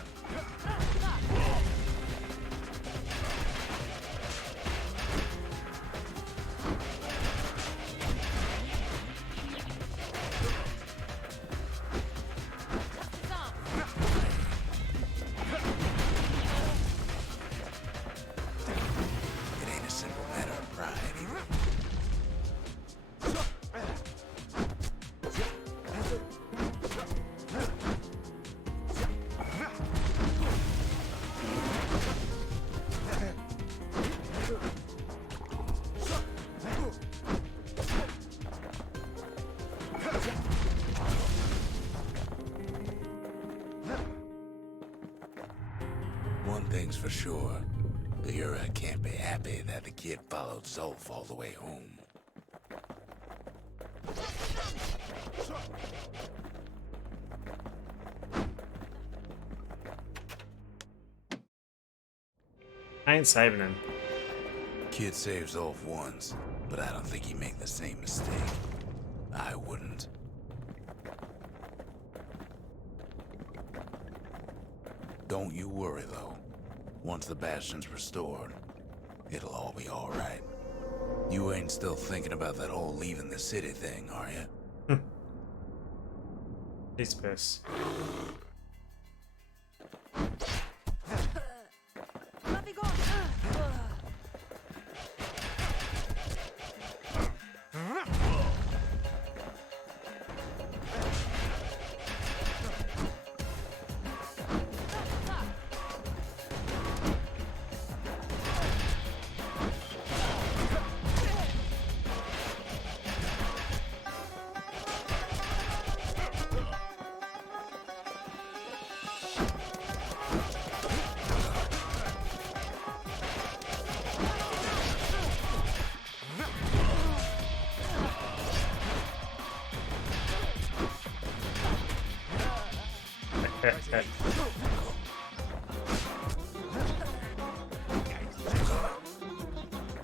It ain't a simple matter of pride either. One thing's for sure, the Ura can't be happy that the kid followed Zolf all the way home. I ain't saving him. Kid saved Zolf once, but I don't think he'd make the same mistake. I wouldn't. Don't you worry, though. Once the Bastion's restored, it'll all be alright. You ain't still thinking about that whole leaving the city thing, are you? He's pissed.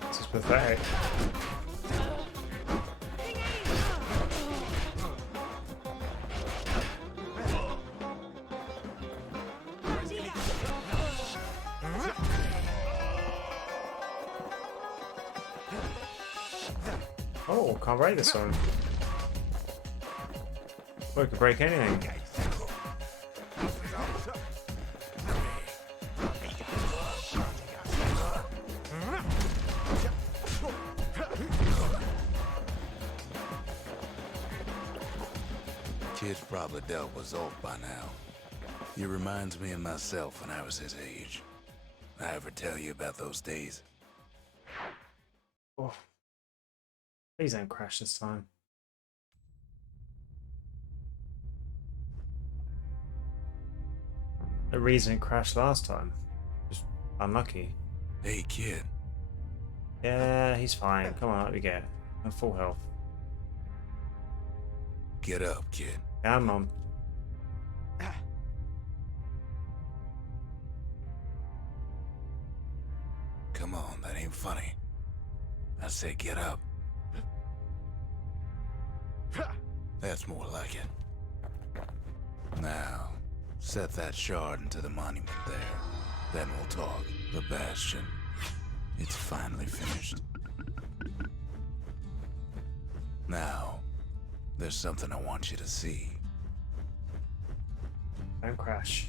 This is pathetic. Oh, can't break this one. Well, it could break anything. Kid's probably dealt with Zolf by now. He reminds me of myself when I was his age. I ever tell you about those days? Oh. Please don't crash this time. The reason it crashed last time. Just unlucky. Hey, kid. Yeah, he's fine. Come on, let me get. I'm full health. Get up, kid. Come on. Come on, that ain't funny. I say get up. That's more like it. Now, set that shard into the monument there. Then we'll talk. The Bastion. It's finally finished. Now, there's something I want you to see. Don't crash.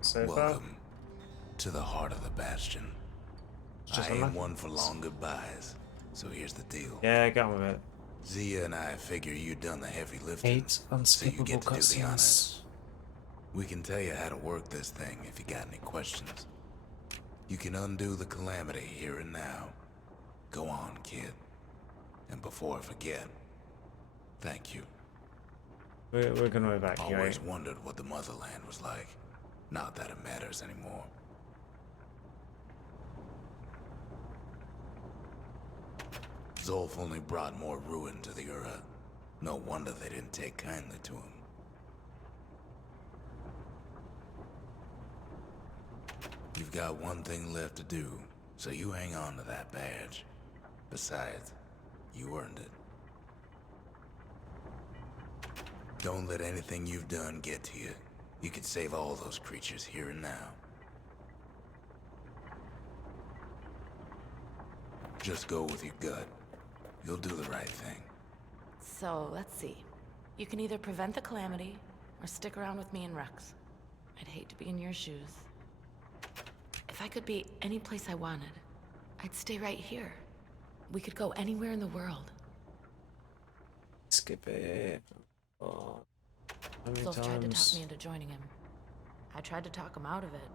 So far, Welcome to the heart of the Bastion. it's just I a ain't map. one for long goodbyes, so here's the deal. Yeah, get on with it. Zia and I figure you done the heavy lifting, 8 so you unskippable get to do the honors. cutscenes. We can tell you how to work this thing if you got any questions. You can undo the calamity here and now. Go on, kid. And before I forget, thank you. We're gonna evacuate. Always wondered what the motherland was like. Not that it matters anymore. Zolf only brought more ruin to the Ura. No wonder they didn't take kindly to him. You've got one thing left to do, so you hang on to that badge. Besides, you earned it. Don't let anything you've done get to you. You can save all those creatures here and now. Just go with your gut. You'll do the right thing. So, let's see. You can either prevent the calamity, or stick around with me and Rex. I'd hate to be in your shoes. If I could be any place I wanted, I'd stay right here. We could go anywhere in the world. Skip it. Oh, how many Zolf tried to talk times? me into joining him. I tried to talk him out of it.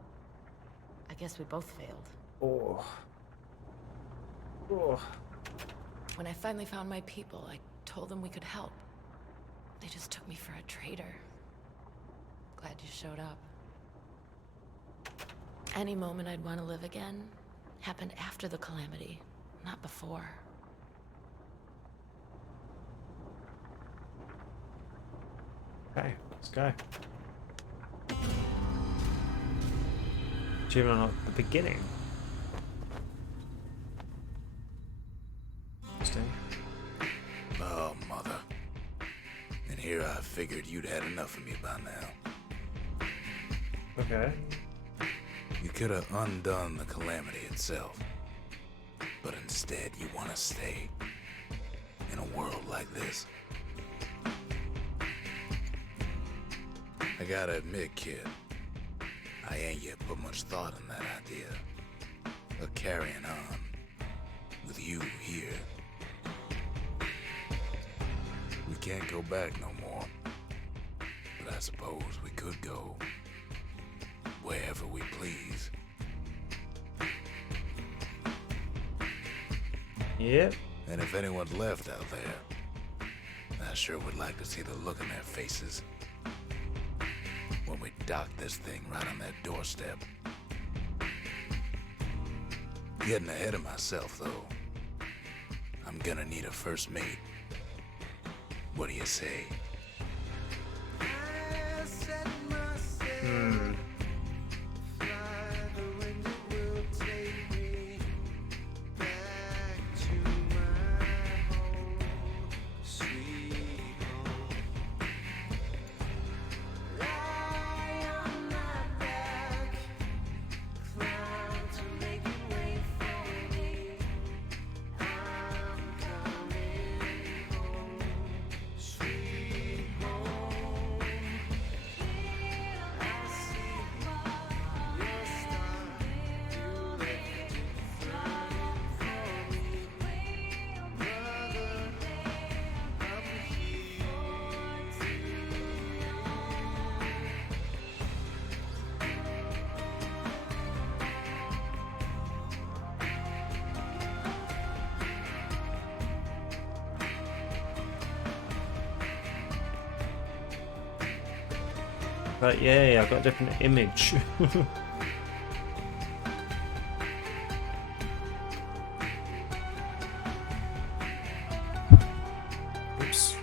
I guess we both failed. Oh. Oh. When I finally found my people, I told them we could help. They just took me for a traitor. Glad you showed up. Any moment I'd want to live again happened after the calamity, not before. Okay, let's go. Achievement at the beginning. Interesting. Oh, mother. And here I figured you'd had enough of me by now. Okay. You could have undone the calamity itself. But instead, you want to stay in a world like this. I gotta admit, kid, I ain't yet put much thought in that idea of carrying on with you here. We can't go back no more, but I suppose we could go wherever we please. Yep. And if anyone's left out there, I sure would like to see the look in their faces when we dock this thing right on their doorstep. Getting ahead of myself, though. I'm gonna need a first mate. What do you say? But yeah, I've got a different image. Oops.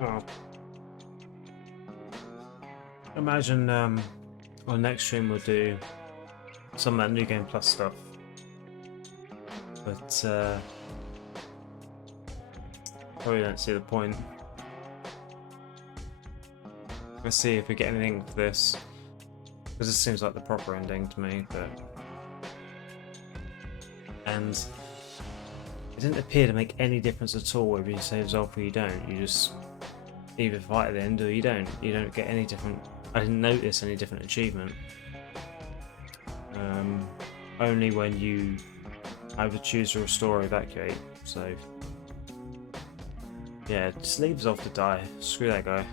Oh. Imagine on next stream we'll do some of that New Game Plus stuff. But probably don't see the point. Let's see if we get anything for this. Because this seems like the proper ending to me, but... And it didn't appear to make any difference at all whether you save Zolf or you don't. You just either fight at the end or you don't. You don't get any different... I didn't notice any different achievement. Only when you either choose to restore or evacuate, so... Yeah, just leave Zolf to die. Screw that guy.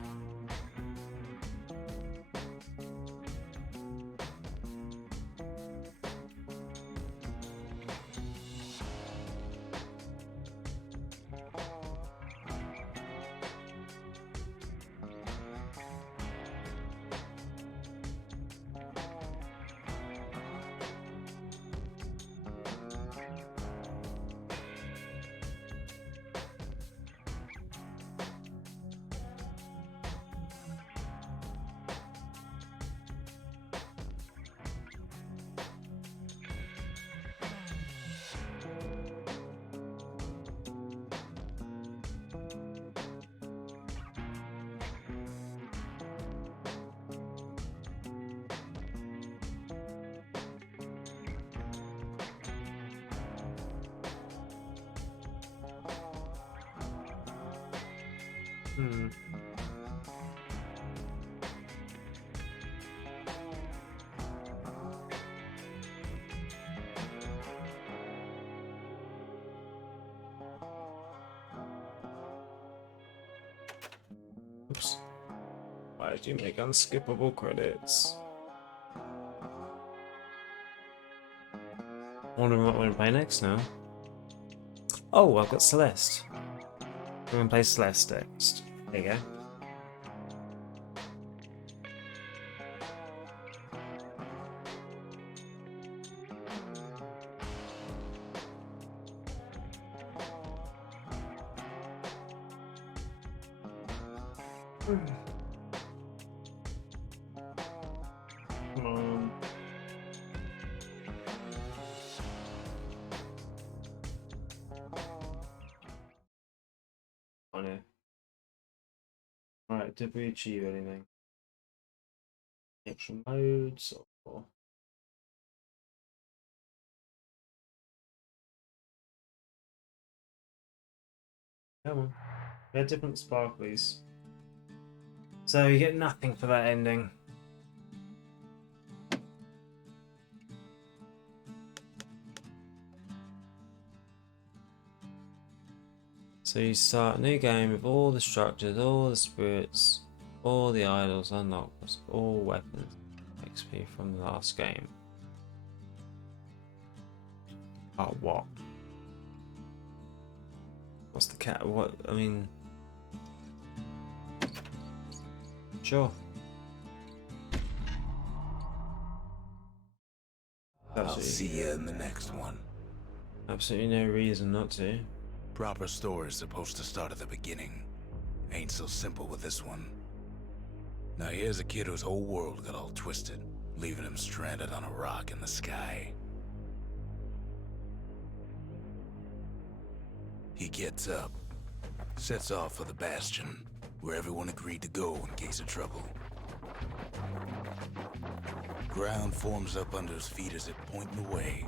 Oops. Why did you make unskippable credits? Wondering what we're gonna play next now. Oh, I've got Celeste. We're gonna play Celeste next. There you go. Come on. On here. Alright, did we achieve anything? Extra modes or come on. We had different sparklies. So you get nothing for that ending. So you start a new game with all the structures, all the spirits, all the idols unlocked, all weapons, XP from the last game. Oh, what? What's the cat? What? I mean... Sure. I'll see you in the next one. Absolutely no reason not to. Proper story's supposed to start at the beginning. Ain't so simple with this one. Now here's a kid whose whole world got all twisted, leaving him stranded on a rock in the sky. He gets up, sets off for the Bastion, where everyone agreed to go in case of trouble. Ground forms up under his feet as it pointing the way.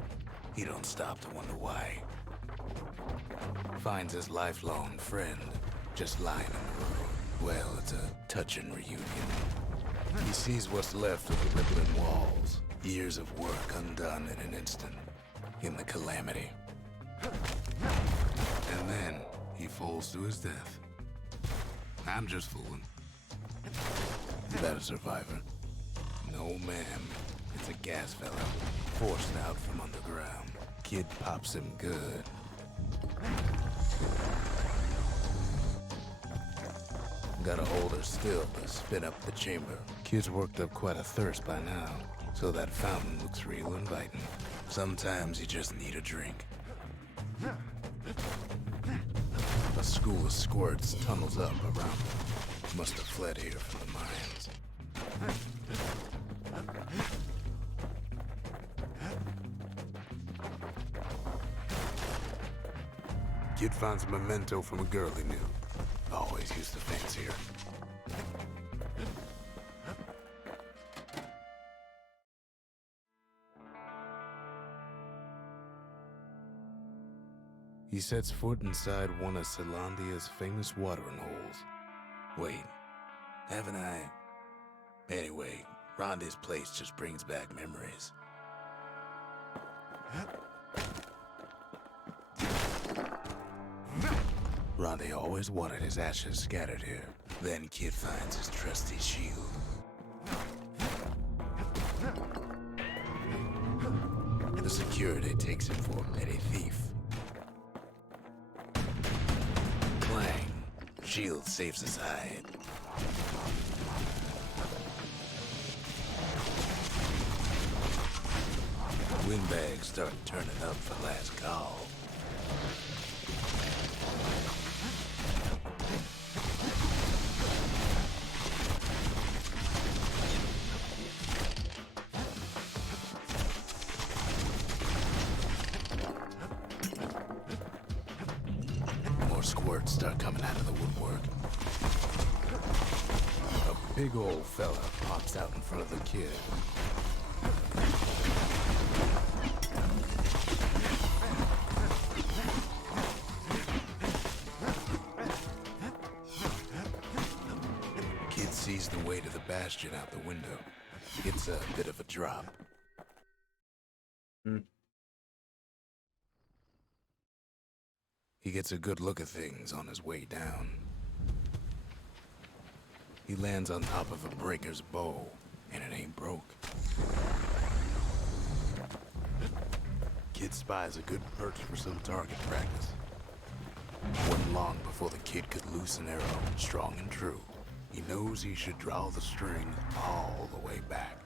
He don't stop to wonder why. Finds his lifelong friend just lying in the road. Well, it's a touching reunion. He sees what's left of the rippling walls. Years of work undone in an instant. In the calamity. And then he falls to his death. I'm just fooling. Is that a survivor? No, ma'am. It's a gas fella. Forced out from underground. Kid pops him good. Gotta hold her still to spin up the chamber. Kid's worked up quite a thirst by now, so that fountain looks real inviting. Sometimes you just need a drink. A school of squirts tunnels up around them. Must have fled here from the mines. Kid finds a memento from a girl he knew. Always used to fancy her. He sets foot inside one of Zealandia's famous watering holes. Wait, haven't I? Anyway, Rondé's place just brings back memories. Rondé always wanted his ashes scattered here. Then Kid finds his trusty shield. The security takes him for a petty thief. Clang. Shield saves his hide. Windbags start turning up for last call. More squirts start coming out of the woodwork. A big old fella pops out in front of the kid. Kid sees the way to the Bastion out the window. It's a bit of a drop. He gets a good look at things on his way down. He lands on top of a breaker's bow, and it ain't broke. Kid spies a good perch for some target practice. Wasn't long before the kid could loose an arrow, strong and true. He knows he should draw the string all the way back.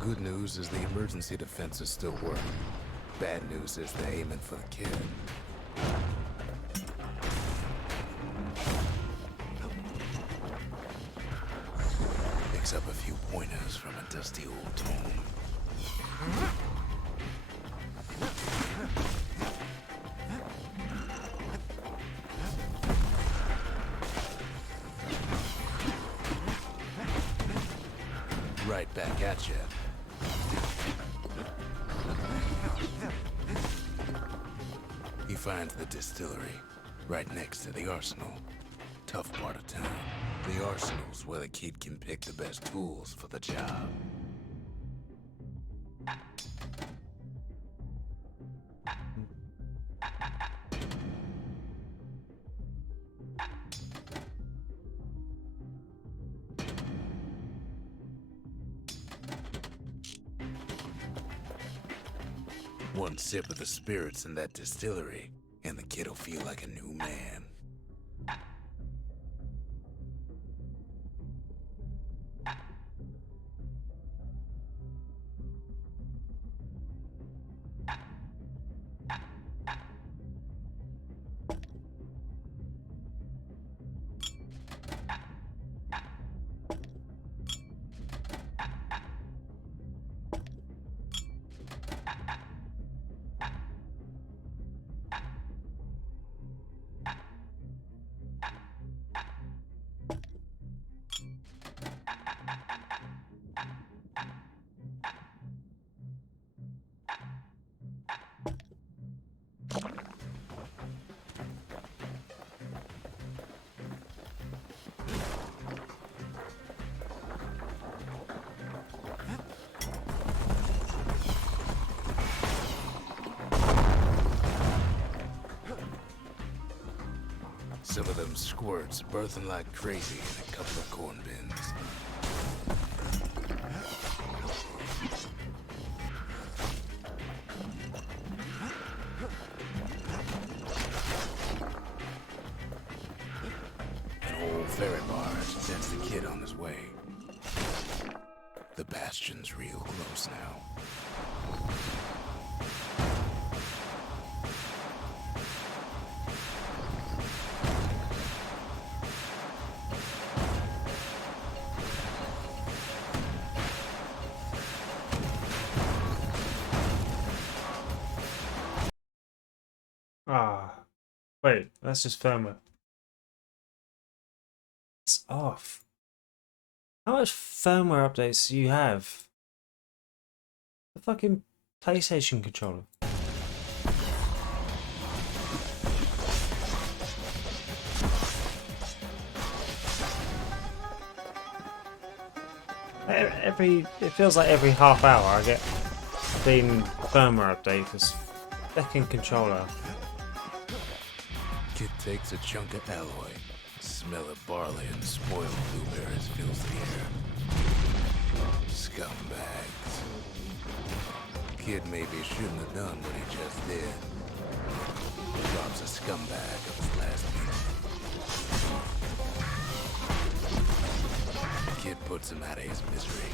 Good news is the emergency defenses still work. Bad news is they're aiming for the kid. Picks up a few pointers from a dusty old tome. Right back at you. He finds the distillery, right next to the arsenal. Tough part of town. The arsenal's where the kid can pick the best tools for the job. One sip of the spirits in that distillery, and the kid'll feel like a new man. Some of them squirts birthing like crazy in a couple of corn bins. An old ferry barge sends the kid on his way. The Bastion's real close now. Ah, wait, that's just firmware. It's off. How much firmware updates do you have? The fucking PlayStation controller. It feels like every half hour I get clean firmware update for this fucking controller. Kid takes a chunk of alloy. Smell of barley and spoiled blueberries fills the air. Scumbags. Kid maybe shouldn't have done what he just did. Robs a scumbag of his last meal. Kid puts him out of his misery.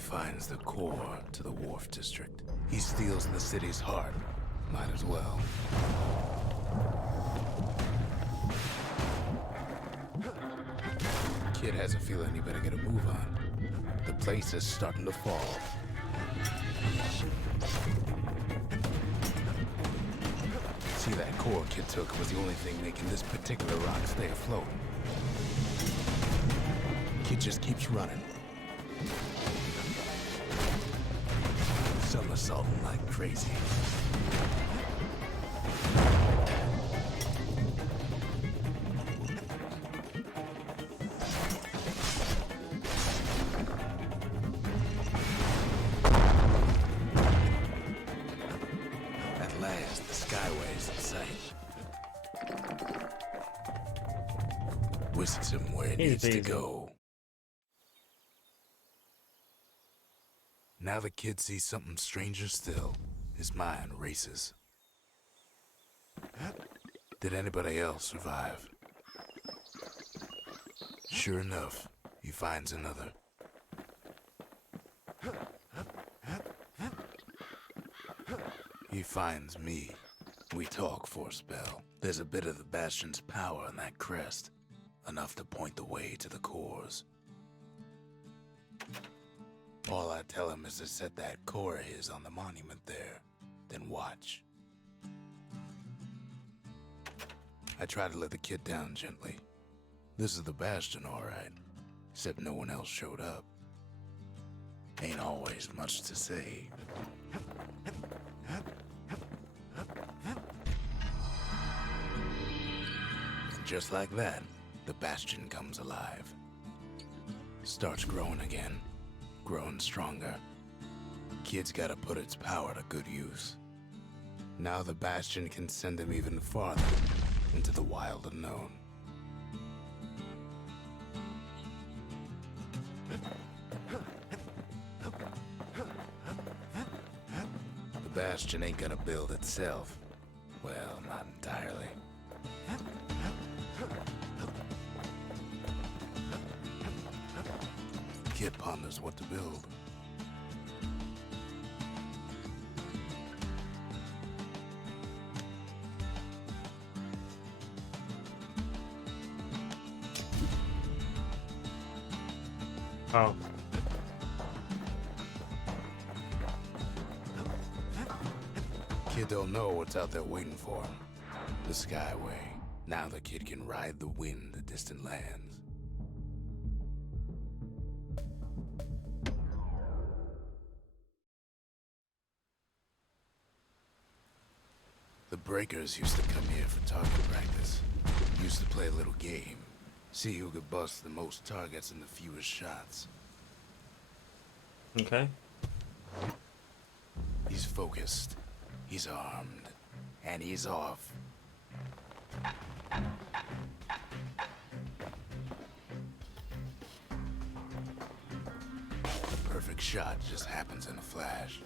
Finds the core to the Wharf District. He steals the city's heart. Might as well. Kid has a feeling he better get a move on. The place is starting to fall. See, that core Kid took was the only thing making this particular rock stay afloat. Kid just keeps running. Somersaulting like crazy. At last, the skyway's in sight. Whisks him where he needs to go. Now the kid sees something stranger still. His mind races. Did anybody else survive? Sure enough, he finds another. He finds me. We talk for a spell. There's a bit of the Bastion's power in that crest. Enough to point the way to the cores. All I tell him is to set that core of his on the monument there, then watch. I try to let the kid down gently. This is the Bastion, all right, except no one else showed up. Ain't always much to say. And just like that, the Bastion comes alive. Starts growing again. Growing stronger. Kid's gotta put its power to good use. Now the Bastion can send him even farther into the wild unknown. The Bastion ain't gonna build itself. Well, not entirely. Kid ponders what to build. Oh. Kid don't know what's out there waiting for him. The Skyway. Now the kid can ride the wind to distant lands. The Breakers used to come here for target practice. Used to play a little game. See who could bust the most targets in the fewest shots. Okay. He's focused. He's armed. And he's off. The perfect shot just happens in a flash.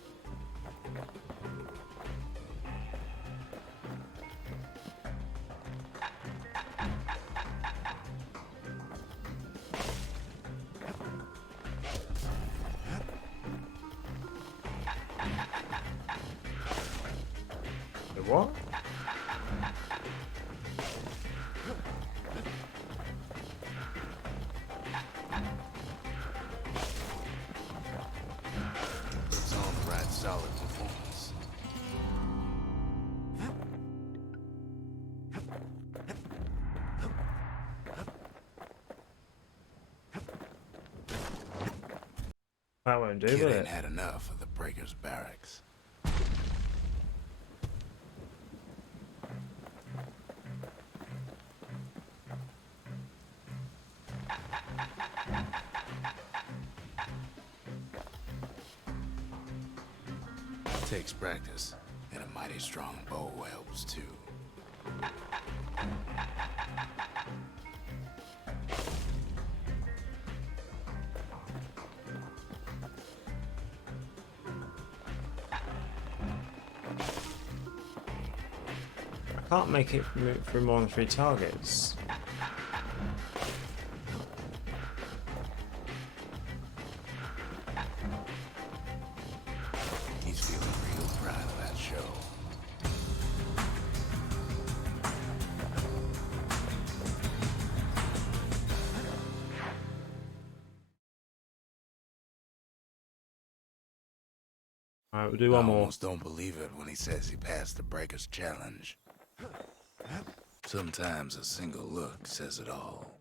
what? Puts on the right solid performance. That won't do, Kid will ain't it? had enough of the Breakers' barracks. Takes practice, and a mighty strong bow helps too. I can't make it move through more than 3 targets. He's feeling real proud of that show. Alright, we'll do I one more. almost don't believe it when he says he passed the Breakers' challenge. Sometimes a single look says it all.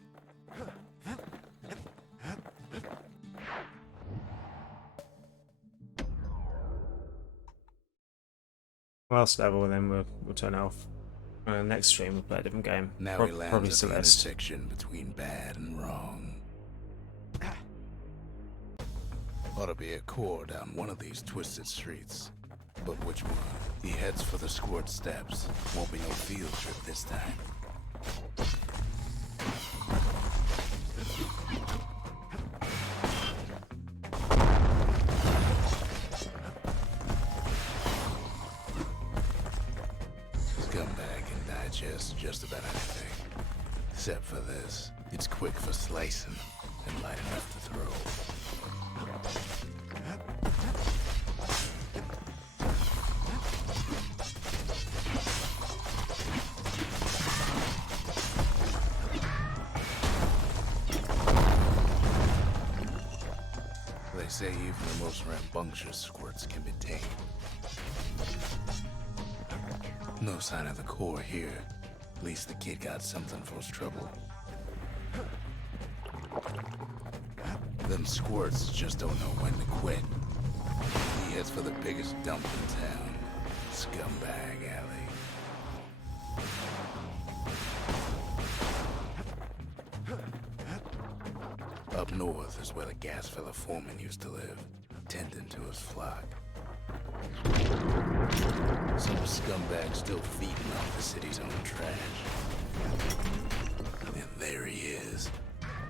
Last level, and then we'll turn it off. Next stream, we'll play a different game. Now he lands Probably at the Celeste. intersection between bad and wrong. Ought to be a core down one of these twisted streets. But which one? He heads for the squirt steps. Won't be no field trip this time. Scumbag can digest just about anything. Except for this. It's quick for slicing and light enough to throw. They say even the most rambunctious squirts can be tamed. No sign of the core here. At least the kid got something for his trouble. Them squirts just don't know when to quit. He heads for the biggest dump in town. Scumbag Alley. Up north is where the gas fella foreman used to live, tending to his flock. Some scumbag still feeding off the city's own trash. And there he is,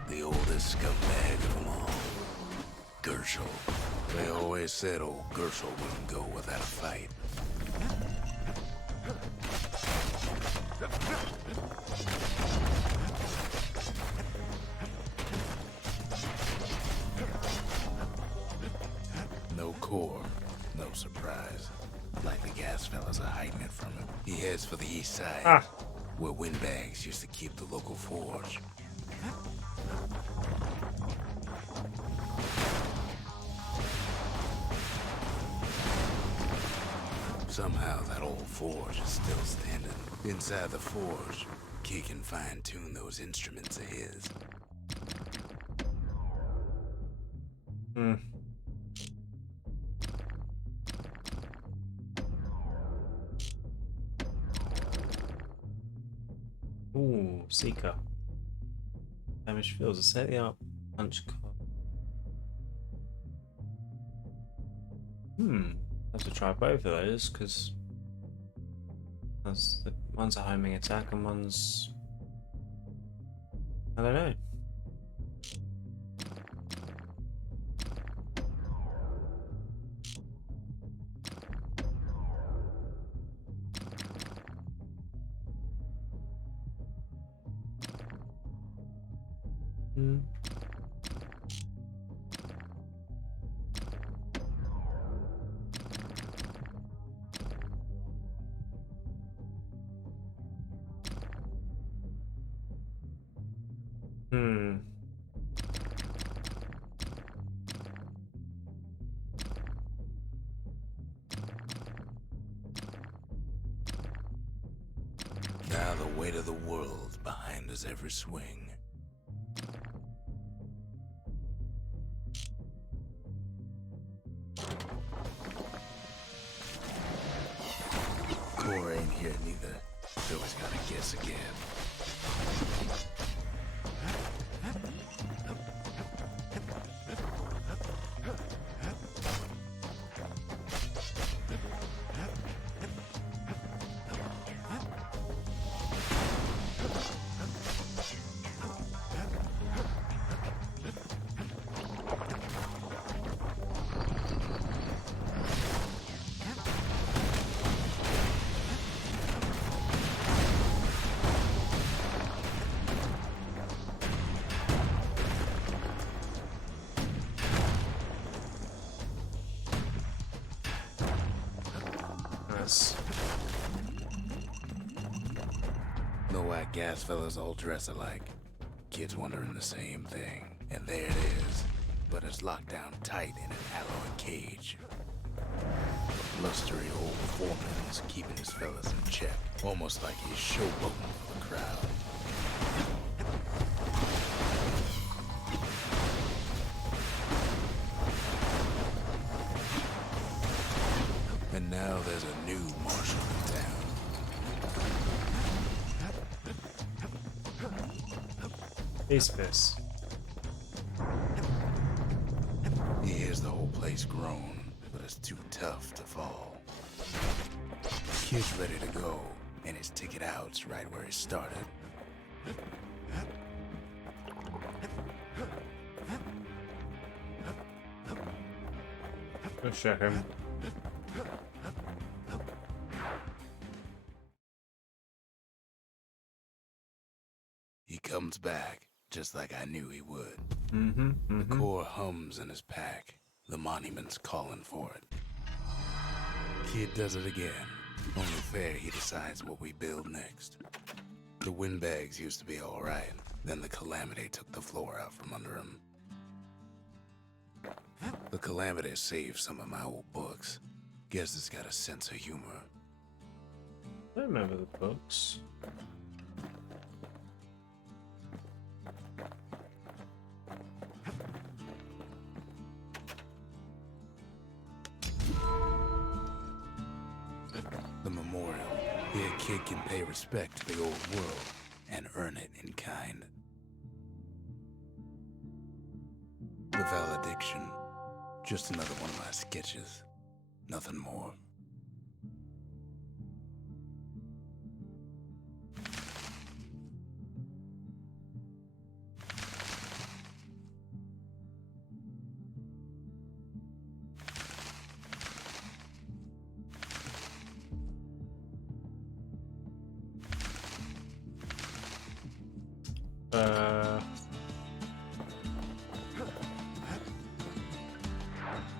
the oldest scumbag of them all. Gershel. They always said old Gershel wouldn't go without a fight. No core, no surprise. Like the gas fellas are hiding it from him. He heads for the east side, where windbags used to keep the local forge. Somehow that old forge is still standing. Inside the forge, Key can fine-tune those instruments of his. Hmm. Ooh, Seeker. Damage fields a set up. Punch card. Have to try both of those because one's a homing attack and one's I don't know. Hmm. Hmm. Now the weight of the world behind us every swing. Core ain't here neither, so he's gotta guess again. Nice. No white gas fellas all dress alike. Kids wondering the same thing. And there it is. But it's locked down tight in an alloy cage. A blustery old foreman's keeping his fellas in check. Almost like he's showboating for the crowd. And now there's a new marshal in town. He's this. He hears the whole place groan, but it's too tough to fall. The kid's ready to go, and his ticket out's right where he started. Go check him. He comes back, just like I knew he would. Mm-hmm. The core hums in his pack. The monument's calling for it. Kid does it again. Only fair he decides what we build next. The windbags used to be alright. Then the Calamity took the floor out from under him. The Calamity saved some of my old books. Guess it's got a sense of humor. I remember the books. The memorial. Here a kid can pay respect to the old world and earn it in kind. The valediction. Just another one of my sketches. Nothing more.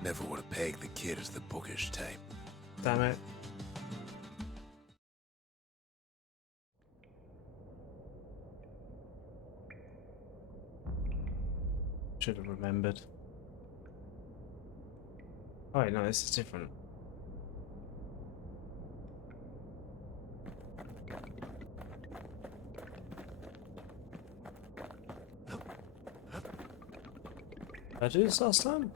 Never would have pegged the kid as the bookish type. Damn it. Should have remembered. Oh wait, no, this is different. Did I do this last time?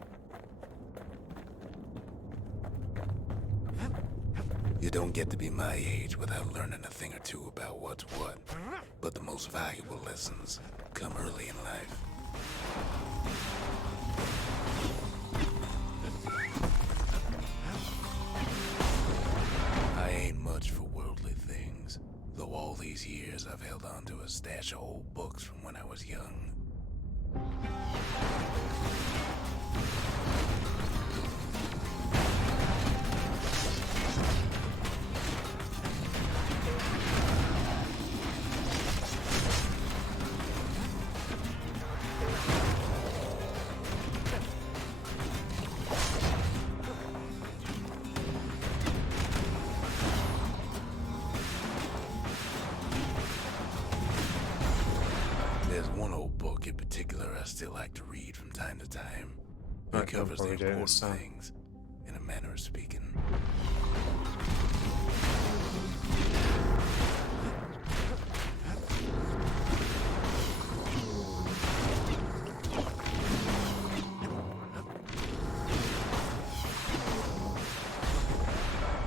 You don't get to be my age without learning a thing or two about what's what. But the most valuable lessons come early in life. I ain't much for worldly things, though all these years I've held on to a stash of old books from when I was young. There's one old book regular I still like to read from time to time. I It can covers the probably do it important this time. things, in a manner of speaking.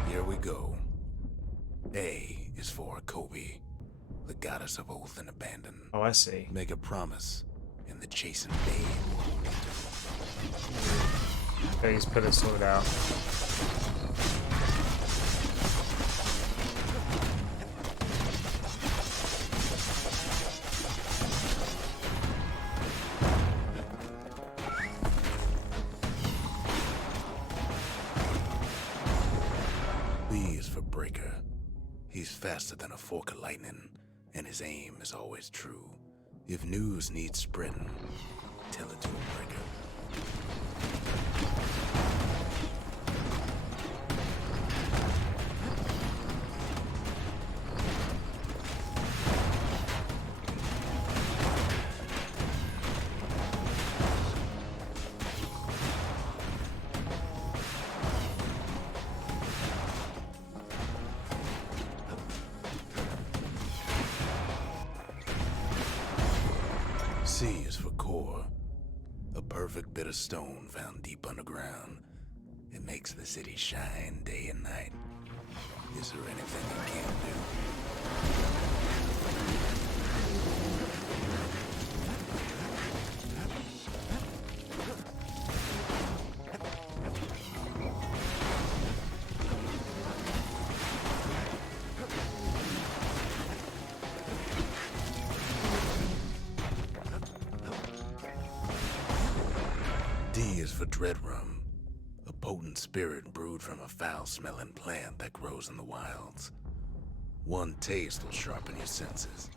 Here we go. A is for Kobe, the goddess of oath and abandon. Oh, I see. Make a promise, and the chastened babe. Please put it sorted out. B is for Breaker. He's faster than a fork of lightning, and his aim is always true. If news needs spreading, tell it to a Breaker. C is for Core, a perfect bit of stone found deep underground. It makes the city shine day and night. Is there anything you can't do? D is for Dread Rum, a potent spirit brewed from a foul-smelling plant that grows in the wilds. One taste will sharpen your senses.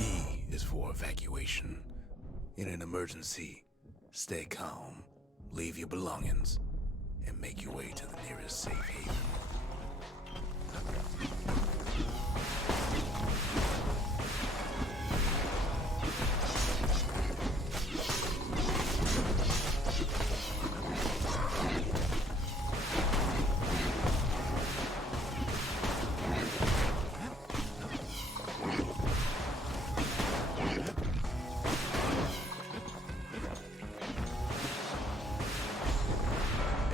E is for evacuation. In an emergency, stay calm, leave your belongings, and make your way to the nearest safe haven.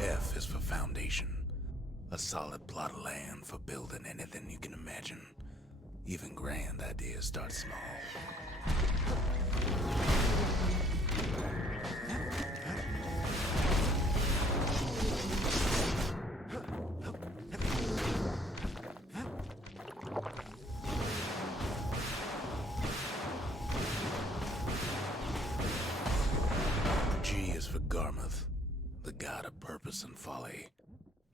F is for foundation. A solid plot of land for building anything you can imagine. Even grand ideas start small. G is for Garmuth, the god of purpose and folly.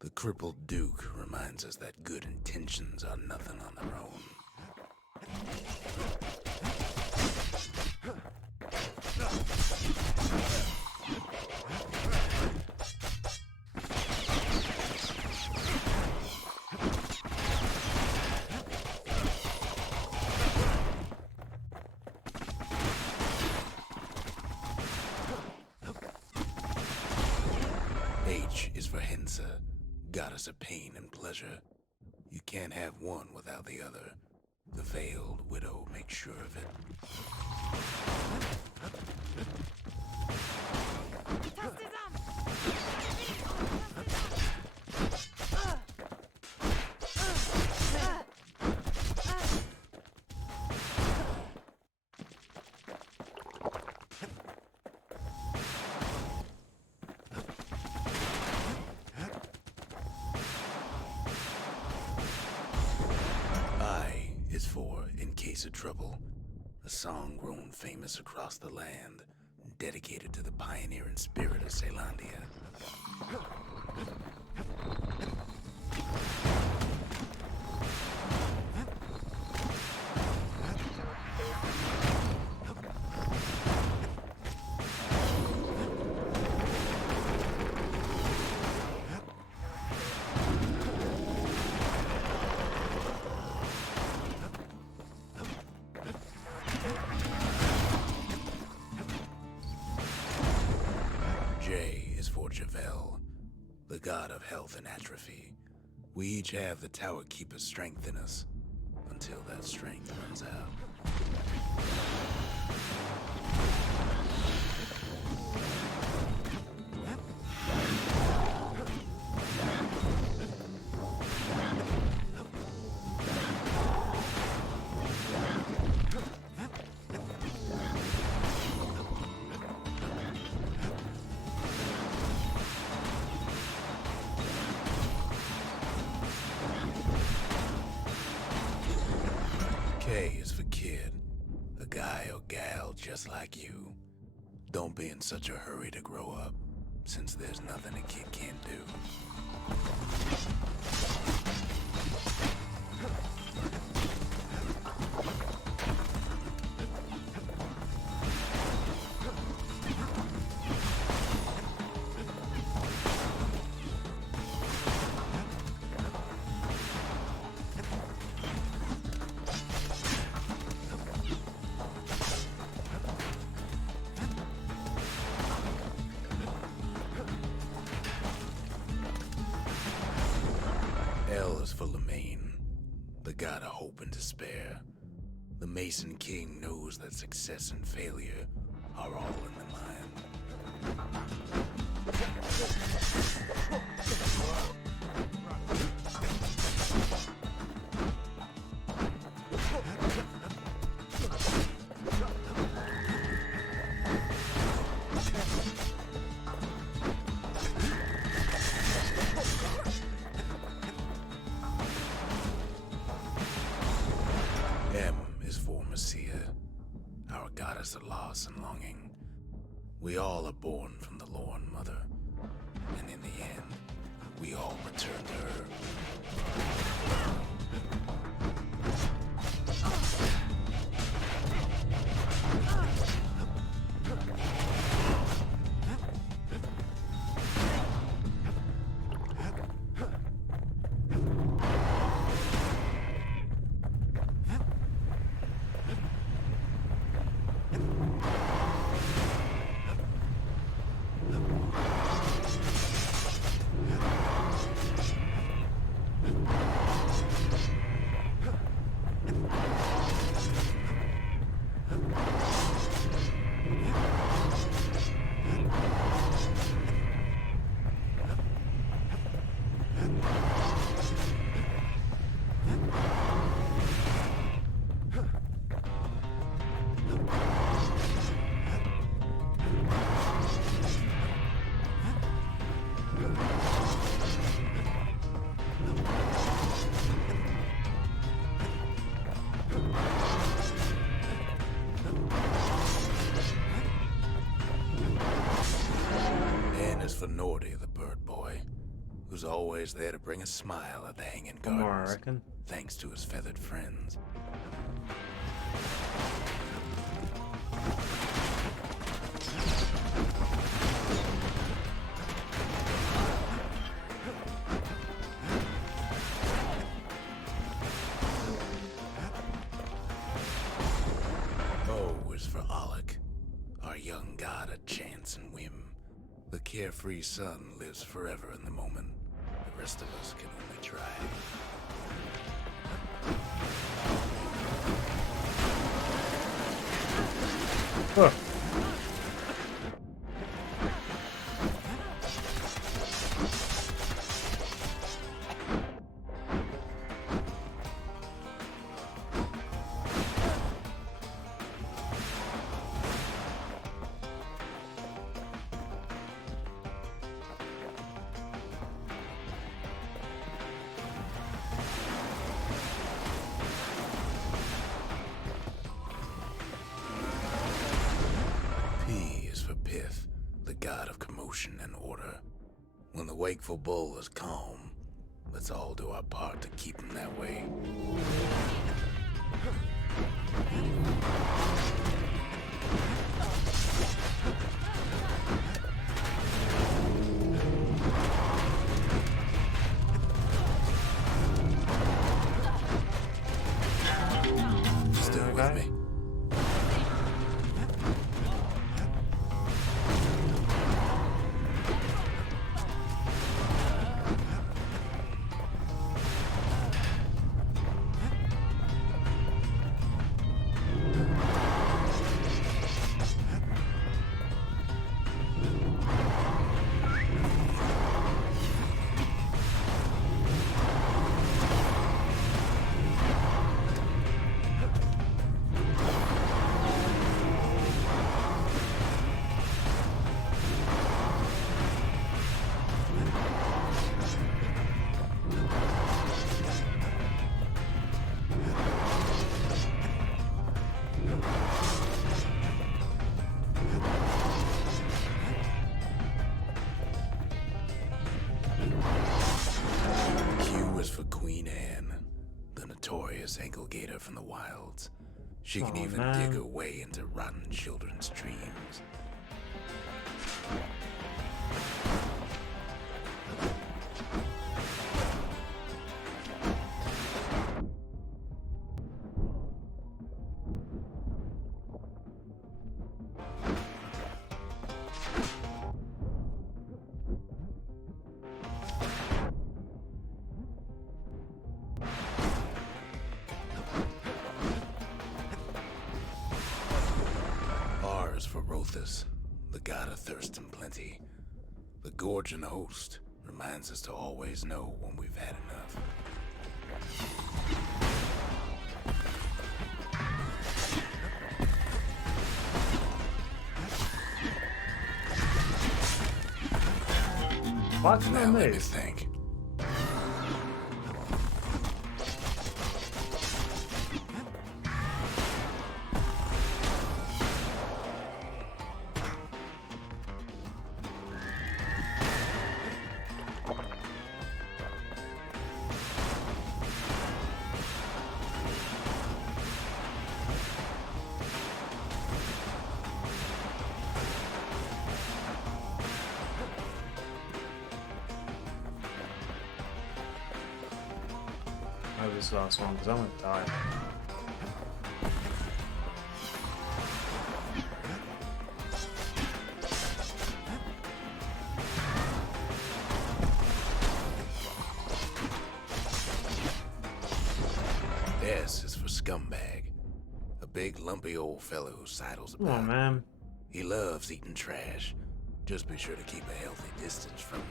The crippled Duke reminds us that good intentions are nothing on their own. H is for Hensa, goddess of pain and pleasure. You can't have one without the other. The veiled widow makes sure of it. piece of trouble. A song grown famous across the land, dedicated to the pioneering spirit of Celandia. J is for Javel, the god of health and atrophy. We each have the Tower Keeper's strength in us, until that strength runs out. K is for kid, a guy or gal just like you. Don't be in such a hurry to grow up, since there's nothing a kid can't do. L is for Lemaine, the god of hope and despair. The Mason King knows that success and failure are all in the mind. M is for Messiah, our goddess of loss and longing. We all are born from the Lorn Mother, and in the end, we all return to her. N is for Nordy, the bird boy, who's always there to bring a smile at the hanging One more, I gardens, reckon. thanks to his feathered friends. O is for Alec, our young god of chance and whim. The carefree son lives forever in the moment. The rest of us can only try. Oh. wakeful bull is calm. Let's all do our part to keep him that way. Still with me? Ankle gator from the wilds. She can even dig her way into rotten children's dreams. For Rothus, the god of thirst and plenty. The gorging host reminds us to always know when we've had enough. What can I now let me move? think. Over this last one because I'm gonna die. S is for scumbag. A big lumpy old fellow who sidles Come about. on, man. He loves eating trash. Just be sure to keep a healthy distance from him.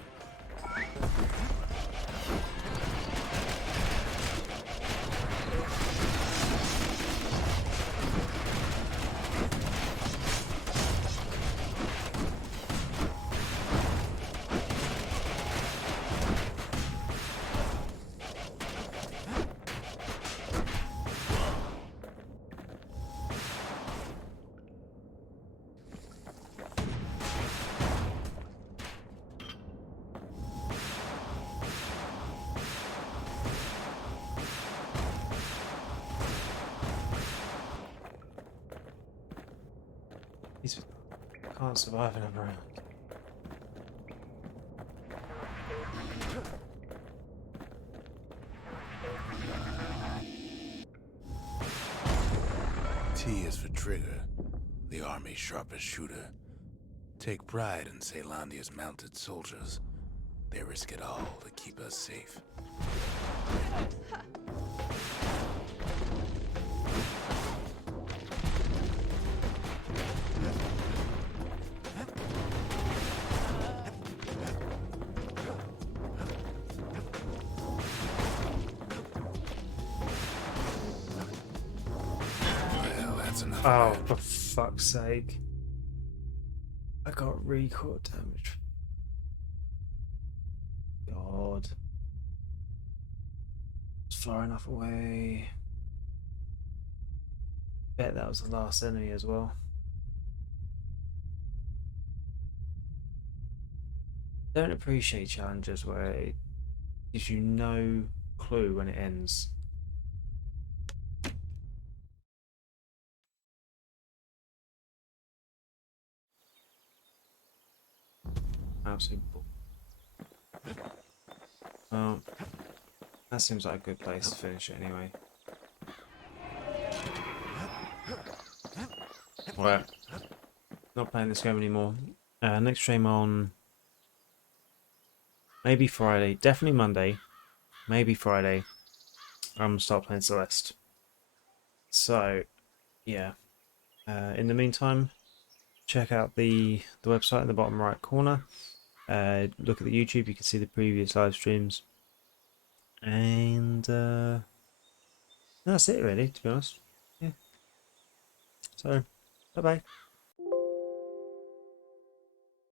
He's can't survive another round. T is for Trigger, the army's sharpest shooter. Take pride in Caelandia's mounted soldiers. They risk it all to keep us safe. Well, that's enough. Oh, for fuck's sake. I got recoil damage. God. It's far enough away. Bet that was the last enemy as well. don't appreciate challenges where it gives you no clue when it ends. Absolutely. Well, that seems like a good place to finish it anyway. Right, not playing this game anymore. Next stream on maybe Friday, definitely Monday, maybe Friday. I'm gonna start playing Celeste. So, yeah. In the meantime, check out the website in the bottom right corner. Look at the YouTube, you can see the previous live streams. And that's it really, to be honest. Yeah. So, bye bye.